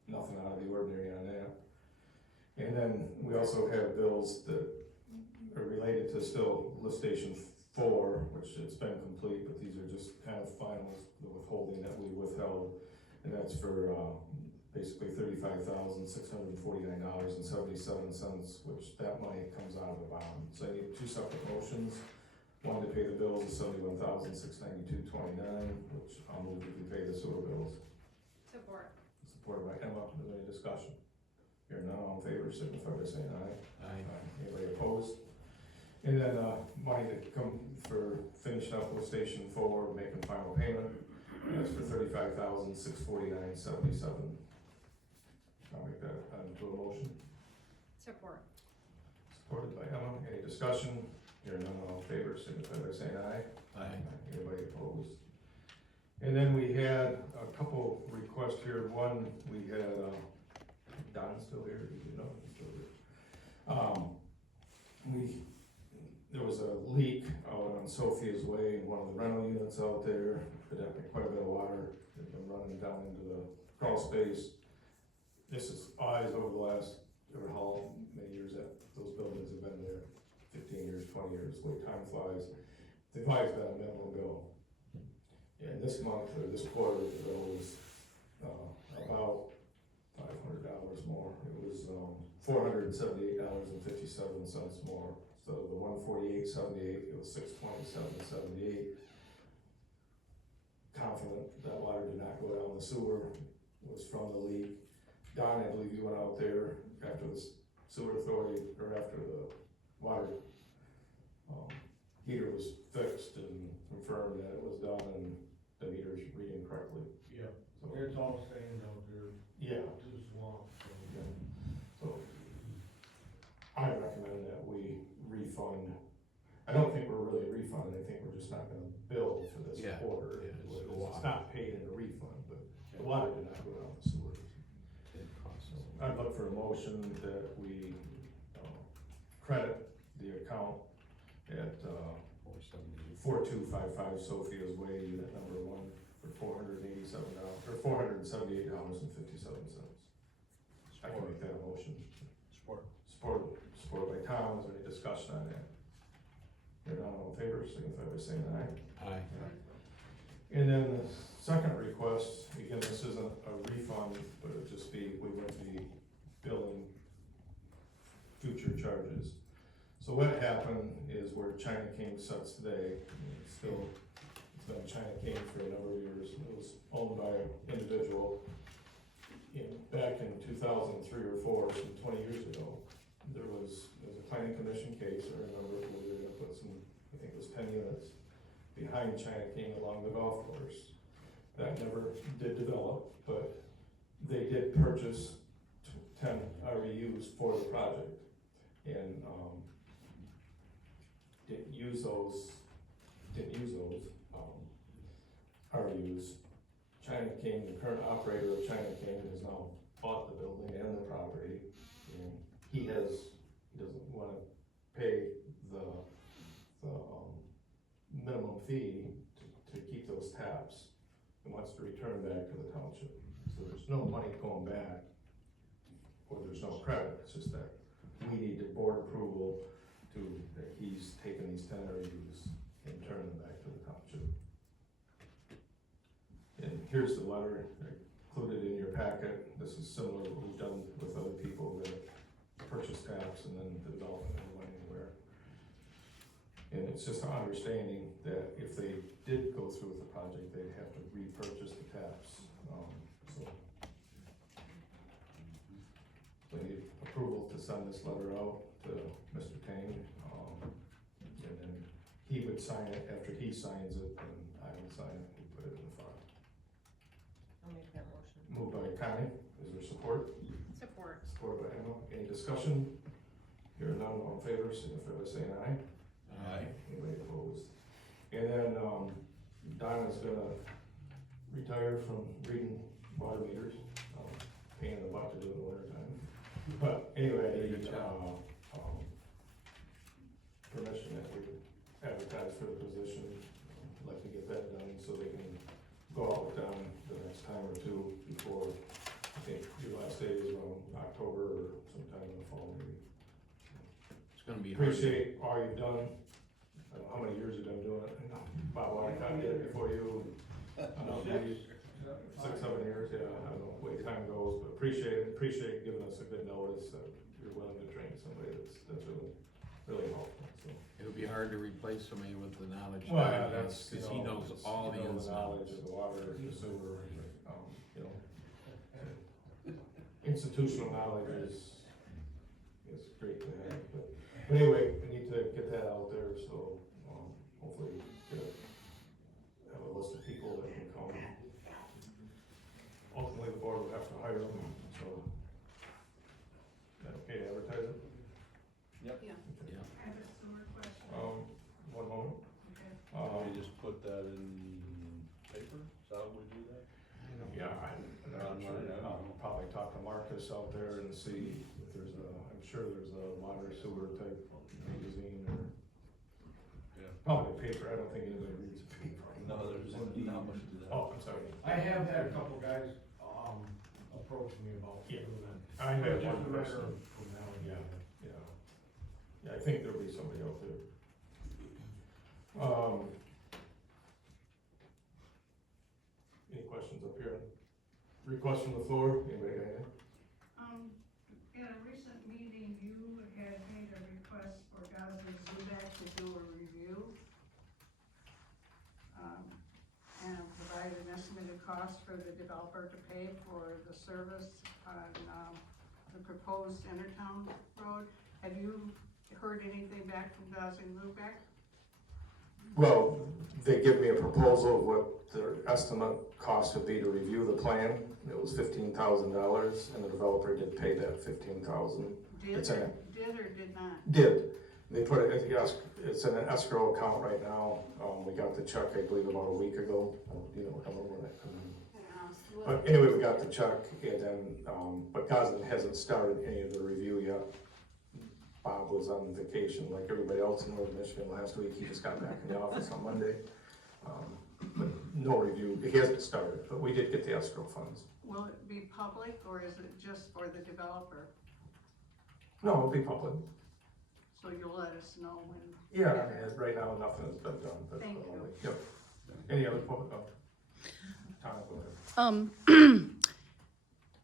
Nothing out of the ordinary on that. And then we also have bills that are related to still lift station 4, which it's been complete, but these are just kind of finals, the withholding that we withheld. And that's for, basically $35,649.77, which that money comes out of the bond. So I need 2 separate motions. One to pay the bills of $71,692.29, which I'll move if we pay the sewer bills. Support. Supported by Emma. Is there any discussion? Hearing none, all in favor, signify by saying aye. Aye. Anybody opposed? And then, money to come for finishing up with Station 4, making final payment. That's for $35,649.77. I'll make that into a motion. Support. Supported by Emma. Any discussion? Hearing none, all in favor, signify by saying aye. Aye. Anybody opposed? And then we had a couple requests here. One, we had, Don's still here, did you know he's still here? There was a leak out on Sophia's Way in one of the rental units out there. Evidently quite a bit of water had been running down into the crawl space. This is eyes over the last, or how many years that those buildings have been there, 15 years, 20 years, the way time flies. They've always been a minimum bill. And this month, or this quarter, the bill was, about $500 more. It was, $478.57 more. So the $148.78, it was $627.78. Confident that water did not go down the sewer, it was from the leak. Don, I believe you went out there after the sewer authority, or after the water heater was fixed and confirmed that it was done and the meter's reading correctly. Yeah, So, it's all staying out there, yeah, just swamp, so. yeah. So I recommend that we refund. I don't think we're really refunding, I think we're just not gonna bill for this Yeah, quarter. yeah, it's the It's water. not paid in a refund, but the water did not go down the sewer. So I'd look for a motion that we, credit the account at, 4255 Sophia's Way, unit number 1, for $487, or $478.57. I can make that a motion. Support. Supported by Tom. Is there any discussion on that? Hearing none, all in favor, signify by saying aye. Aye. And then the second request, again, this isn't a refund, but it'd just be, we would be billing future charges. So what happened is where China King sits today, it's been China King for a number of years. It was owned by an individual, back in 2003 or 4, some 20 years ago. There was a planning commission case, I remember, where they were gonna put some, I think it was 10 units behind China King along the golf course. That never did develop, but they did purchase 10 REUs for the project. And, didn't use those REUs. China King, the current operator of China King, has now bought the building and the property, and he doesn't wanna pay the minimum fee to keep those taps, and wants to return back to the township. So there's no money going back, or there's no credit, it's just that we need the board approval that he's taken these 10 REUs and turning them back to the township. And here's the letter included in your packet. This is similar to what we've done with other people that purchase taps and then the development never went anywhere. And it's just an understanding that if they did go through with the project, they'd have to repurchase the taps. So I need approval to send this letter out to Mr. Tang, and then he would sign it. After he signs it, then I will sign it and put it in the file. I'll make that motion. Moved by Connie, is there support? Support. Supported by Emma, any discussion? Hearing none, all in favor, signify by saying aye. Aye. Anybody opposed? And then, Donna's gonna retire from reading water meters, pain in the butt to do in the winter time. But anyway, I need, Good job. permission that we advertise for the position. I'd like to get that done so they can go out with them the next time or two before, I think your last day is around October or sometime in the fall maybe. It's gonna be hard. Appreciate all you've done. I don't know how many years you've been doing it. Bob Wyckoff did it before you. 6, 7 years, yeah, I don't know the way time goes, but appreciate giving us a good notice that you're willing to train somebody that's really helpful, so. It would be hard to replace somebody with the knowledge. Well, that he that's, has, 'cause he knows all the ins and knowledge outs. of the water, the sewer, you know. Institutional knowledge is great to have, but anyway, we need to get that out there, so, hopefully have a list of people that can come. Ultimately, the board will have to hire them, so. Is that okay to advertise it? Yep. Yeah. Yeah. I have a sewer question. One moment. Okay. We just put that in paper, is that how we do that? Yeah, I'm not sure. I'll probably talk to Marcus out there and see if there's I'm sure there's a water sewer type magazine or. Yeah. Probably paper, I don't think anybody reads the paper. No, there's not much to that. Oh, I'm sorry. I have had a couple guys, approach me about Yeah. doing that. I had Just one a matter person. of formality. Yeah. Yeah, I think there'll be somebody out there. Any questions up here? Request from the floor, anybody got anything? In a recent meeting, you had made a request for Goslin Zuback to do a review. And provide an estimated cost for the developer to pay for the service on, the proposed Intertown Road. Have you heard anything back from Goslin Zuback? Well, they give me a proposal of what their estimate cost would be to review the plan. It was $15,000, and the developer did pay that $15,000. It's in it. Did or did not? Did. They put it, yes, it's in an escrow account right now. We got the check, I believe, about a week ago. You know, I don't know when that comes in. But anyway, we got the check, and then, but Goslin hasn't started any of the review yet. Bob was on vacation like everybody else in Northern Michigan last week. He just got back in the office on Monday. But no review, he hasn't started, but we did get the escrow funds. Will it be public or is it just for the developer? No, it'll be public. So you'll let us know when? Yeah, I mean, right now, nothing has been done, but. Thank you. Yep. Any other public, Tom, go ahead.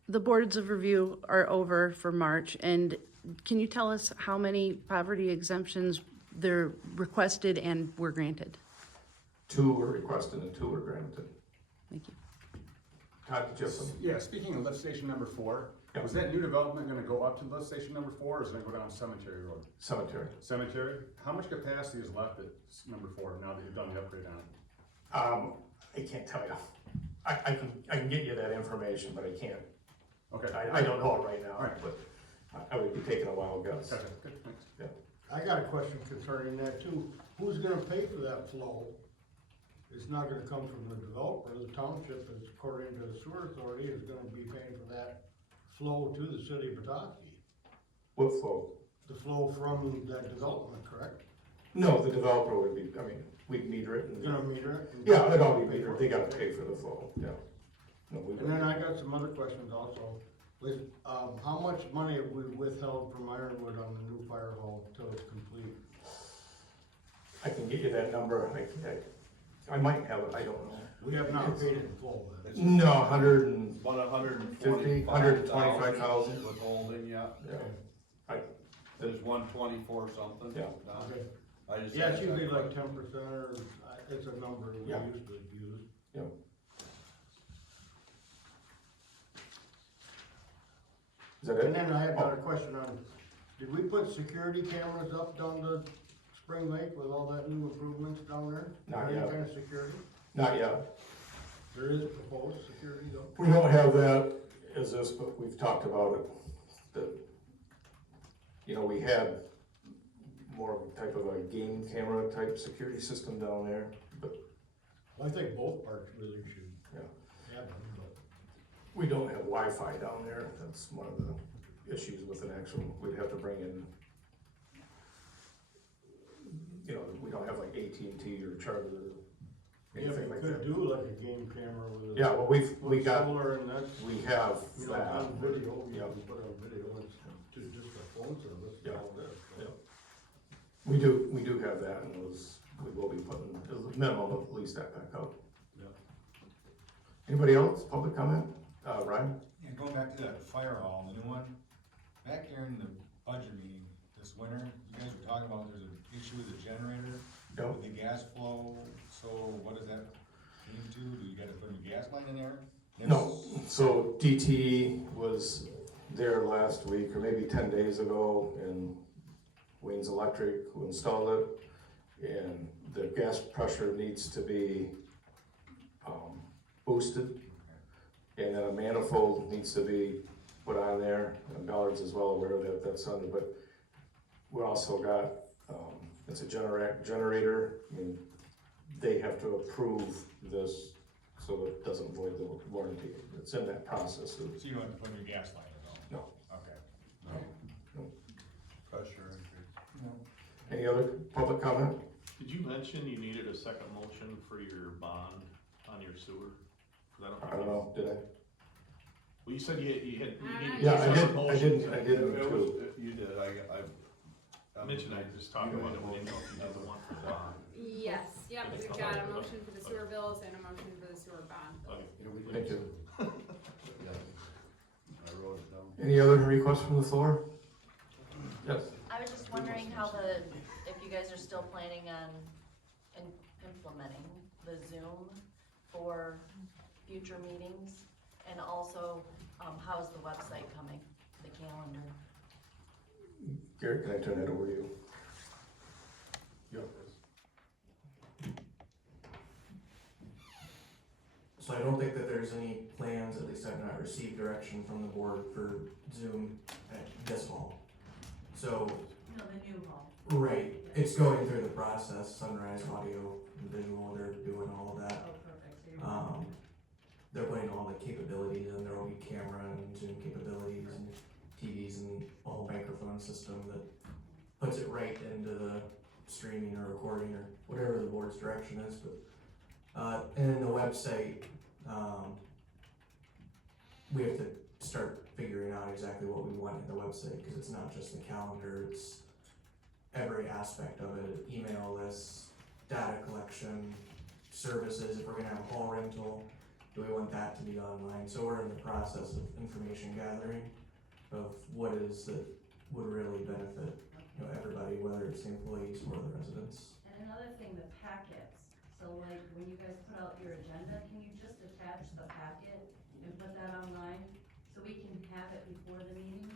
The boards of review are over for March, and can you tell us how many poverty exemptions they're requested and were granted? 2 were requested and 2 were granted. Thank you. Todd, did you have some? Yeah, speaking of lift station number 4, Yeah. was that new development gonna go up to lift station number 4, or is it gonna go down Cemetery Road? Cemetery. Cemetery? How much capacity is left at number 4 now that you've done the upgrade on it? I can't tell you. I can get you that information, but I can't. Okay. I don't know it right now, All right. but I would be taking a wild guess. Okay, good, thanks. Yeah. I got a question concerning that too. Who's gonna pay for that flow? It's not gonna come from the developer. The township, is, according to the sewer authority, is gonna be paying for that flow to the city of Petoskey. What flow? The flow from that development, correct? No, the developer would be, I mean, we'd meter it and. Gonna meter it? Yeah, it'd all be metered. They gotta pay for the flow, yeah. No, we And then I got some other questions also. With, how much money have we withheld from Ironwood on the new fire hall till it's complete? I can get you that number. I might have it, I don't know. We have not paid it in full then. No, 100 and. About 125,000. withholding, yeah. Yeah. There's 124 something. Yeah. Don. Okay. I just. Yeah, it's had usually that like question. 10% or, it's a number we Yeah. usually use. Yeah. Is that And it? then I had another question on, did we put security cameras up down the Spring Lake with all that new improvements down there? Not Any yet. kind of security? Not yet. There is proposed security though? We don't have that as this, but we've talked about it. That, you know, we had more of a type of a game camera type security system down there, but I think both parks really should yeah. have them, but. We don't have Wi-Fi down there. That's one of the issues with an actual, we'd have to bring in, you know, we don't have like AT&T or Charter or Yeah, anything we like could that. do like a game camera with a. Yeah, well, we with got, solar and that's, we have you know, that. on video, you Yeah. can put on video, it's just a phone service, Yeah. all this. so. Yeah. We do have that, and we will be putting, a minimum of at least that back up. Yeah. Anybody else, public comment? Ryan? And going back to that fire hall, the new one, back here in the budget meeting this winter, you guys were talking about there's an issue with the generator, Yep. with the gas flow, so what does that mean to? Do you gotta put a new gas line in there? No, so DT was there last week, or maybe 10 days ago, and Wayne's Electric, who installed it, and the gas pressure needs to be boosted, and then a manifold needs to be put on there, and Ballard's is well aware of that, that's under, but we also got, it's a generator, I mean, they have to approve this, so it doesn't void the warranty, it's in that process of. So you don't have to put a new gas line in, No. Okay. Pressure increase. No. Any other public comment? Did you mention you needed a second motion for your bond on your sewer? 'Cause I don't know, did I? Well, you said you needed. Yeah, a separate motion. I did too. You did, I mentioned I just talked about it, but I didn't know if you did the one for the bond. Yes, yep, we've got a motion for the sewer bills and a motion for the sewer bond. Okay. Thank you. I wrote it down. Any other requests from the floor? Yes. I was just wondering how if you guys are still planning on implementing the Zoom for future meetings? And also, how's the website coming, the calendar? Garrett, can I turn that over to you? Yep. So I don't think that there's any plans, at least I've not received direction from the board for Zoom at this hall. So, No, the new hall. right, it's going through the process, Sunrise Audio and Visual, they're doing all of that. Oh, perfect, so you're. They're putting all the capabilities in, there will be camera and Zoom capabilities and TVs and a whole microphone system that puts it right into the streaming or recording or whatever the board's direction is, but, and then the website, we have to start figuring out exactly what we want in the website, cause it's not just the calendar, it's every aspect of it, email lists, data collection, services, if we're gonna have a hall rental, do we want that to be online? So we're in the process of information gathering of what it is that would really benefit, you know, everybody, whether it's the employees or the residents. And another thing, the packets, so like when you guys put out your agenda, can you just attach the packet and put that online? So we can have it before the meeting?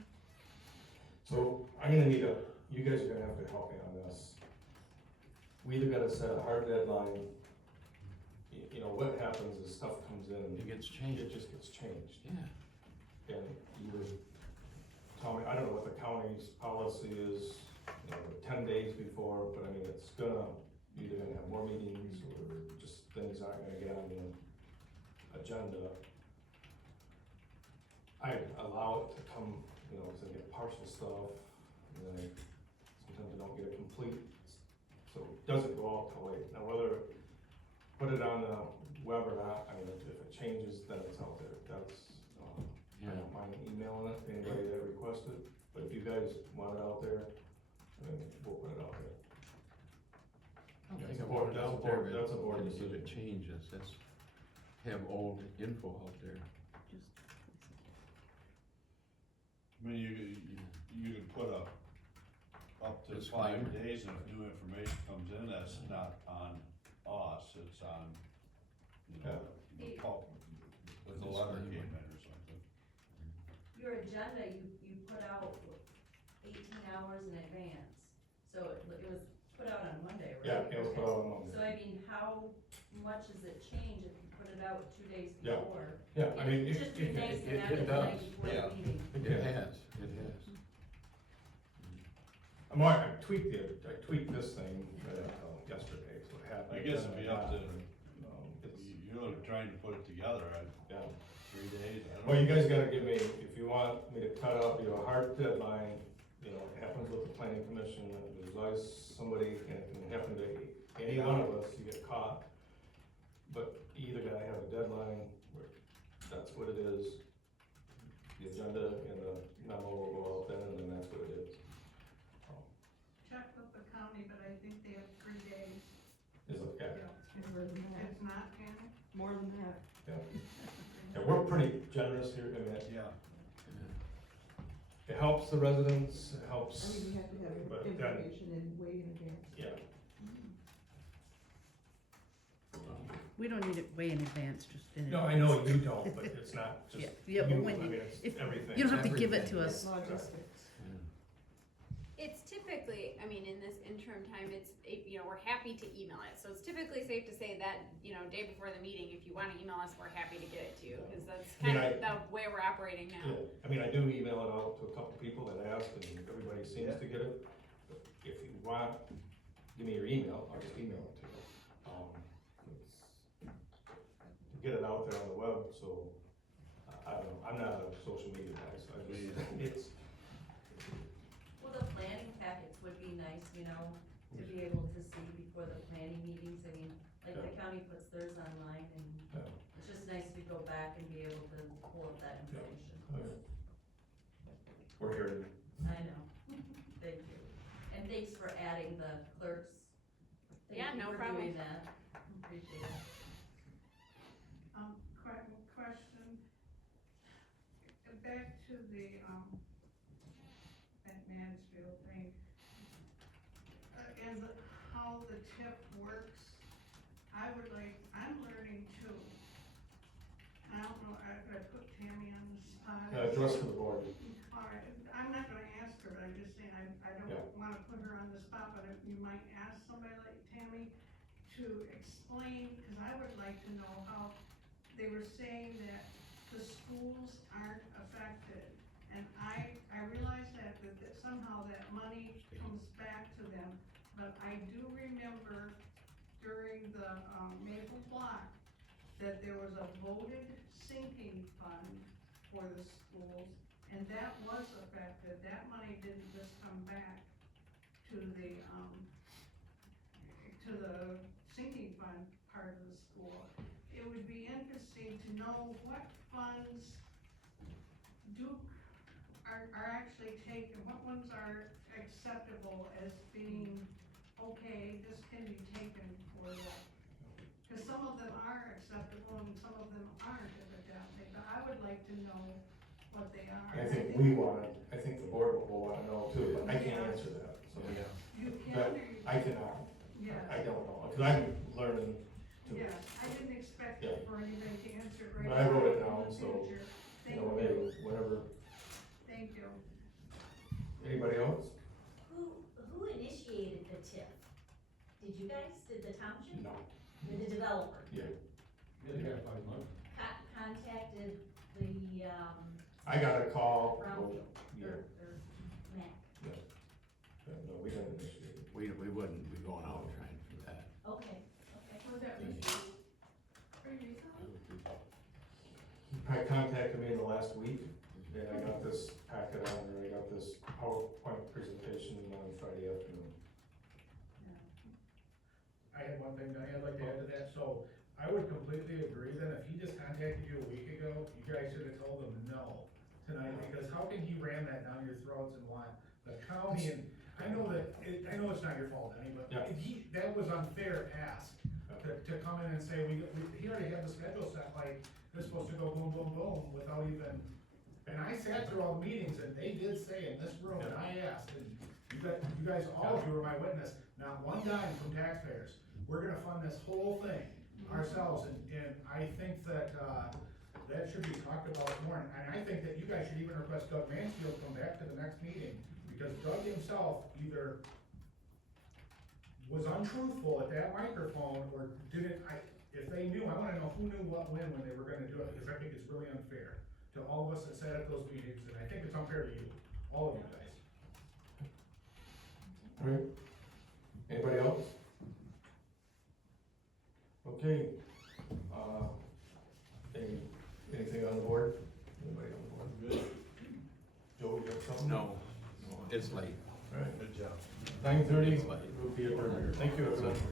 So I'm gonna need you guys are gonna have to help me on this. We either gotta set a hard deadline. You know, what happens is stuff comes in. It gets changed. It just gets changed. Yeah. And either tell me, I don't know what the county's policy is, you know, 10 days before, but I mean, it's gonna, you're either gonna have more meetings or just things aren't gonna get on the agenda. I allow it to come, you know, because I get partial stuff, and then sometimes I don't get it complete, so it doesn't go out till late. Now, whether put it on the web or not, I mean, if it changes, then it's out there, that's, I don't mind emailing it, to anybody that requested, but if you guys want it out there, I mean, we'll put it out there. I don't think I Board- want it that's a out there, board- but that's a board if decision. it changes, let's have old info out there. I mean, you could put up to 5 days, and if new information comes in, that's not on us, it's on, you know, the pulp, if the letter came in or something. Your agenda, you put out 18 hours in advance, so it was put out on Monday, right? Yeah, it was put out on Monday. So I mean, how much does it change if you put it out 2 days Yeah. before? Yeah, I mean, It's just 2 days and not the night before the meeting. It has. I tweaked this thing, yesterday, so it happened. I guess it'd be up to, it's, you're trying to put it together, yeah. 3 days, I don't know. Well, you guys gotta give me, if you want me to cut out, a hard deadline, it happens with the planning commission, there's always somebody, and it can happen to any one of us, you get caught. But you either gotta have a deadline, where that's what it is, the agenda and the memo will go out then, and then that's what it is. Check with the county, but I think they have 3 days. Is it, yeah, It's not, Annie? More than that. yeah, we're pretty generous here, I mean, Yeah. it helps the residents, it helps. I mean, we have to have But then- information in way in advance. Yeah, We don't need it way in advance, just in no, I advance. know you don't, but it's not just Yeah, you, yeah, I but when mean, you- it's if- everything. You don't have to give it to It's us. logistics. It's typically, I mean, in this interim time, we're happy to email it, so it's typically safe to say that, day before the meeting, if you wanna email us, we're happy to get it to you, cause that's I mean, kind of the way we're operating now. Yeah, I mean, I do email it out to a couple people that ask, and everybody seems to get it. But if you want, give me your email, I'll just email it to you. To get it out there on the web, so, I don't know, I'm not a social media guy, so I just, it's, Well, the planning packets would be nice, to be able to see before the planning meetings, I mean, like the county puts theirs online, and Yeah. it's just nice to go back and be able to pull up that information. we're here to, I know, thank you, and thanks for adding the clerks. Thank Yeah, you no for problem. doing that, appreciate it. Question. Back to the, that Mansfield thing. And how the tip works, I'm learning too. I don't know, I put Tammy on the spot. address to the board. Alright, I'm not gonna ask her, but I'm just saying, I don't Yeah. wanna put her on the spot, but if you might ask somebody like Tammy to explain, cause I would like to know how they were saying that the schools aren't affected. And I realize that somehow that money comes back to them, but I do remember during the, Maple Block, that there was a voted sinking fund for the schools, and that was affected, that money didn't just come back to the sinking fund part of the school. It would be interesting to know what funds are actually taken, what ones are acceptable as being, okay, this can be taken for that. Cause some of them are acceptable and some of them aren't evidently, but I would like to know what they are. I think the board will wanna know too, but I can't answer that, so. You can But or you? I cannot, Yes. I don't know, cause I'm learning too. Yes, I didn't expect Yeah. for anybody to answer it right. But I wrote it now in down, the so, future. Thank when you, whenever, thank you. anybody else? Who initiated the TIF? Did you guys, did the township? No. Did the developer? Yeah. Contacted the, I got a call. Brownfield, Yeah, or Mac? no, we didn't initiate it. We wouldn't be going out trying for that. Okay, okay. Was that pretty recently? He contacted me in the last week, and I got this packet on there, I got this PowerPoint presentation on Friday afternoon. I had one thing, I'd like to add to that, so I would completely agree that if he just contacted you a week ago, you guys should have told him no tonight, because how can he ram that down your throats and want the county, and I know it's not your fault, Danny, but Yeah. that was unfair ask, to come in and say, he already had the schedule set, like, they're supposed to go boom, boom, boom, without even, and I sat through all the meetings, and they did say in this room, and I asked, and you guys, all of you were my witness, not one dime from taxpayers. We're gonna fund this whole thing ourselves, and I think that, that should be talked about more, and I think that you guys should even request Doug Mansfield come back to the next meeting, because Doug himself either was untruthful at that microphone, or didn't, if they knew, I wanna know who knew what when they were gonna do it, because I think it's really unfair to all of us that sat at those meetings, and I think it's unfair to you, all of you guys. Alright, anybody else? Okay, anything on the board No, it's late. Alright, Good job. 9:30, It's late. we'll be adjourned. Thank you, everyone.